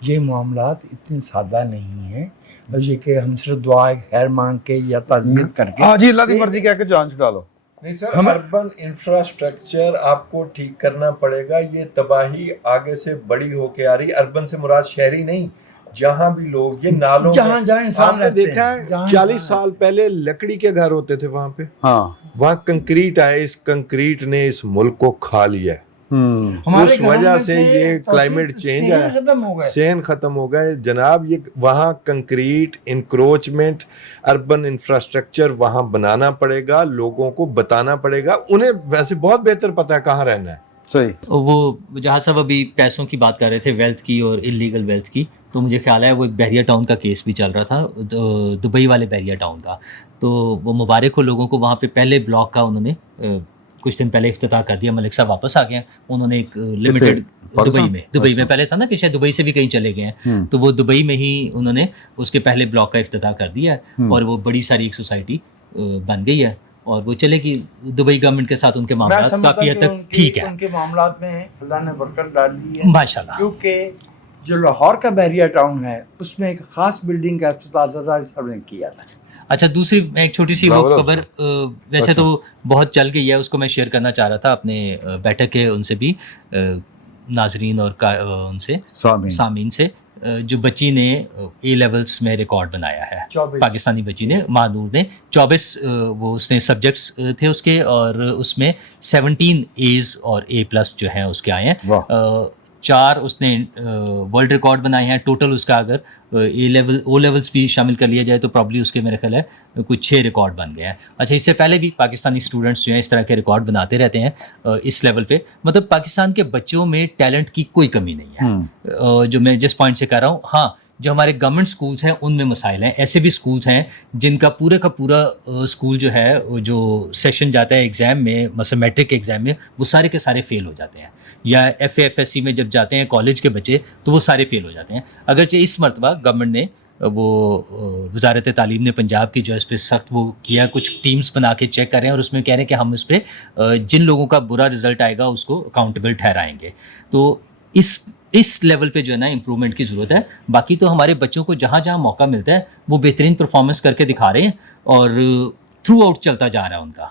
یہ معاملات اتنے سادہ نہیں ہیں, اور یہ کہ ہم صرف دعا خیر مانگ کے یا تعزیت کر کے, ہاں جی اللہ کی مرضی کہہ کے جان چھڑا لو. نہیں سر, اربن انفراسٹرکچر آپ کو ٹھیک کرنا پڑے گا. یہ تباہی آگے سے بڑی ہو کے آ رہی. اربن سے مراد شہری نہیں, جہاں بھی لوگ یہ نالوں جہاں انسان آپ نے دیکھا ہے 40 سال پہلے لکڑی کے گھر ہوتے تھے وہاں پہ, ہاں وہاں کنکریٹ آئے, اس کنکریٹ نے اس ملک کو کھا لیا ہے. ہمارے اس وجہ سے یہ کلائمیٹ چینج ہے, سین ختم ہو گئے جناب. یہ وہاں کنکریٹ انکروچمنٹ اربن انفراسٹرکچر وہاں بنانا پڑے گا, لوگوں کو بتانا پڑے گا. انہیں ویسے بہت بہتر پتہ ہے کہاں رہنا ہے. صحیح. وہ جہاں صاحب ابھی پیسوں کی بات کر رہے تھے, ویلتھ کی اور انلیگل ویلتھ کی, تو مجھے خیال ہے وہ ایک بحریہ ٹاؤن کا کیس بھی چل رہا تھا, دبئی والے بحریہ ٹاؤن کا. تو وہ مبارک ہو لوگوں کو, وہاں پہ پہلے بلاک کا انہوں نے کچھ دن پہلے افتتاح کر دیا. ملک صاحب واپس آ گئے ہیں, انہوں نے ایک لمیٹڈ دبئی میں پہلے تھا نا کہ شاید دبئی سے بھی کہیں چلے گئے ہیں, تو وہ دبئی میں ہی انہوں نے اس کے پہلے بلاک کا افتتاح کر دیا ہے, اور وہ بڑی ساری ایک سوسائٹی بن گئی ہے, اور وہ چلے گی. دبئی گورنمنٹ کے ساتھ ان کے معاملات کافی حد تک ٹھیک ہے, ان کے معاملات میں اللہ نے برکت ڈالی ہے ماشاء اللہ. کیونکہ جو لاہور کا بحریہ ٹاؤن ہے اس میں ایک خاص بلڈنگ کا افتتاح زرداری صاحب نے کیا تھا. اچھا, دوسری ایک چھوٹی سی وہ خبر, ویسے تو بہت چل گئی ہے, اس کو میں شیئر کرنا چاہ رہا تھا اپنے بیٹھک کے ان سے بھی, ناظرین اور ان سے سامعین سے. جو بچی نے اے لیولز میں ریکارڈ بنایا ہے, پاکستانی بچی نے, مانور نے 24 وہ اس نے سبجیکٹس تھے اس کے, اور اس میں 17 A's اور A+ جو ہیں اس کے آئے ہیں. 4 اس نے ورلڈ ریکارڈ بنائے ہیں. ٹوٹل اس کا اگر او لیولس بھی شامل کر لیا جائے تو پرابلی اس کے میرے خیال ہے کچھ 6 ریکارڈ بن گئے ہیں. اچھا, اس سے پہلے بھی پاکستانی اسٹوڈنٹس جو ہیں اس طرح کے ریکارڈ بناتے رہتے ہیں اس لیول پہ. مطلب پاکستان کے بچوں میں ٹیلنٹ کی کوئی کمی نہیں ہے, جو میں جس پوائنٹ سے کہہ رہا ہوں. ہاں, جو ہمارے گورنمنٹ اسکولس ہیں ان میں مسائل ہیں. ایسے بھی اسکولس ہیں جن کا پورا اسکول جو ہے, جو سیشن جاتا ہے ایگزام میں, مثلا میٹرک کے ایگزام میں, وہ سارے کے سارے فیل ہو جاتے ہیں. یا FA/FSC میں جب جاتے ہیں کالج کے بچے تو وہ سارے فیل ہو جاتے ہیں. اگرچہ اس مرتبہ گورنمنٹ نے, وہ وزارت تعلیم نے پنجاب کی جو اس پہ سخت وہ کیا, کچھ ٹیمز بنا کے چیک کر رہے ہیں, اور اس میں کہہ رہے ہیں کہ ہم اس پہ جن لوگوں کا برا رزلٹ آئے گا اس کو اکاؤنٹیبل ٹھہرائیں گے. تو اس لیول پہ جو ہے نا امپرومنٹ کی ضرورت ہے. باقی تو ہمارے بچوں کو جہاں جہاں موقع ملتا ہے وہ بہترین پرفارمنس کر کے دکھا رہے ہیں, اور تھرو آؤٹ چلتا جا رہا ہے ان کا.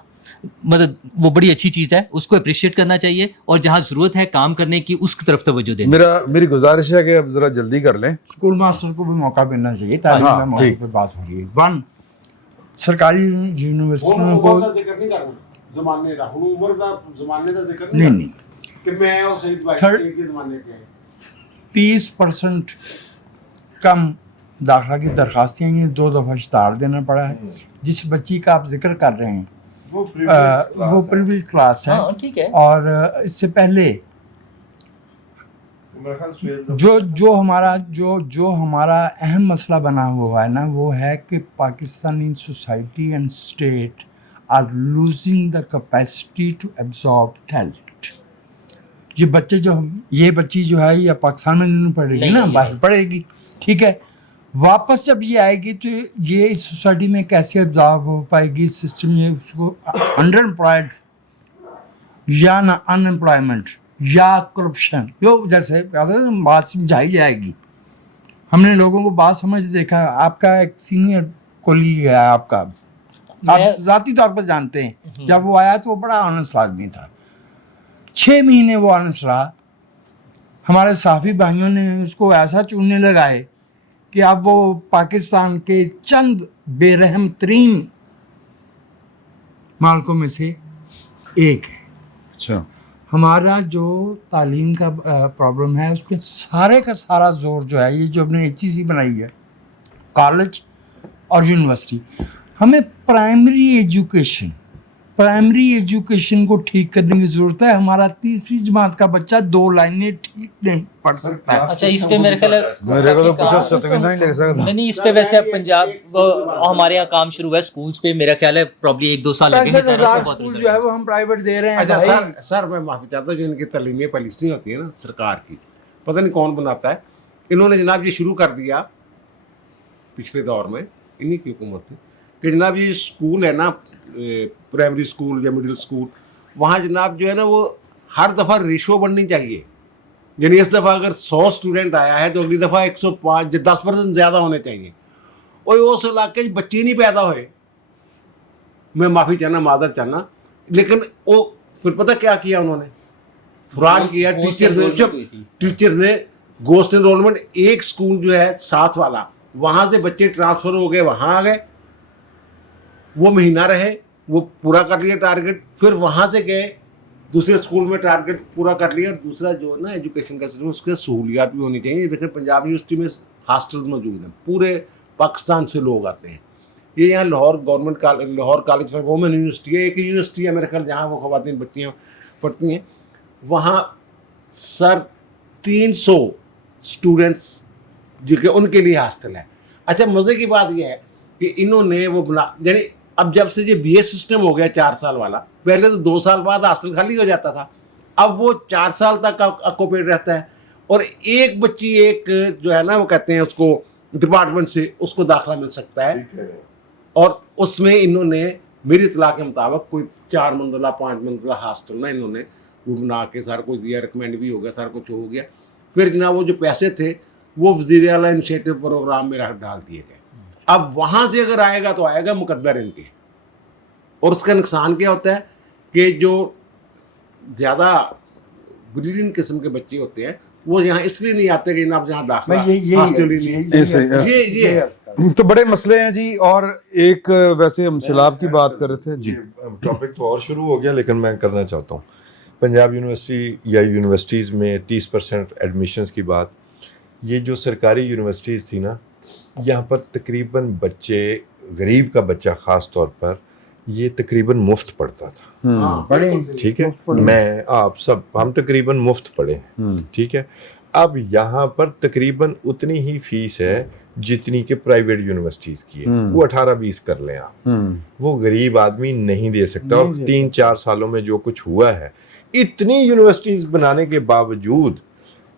مطلب وہ بڑی اچھی چیز ہے, اس کو اپریشیٹ کرنا چاہیے, اور جہاں ضرورت ہے کام کرنے کی اس کی طرف توجہ دینی. میری گزارش ہے کہ اب ذرا جلدی کر لیں. اسکول ماسٹر کو بھی موقع ملنا چاہیے. تعلیم کا موقع پہ بات ہو رہی ہے. 1 سرکاری یونیورسٹیوں کو زمانے دا عمر دا زمانے دا ذکر نہیں کہ میں اور سعید بھائی کے زمانے کے 30% کم داخلہ کی درخواستیں ہیں. 2 دفعہ اشتہار دینا پڑا ہے. جس بچی کا آپ ذکر کر رہے ہیں وہ پریویلیج کلاس ہے, اور اس سے پہلے جو ہمارا اہم مسئلہ بنا ہوا ہے نا, وہ ہے کہ Pakistani society and state are losing the capacity to absorb talent. یہ بچی جو ہے یا پاکستان میں نہیں پڑھے گی نا, باہر پڑھے گی, ٹھیک ہے. واپس جب یہ آئے گی تو یہ اس سوسائٹی میں کیسے ابزارو ہو پائے گی سسٹم میں. اس کو انڈر امپلائڈ یا نہ ان امپلائمنٹ یا کرپشن, جو جیسے بات سمجھائی جائے گی. ہم نے لوگوں کو بات سمجھ دیکھا. آپ کا ایک سینئر کولیگ ہے, آپ کا, آپ ذاتی طور پر جانتے ہیں, جب وہ آیا تو وہ بڑا آنےسٹ آدمی تھا. 6 महीने वो ऑनर्स रहा। हमारे साफी भाइयों ने उसको ऐसा चुनने लगाए कि अब वो पाकिस्तान के चंद बेरहम तरीन मालकों में से एक है। अच्छा, हमारा जो तालीम का प्रॉब्लम है, उसके सारे का सारा जोर जो है, ये जो हमने HEC बनाई है, कॉलेज और यूनिवर्सिटी, हमें प्राइमरी एजुकेशन को ठीक करने की ज़रूरत है। हमारा 3री जमात का बच्चा 2 लाइनें ठीक नहीं पढ़ सकता है। अच्छा, इस पे मेरे ख्याल मेरे को तो 50-70 नहीं लग सकता। नहीं, इस पे वैसे अब पंजाब हमारे यहाँ काम शुरू हुआ है स्कूल्स पे, मेरा ख्याल है प्रॉब्ली 1-2 साल लगेंगे। 65,000 स्कूल जो है वो हम प्राइवेट दे रहे हैं। अच्छा भाई सर मैं माफ़ी चाहता हूँ, जो इनकी तलीमी पॉलिसी होती है ना सरकार की, पता नहीं कौन बनाता है, इन्होंने जनाब ये शुरू कर दिया पिछले दौर में, इन्हीं की हुकूमत थी, कि जनाब ये स्कूल है ना, प्राइमरी स्कूल या मिडिल स्कूल, वहाँ जनाब जो है ना वो हर दफ़ा रेशो बननी चाहिए। यानी इस दफ़ा अगर 100 स्टूडेंट आया है तो अगली दफ़ा 105 10% ज़्यादा होने चाहिए। और उस इलाके बच्चे नहीं पैदा हुए, मैं माफ़ी चाहना, मादर चाहना, लेकिन वो फिर पता क्या किया उन्होंने, फ्रॉड किया। टीचर ने गोस्ट एनरोलमेंट, एक स्कूल जो है साथ वाला, वहाँ से बच्चे ट्रांसफ़र हो गए, वहाँ आ गए, वो महीना रहे, वो पूरा कर लिया टारगेट, फिर वहाँ से गए दूसरे स्कूल में टारगेट पूरा कर लिया। दूसरा जो है ना एजुकेशन का सिस्टम, उसके सहूलियात भी होनी चाहिए। देखिए पंजाब यूनिवर्सिटी में हॉस्टल्स मौजूद हैं, पूरे पाकिस्तान से लोग आते हैं। ये यहाँ Lahore government Lahore college for women university है, एक यूनिवर्सिटी है मेरे ख्याल जहाँ वो ख़वातीन बच्चियाँ पढ़ती हैं, वहाँ सर 300 स्टूडेंट्स जो कि उनके लिए हॉस्टल है। अच्छा, मज़े की बात यह है कि इन्होंने वो बना, यानी अब जब से ये BS सिस्टम हो गया 4 साल वाला, पहले तो 2 साल बाद हॉस्टल खाली हो जाता था, अब वो 4 साल तक ऑक्यूपेड रहता है। और एक बच्ची एक जो है ना वो कहते हैं उसको डिपार्टमेंट से उसको दाखिला मिल सकता है। और उसमें इन्होंने मेरी इतला के मुताबिक कोई 4 मंजिला 5 मंजिला हॉस्टल ना इन्होंने वो बना के सारा कुछ दिया, रिकमेंड भी हो गया, सारा कुछ हो गया। फिर जनाब वो जो पैसे थे वो वज़ीर आला इनिशिएटिव प्रोग्राम में डाल दिए गए। अब वहाँ से अगर आएगा तो आएगा मुकद्दर इनके, और उसका नुकसान क्या होता है कि जो ज़्यादा ब्रिलियंट किस्म के बच्चे होते हैं वो यहाँ इसलिए नहीं आते कि आप जहाँ दाखिला ये तो बड़े मसले हैं जी। और एक वैसे हम सैलाब की बात कर रहे थे जी, टॉपिक तो और शुरू हो गया, लेकिन मैं करना चाहता हूँ पंजाब यूनिवर्सिटी या यूनिवर्सिटीज़ में 30% एडमिशन्स की बात। ये जो सरकारी यूनिवर्सिटीज़ थी ना, यहाँ पर तकरीबन बच्चे, गरीब का बच्चा ख़ास तौर पर, ये तकरीबन मुफ्त पढ़ता था। ठीक है, मैं आप सब हम तकरीबन मुफ्त पढ़े हैं। ठीक है, अब यहाँ पर तकरीबन उतनी ही फीस है जितनी के प्राइवेट यूनिवर्सिटीज़ की है, वो 18-20 कर लें आप, वो गरीब आदमी नहीं दे सकता। और 3-4 सालों में जो कुछ हुआ है, इतनी यूनिवर्सिटीज़ बनाने के बावजूद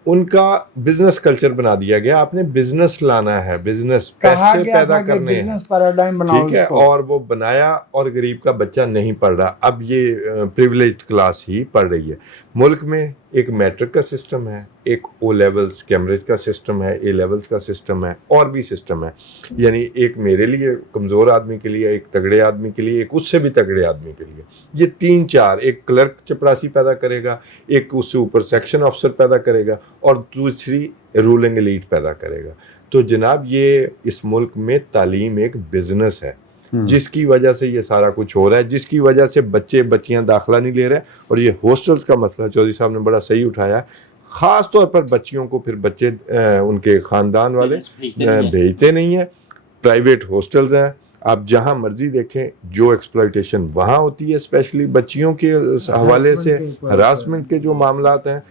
उनका बिजनेस कल्चर बना दिया गया। आपने बिजनेस लाना है, बिजनेस पैसे पैदा करने हैं, ठीक है, और वो बनाया और गरीब का बच्चा नहीं पढ़ रहा। अब ये प्रिविलेज्ड क्लास ही पढ़ रही है। मुल्क में एक मैट्रिक का सिस्टम है, एक O लेवल्स कैम्ब्रिज का सिस्टम है, A लेवल्स का सिस्टम है, और भी सिस्टम है। यानी एक मेरे लिए कमज़ोर आदमी के लिए, एक तगड़े आदमी के लिए, एक उससे भी तगड़े आदमी के लिए। ये 3-4, एक क्लर्क चपरासी पैदा करेगा, एक उससे ऊपर सेक्शन ऑफिसर पैदा करेगा, और दूसरी रूलिंग एलीट पैदा करेगा। तो जनाब ये इस मुल्क में तालीम एक बिजनेस है, जिसकी वजह से ये सारा कुछ हो रहा है, जिसकी वजह से बच्चे बच्चियां दाखिला नहीं ले रहे। और ये हॉस्टल्स का मसला चौधरी साहब ने बड़ा सही उठाया, ख़ास तौर पर बच्चियों को फिर बच्चे उनके ख़ानदान वाले भेजते नहीं हैं। प्राइवेट हॉस्टल्स हैं, आप जहाँ मर्जी देखें, जो एक्सप्लॉयटेशन वहाँ होती है, स्पेशली बच्चियों के हवाले से हरासमेंट के जो मामलात हैं।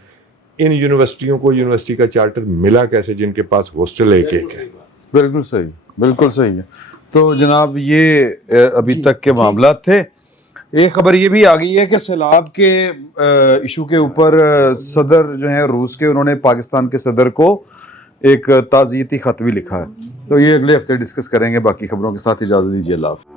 इन यूनिवर्सिटियों को यूनिवर्सिटी का चार्टर मिला कैसे जिनके पास हॉस्टल एक है? बिल्कुल सही, बिल्कुल सही है। तो जनाब ये अभी तक के मामला थे। एक खबर ये भी आ गई है कि सैलाब के इशू के ऊपर सदर जो हैं रूस के, उन्होंने पाकिस्तान के सदर को एक ताज़ियती ख़त भी लिखा है। तो ये अगले हफ्ते डिस्कस करेंगे। बाकी खबरों के साथ इजाज़त दीजिए, अल्लाह हाफ़िज़।